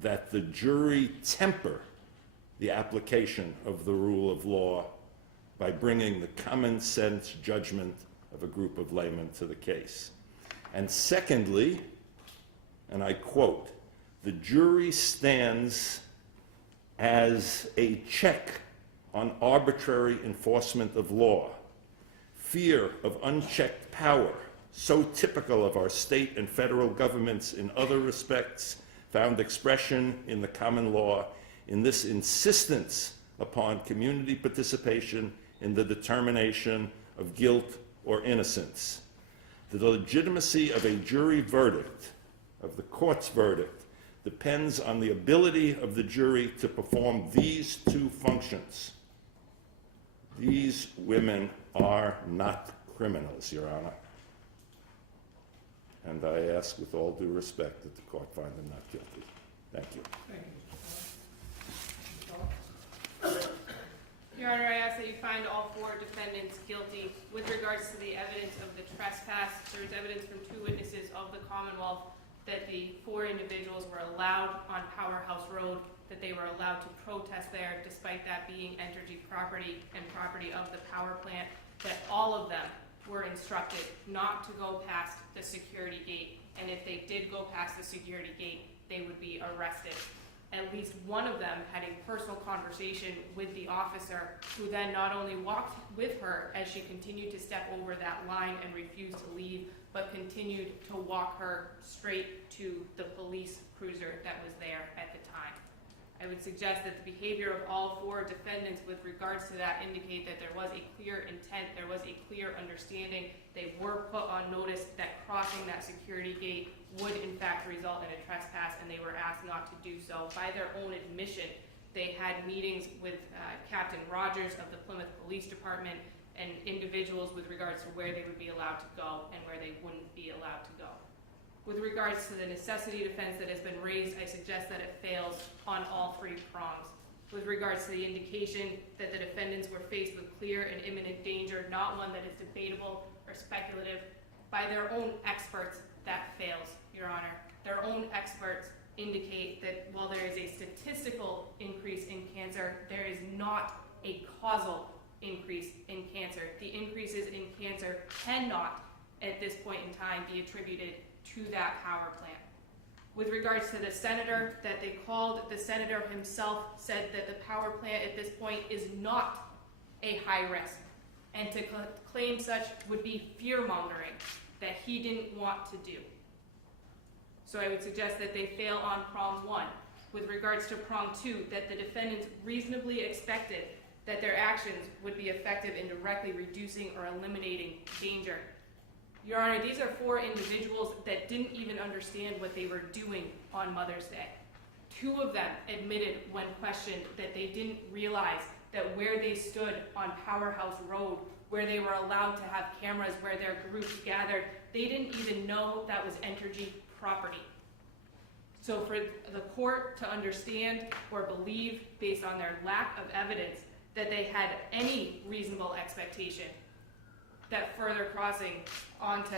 That the jury temper the application of the rule of law by bringing the common sense judgment of a group of laymen to the case. And secondly, and I quote, the jury stands as a check on arbitrary enforcement of law, fear of unchecked power, so typical of our state and federal governments in other respects, found expression in the common law in this insistence upon community participation in the determination of guilt or innocence. The legitimacy of a jury verdict, of the court's verdict, depends on the ability of the jury to perform these two functions. These women are not criminals, Your Honor. And I ask with all due respect that the court find them not guilty. Thank you. Thank you. Your Honor, I ask that you find all four defendants guilty. With regards to the evidence of the trespass, there is evidence from two witnesses of the Commonwealth that the four individuals were allowed on Powerhouse Road, that they were allowed to protest there despite that being Entergy property and property of the power plant, that all of them were instructed not to go past the security gate, and if they did go past the security gate, they would be arrested. At least one of them had a personal conversation with the officer, who then not only walked with her as she continued to step over that line and refused to leave, but continued to walk her straight to the police cruiser that was there at the time. I would suggest that the behavior of all four defendants with regards to that indicate that there was a clear intent, there was a clear understanding. They were put on notice that crossing that security gate would in fact result in a trespass, and they were asked not to do so. By their own admission, they had meetings with Captain Rogers of the Plymouth Police Department and individuals with regards to where they would be allowed to go and where they wouldn't be allowed to go. With regards to the necessity defense that has been raised, I suggest that it fails on all three prongs. With regards to the indication that the defendants were faced with clear and imminent danger, not one that is debatable or speculative, by their own experts, that fails, Your Honor. Their own experts indicate that while there is a statistical increase in cancer, there is not a causal increase in cancer. The increases in cancer cannot, at this point in time, be attributed to that power plant. With regards to the senator that they called, the senator himself said that the power plant at this point is not a high risk, and to claim such would be fear-mongering that he didn't want to do. So I would suggest that they fail on prong one. With regards to prong two, that the defendants reasonably expected that their actions would be effective in directly reducing or eliminating danger. Your Honor, these are four individuals that didn't even understand what they were doing on Mother's Day. Two of them admitted when questioned that they didn't realize that where they stood on Powerhouse Road, where they were allowed to have cameras, where their groups gathered, they didn't even know that was Entergy property. So for the court to understand or believe, based on their lack of evidence, that they had any reasonable expectation that further crossing onto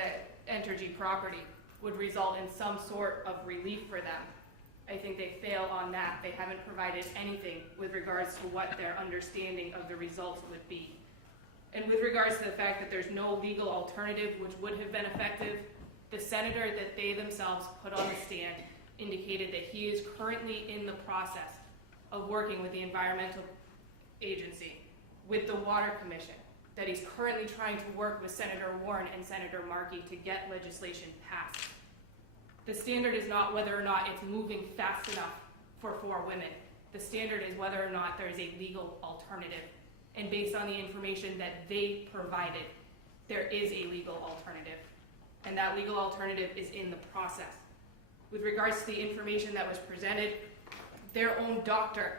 Entergy property would result in some sort of relief for them, I think they fail on that. They haven't provided anything with regards to what their understanding of the results would be. And with regards to the fact that there's no legal alternative which would have been effective, the senator that they themselves put on the stand indicated that he is currently in the process of working with the Environmental Agency, with the Water Commission, that he's currently trying to work with Senator Warren and Senator Markey to get legislation passed. The standard is not whether or not it's moving fast enough for four women. The standard is whether or not there is a legal alternative. And based on the information that they provided, there is a legal alternative. And that legal alternative is in the process. With regards to the information that was presented, their own doctor,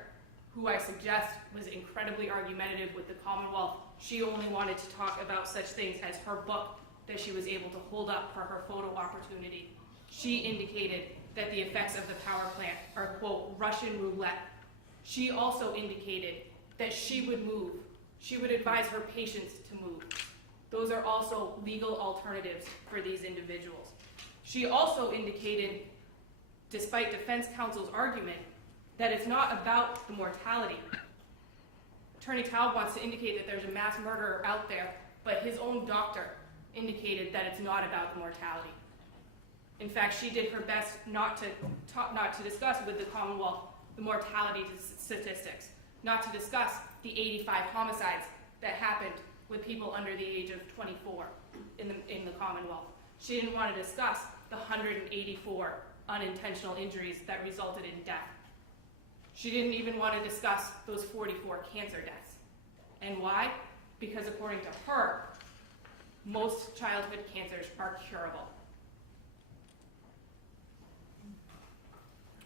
who I suggest was incredibly argumentative with the Commonwealth, she only wanted to talk about such things as her book that she was able to hold up for her photo opportunity. She indicated that the effects of the power plant are, quote, Russian roulette. She also indicated that she would move. She would advise her patients to move. Those are also legal alternatives for these individuals. She also indicated, despite defense counsel's argument, that it's not about the mortality. Attorney Taub wants to indicate that there's a mass murderer out there, but his own doctor indicated that it's not about the mortality. In fact, she did her best not to discuss with the Commonwealth the mortality statistics, not to discuss the 85 homicides that happened with people under the age of 24 in the Commonwealth. She didn't want to discuss the 184 unintentional injuries that resulted in death. She didn't even want to discuss those 44 cancer deaths. And why? Because according to her, most childhood cancers are curable.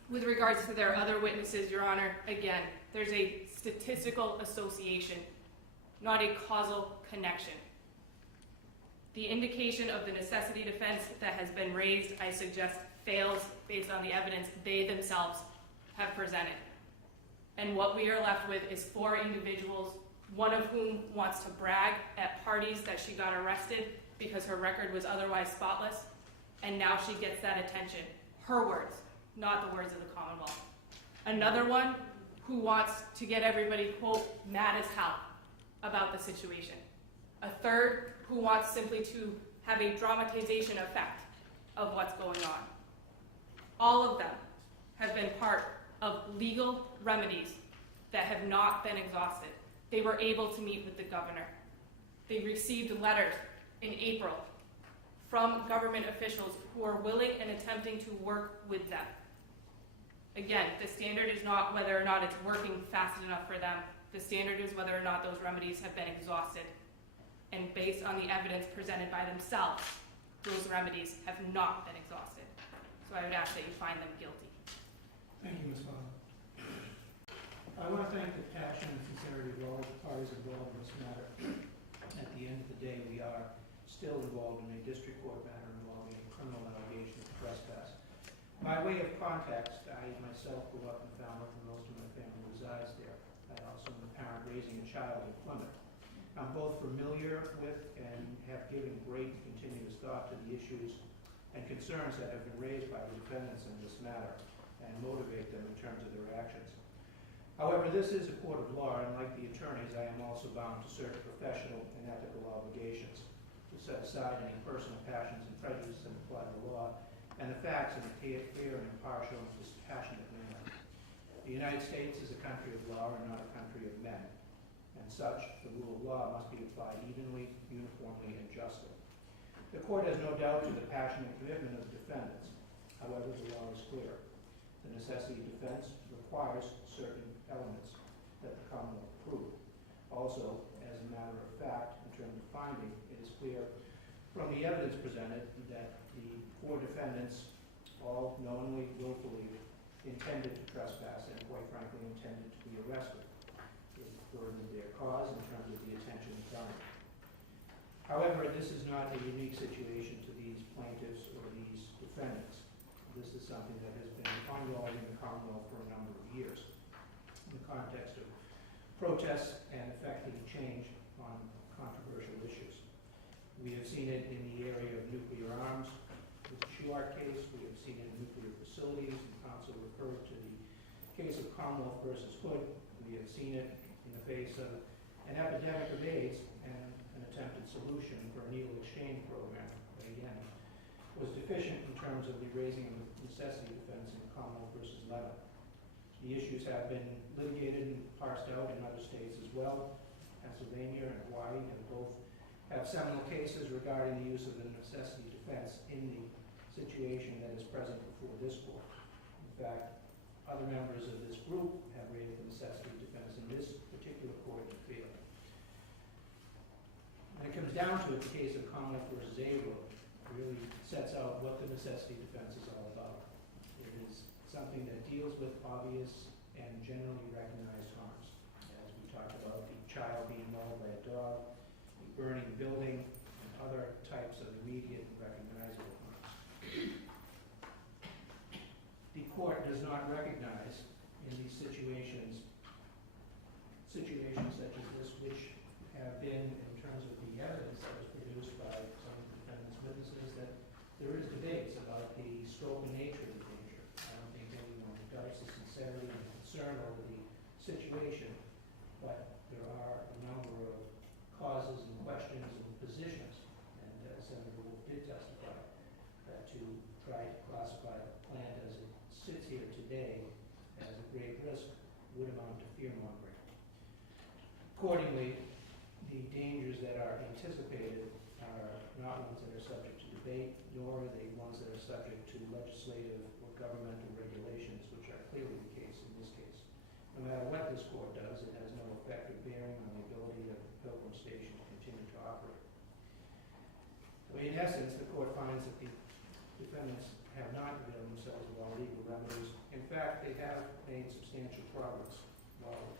With regards to their other witnesses, Your Honor, again, there's a statistical association, not a causal connection. The indication of the necessity defense that has been raised, I suggest, fails based on the evidence they themselves have presented. And what we are left with is four individuals, one of whom wants to brag at parties that she got arrested because her record was otherwise spotless, and now she gets that attention. Her words, not the words of the Commonwealth. Another one who wants to get everybody, quote, mad as hell about the situation. A third who wants simply to have a dramatization effect of what's going on. All of them have been part of legal remedies that have not been exhausted. They were able to meet with the governor. They received letters in April from government officials who are willing and attempting to work with them. Again, the standard is not whether or not it's working fast enough for them. The standard is whether or not those remedies have been exhausted. And based on the evidence presented by themselves, those remedies have not been exhausted. So I would ask that you find them guilty. Thank you, Ms. Fowler. I want to thank the passion and sincerity of all parties involved in this matter. At the end of the day, we are still involved in a district court matter involving a criminal allegation of trespass. By way of context, I myself grew up in Falmouth and most of my family resides there. I also am a parent raising a child in Plymouth. I'm both familiar with and have given great continuous thought to the issues and concerns that have been raised by the defendants in this matter and motivate them in terms of their actions. However, this is a court of law, and like the attorneys, I am also bound to certain professional and ethical obligations to set aside any personal passions and prejudices and apply the law and the facts in a fair and impartial and dispassionate manner. The United States is a country of law and not a country of men. And such, the rule of law must be applied evenly, uniformly, and justly. The court has no doubt to the passion and commitment of the defendants. However, the law is clear. The necessity of defense requires certain elements that the Commonwealth prove. Also, as a matter of fact, in terms of finding, it is clear from the evidence presented that the four defendants all knowingly, willfully intended to trespass and quite frankly intended to be arrested. They burdened their cause in terms of the attention of government. However, this is not a unique situation to these plaintiffs or these defendants. This is something that has been ongoing in the Commonwealth for a number of years in the context of protests and effecting change on controversial issues. We have seen it in the area of nuclear arms with the Shuart case. We have seen it in nuclear facilities. The council referred to the case of Commonwealth versus Hood. We have seen it in the face of an epidemic of AIDS and an attempted solution for a needle exchange program that, again, was deficient in terms of the raising of necessity defense in Commonwealth versus Levitt. The issues have been litigated and parsed out in other states as well. Pennsylvania and Hawaii have both have seminal cases regarding the use of the necessity defense in the situation that is present before this court. In fact, other members of this group have raised the necessity defense in this particular court and failed. When it comes down to it, the case of Commonwealth versus Abel really sets out what the necessity defense is all about. It is something that deals with obvious and generally recognized harms. As we talked about, the child being mauled by a dog, the burning building, and other types of immediate and recognizable harms. The court does not recognize in these situations such as this, which have been, in terms of the evidence that was produced by some of the defendant's witnesses, that there is debates about the scope and nature of the danger. I don't think anyone doubts the sincerity and concern over the situation, but there are a number of causes and questions and positions, and Senator Wolf did testify that to try to classify the plant as it sits here today as a great risk would amount to fear-mongering. Accordingly, the dangers that are anticipated are not ones that are subject to debate, nor are they ones that are subject to legislative or governmental regulations, which are clearly the case in this case. No matter what this court does, it has no effective bearing on the ability of Pilgrim Station to continue to operate. So in essence, the court finds that the defendants have not availed themselves of all legal remedies. In fact, they have made substantial progress. While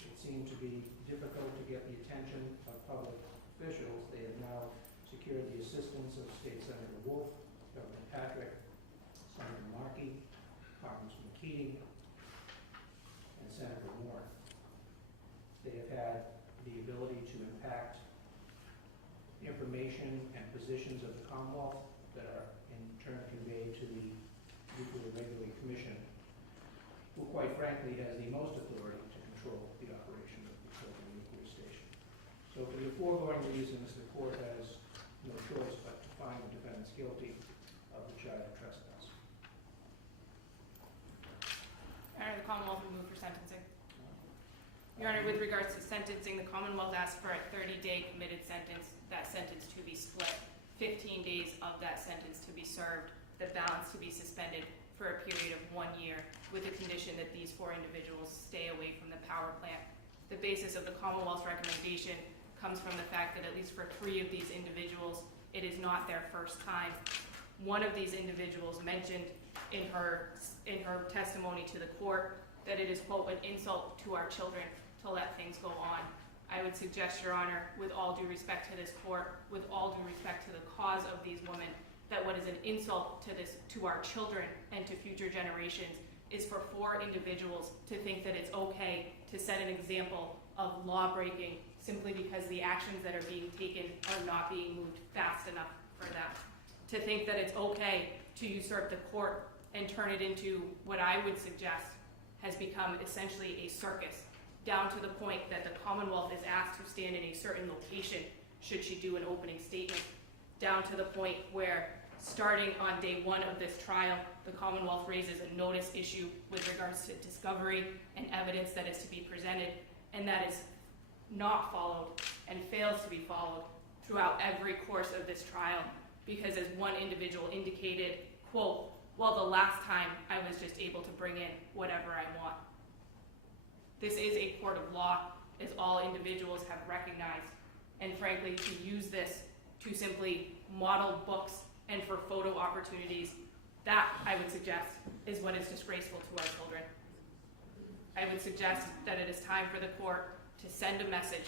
it seemed to be difficult to get the attention of public officials, they have now secured the assistance of State Senator Wolf, Governor Patrick, Senator Markey, Congressman Keating, and Senator Warren. They have had the ability to impact information and positions of the Commonwealth that are in turn conveyed to the Nuclear Regulatory Commission, who quite frankly has the most authority to control the operation of the Pilgrim nuclear station. So for the foregoing reasons, the court has no choice but to find the defendants guilty of the child trespass. Your Honor, the Commonwealth will move for sentencing. Your Honor, with regards to sentencing, the Commonwealth asked for a 30-day committed sentence, that sentence to be split 15 days of that sentence to be served, the balance to be suspended for a period of 1 year, with the condition that these 4 individuals stay away from the power plant. The basis of the Commonwealth's recommendation comes from the fact that at least for 3 of these individuals, it is not their first time. One of these individuals mentioned in her testimony to the court that it is, quote, an insult to our children to let things go on. I would suggest, Your Honor, with all due respect to this court, with all due respect to the cause of these women, that what is an insult to our children and to future generations is for 4 individuals to think that it's okay to set an example of law breaking simply because the actions that are being taken are not being moved fast enough for them. To think that it's okay to usurp the court and turn it into what I would suggest has become essentially a circus, down to the point that the Commonwealth is asked to stand in a certain location should she do an opening statement, down to the point where starting on day 1 of this trial, the Commonwealth raises a notice issue with regards to discovery and evidence that is to be presented, and that is not followed and fails to be followed throughout every course of this trial, because as one individual indicated, quote, well, the last time I was just able to bring in whatever I want. This is a court of law, as all individuals have recognized, and frankly, to use this to simply model books and for photo opportunities, that, I would suggest, is what is disgraceful to our children. I would suggest that it is time for the court to send a message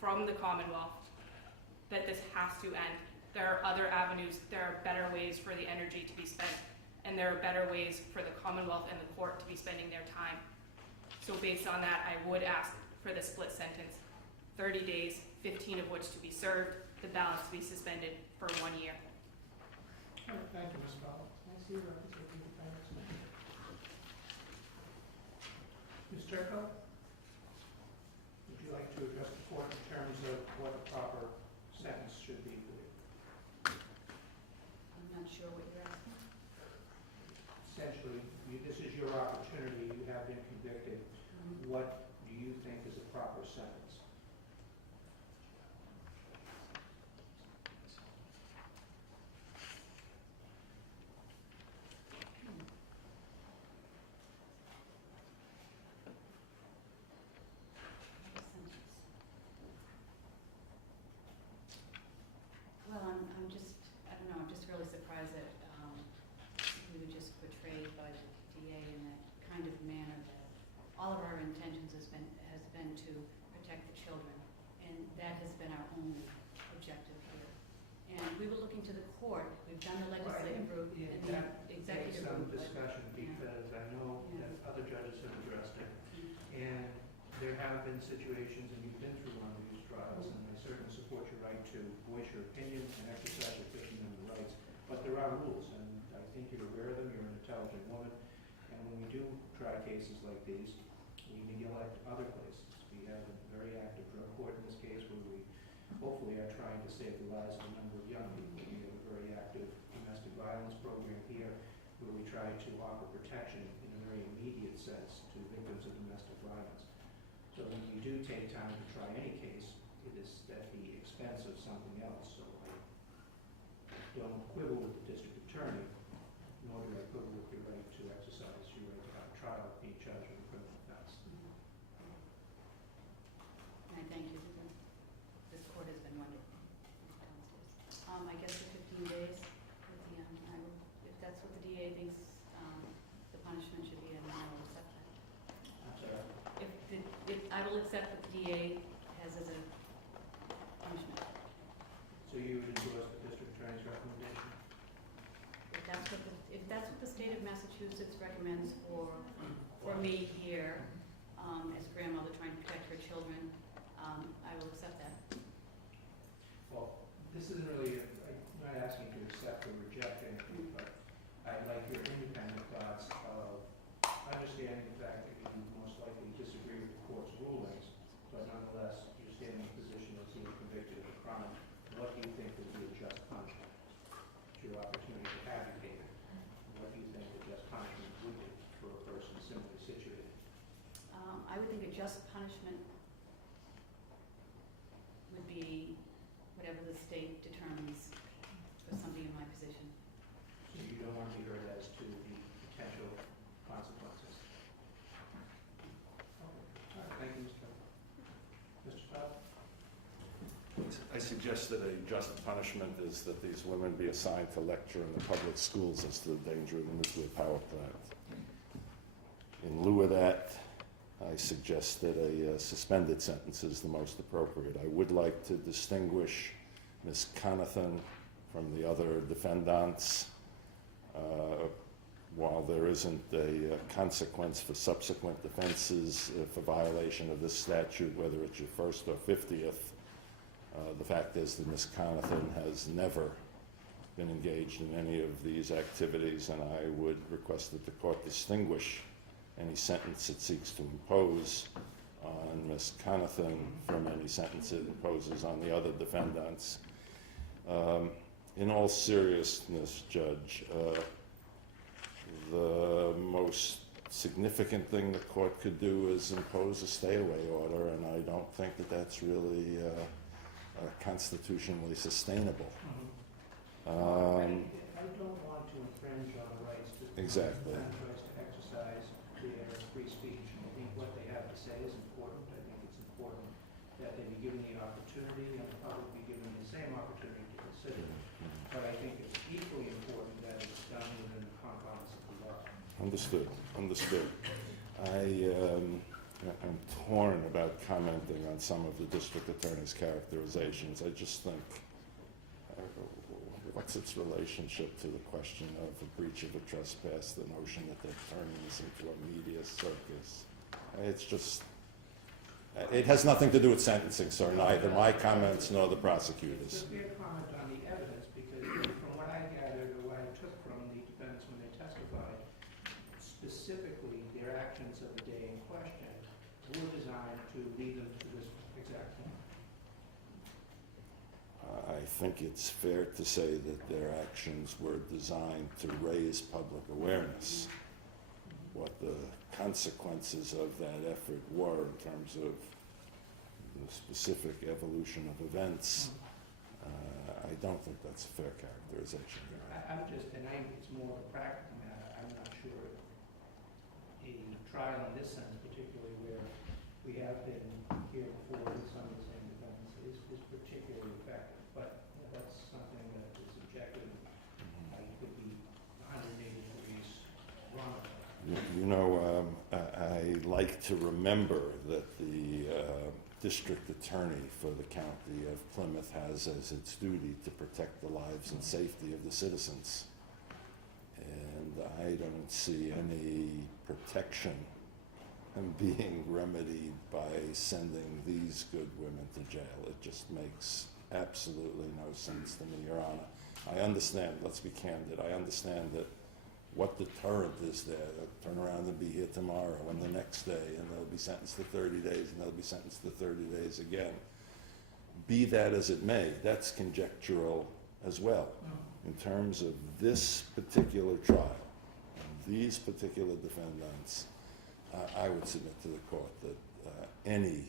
from the Commonwealth that this has to end. There are other avenues, there are better ways for the energy to be spent, and there are better ways for the Commonwealth and the court to be spending their time. So based on that, I would ask for the split sentence, 30 days, 15 of which to be served, the balance to be suspended for 1 year. All right, thank you, Ms. Powell. Can I see your representative defendants? Ms. Turco, would you like to address the court in terms of what a proper sentence should be for you? I'm not sure what you're asking. Essentially, this is your opportunity. You have been convicted. What do you think is a proper sentence? Well, I'm just, I don't know, I'm just really surprised that we were just portrayed by the DA in that kind of manner, that all of our intentions has been to protect the children, and that has been our only objective here. And we were looking to the court, we've done the legislative route and the executive route. Some discussion, because I know that other judges have addressed it, and there have been situations, and you've been through one of these trials, and I certainly support your right to voice your opinion and exercise your Fifth Amendment rights, but there are rules, and I think you're aware of them. You're an intelligent woman, and when we do try cases like these, we neglect other places. We have a very active drug court in this case, where we hopefully are trying to save the lives of a number of young people. We have a very active domestic violence program here, where we try to offer protection in a very immediate sense to victims of domestic violence. So when you do take time to try any case, it is at the expense of something else. So I don't quibble with the district attorney, nor do I quibble with your right to exercise your right to have a trial, be charged with a criminal offense. And I thank you. This court has been wonderful. I guess the 15 days, with the, if that's what the DA thinks the punishment should be, and I will accept that. I'm sorry. If I will accept what the DA has as a punishment. So you would endorse the district attorney's recommendation? If that's what the state of Massachusetts recommends for me here, as a grandmother trying to protect her children, I will accept that. Well, this isn't really, I'm not asking you to accept or reject anything, but I'd like your independent thoughts of understanding the fact that you most likely disagree with the court's rulings, but nonetheless, you're standing in a position as being convicted of a crime. What do you think would be a just punishment? It's your opportunity to advocate it. What do you think a just punishment would be for a person similarly situated? I would think a just punishment would be whatever the state determines I suggest that a just punishment is that these women be assigned to lecture in the public schools as to the danger of the nuclear power plant. In lieu of that, I suggest that a suspended sentence is the most appropriate. I would like to distinguish Ms. Conathan from the other defendants. While there isn't a consequence for subsequent offenses for violation of this statute, whether it's your first or 50th, the fact is that Ms. Conathan has never been engaged in any of these activities, and I would request that the court distinguish any sentence it seeks to impose on Ms. Conathan from any sentence it imposes on the other defendants. In all seriousness, Judge, the most significant thing the court could do is impose a stay-away order, and I don't think that that's really constitutionally sustainable. I don't want to infringe on the rights to Exactly. rights to exercise their free speech. I think what they have to say is important. I think it's important that they be given the opportunity and the public be given the same opportunity to consider it. But I think it's equally important that it's done within the confines of the law. Understood. I'm torn about commenting on some of the district attorney's characterizations. I just think, what's its relationship to the question of a breach of a trespass, the notion that they're turning this into a media circus? It's just, it has nothing to do with sentencing, sir, neither my comments nor the prosecutor's. It's a fair comment on the evidence, because from what I gathered or what I took from the defendants when they testified, specifically their actions of the day in question were designed to lead them to this exact point. I think it's fair to say that their actions were designed to raise public awareness. What the consequences of that effort were in terms of the specific evolution of events, I don't think that's a fair characterization. It's more of a practical matter. I'm not sure a trial in this sense, particularly where we have been here before with some of the same defendants, is particularly effective. But that's something that is objective. I could be 180 degrees wrong. You know, I like to remember that the district attorney for the county of Plymouth has as its duty to protect the lives and safety of the citizens. And I don't see any protection being remedied by sending these good women to jail. It just makes absolutely no sense to me, Your Honor. I understand, let's be candid, I understand that what deterrent is there? They'll turn around and be here tomorrow and the next day, and they'll be sentenced to 30 days, and they'll be sentenced to 30 days again. Be that as it may, that's conjectural as well. In terms of this particular trial, and these particular defendants, I would submit to the court that any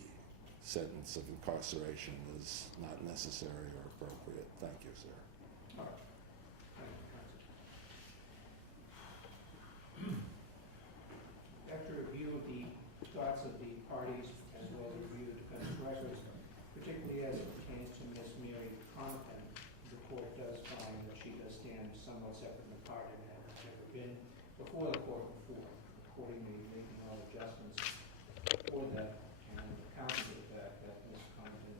sentence of incarceration is not necessary or appropriate. Thank you, sir. All right. After review of the thoughts of the parties, as well as review of defense records, particularly as it pertains to Ms. Mary Conathan, the court does find that she does stand somewhat separate and apart and has never been before the court before, accordingly making all adjustments for that and accounting for the fact that Ms. Conathan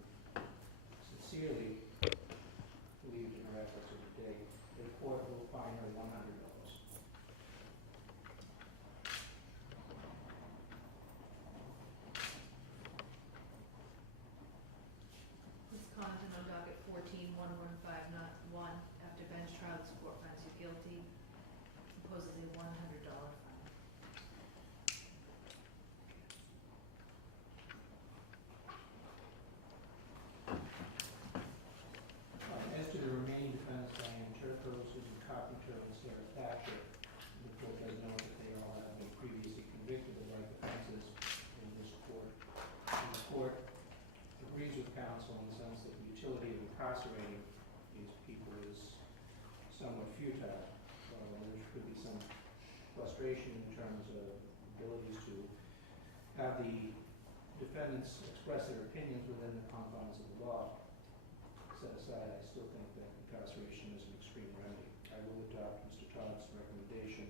sincerely believed in her efforts of the day. The court will fine her $100. Ms. Conathan on docket 14-1151, after bench trial, this court finds you guilty, imposes a $100 fine. As to the remaining defendants, Diane Turco, Susan Carpenter, and Sarah Thatcher, the court does note that they all have been previously convicted of like offenses in this court. And the court agrees with counsel in the sense that the utility of incarcerating these people is somewhat futile. There could be some frustration in terms of abilities to have the defendants express their opinions within the confines of the law. set aside, I still think that incarceration is an extreme remedy. I will adopt Mr. Todd's recommendation,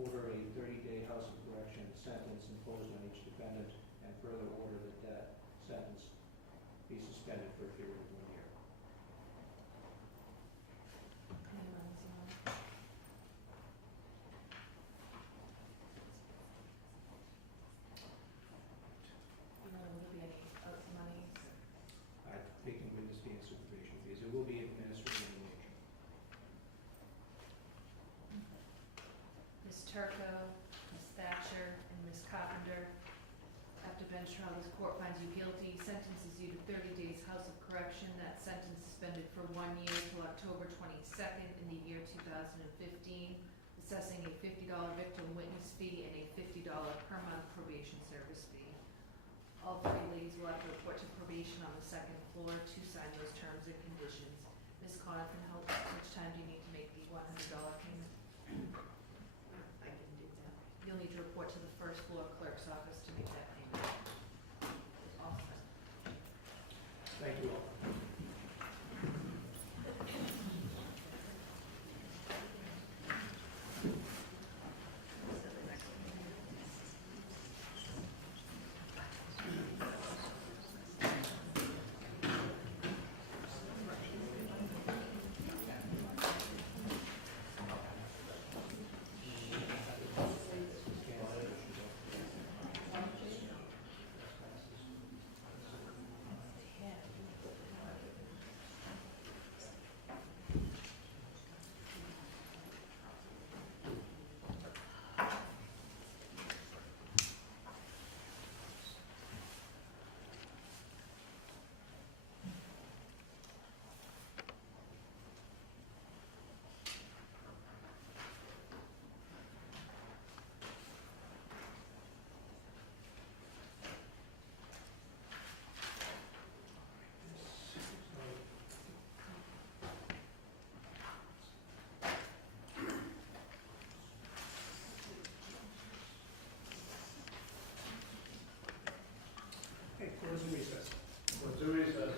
order a 30-day House of Correction sentence imposed on each defendant, and further order that that sentence be suspended for a period of 1 year. They can witness fee and supervision fees. It will be administrative in nature. Ms. Turco, Ms. Thatcher, and Ms. Carpenter. After bench trial, this court finds you guilty, sentences you to 30 days House of Correction. That sentence suspended for 1 year till October 22nd in the year 2015, assessing a $50 victim witness fee and a $50 per month probation service fee. All three ladies will have to report to probation on the second floor to sign those terms and conditions. Ms. Connaughton, how much time do you need to make the $100 payment? I can do that. You'll need to report to the first floor clerk's office to make that payment. All set. Thank you all. Okay, close and recess. What's the recess?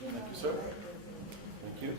Thank you, sir. Thank you.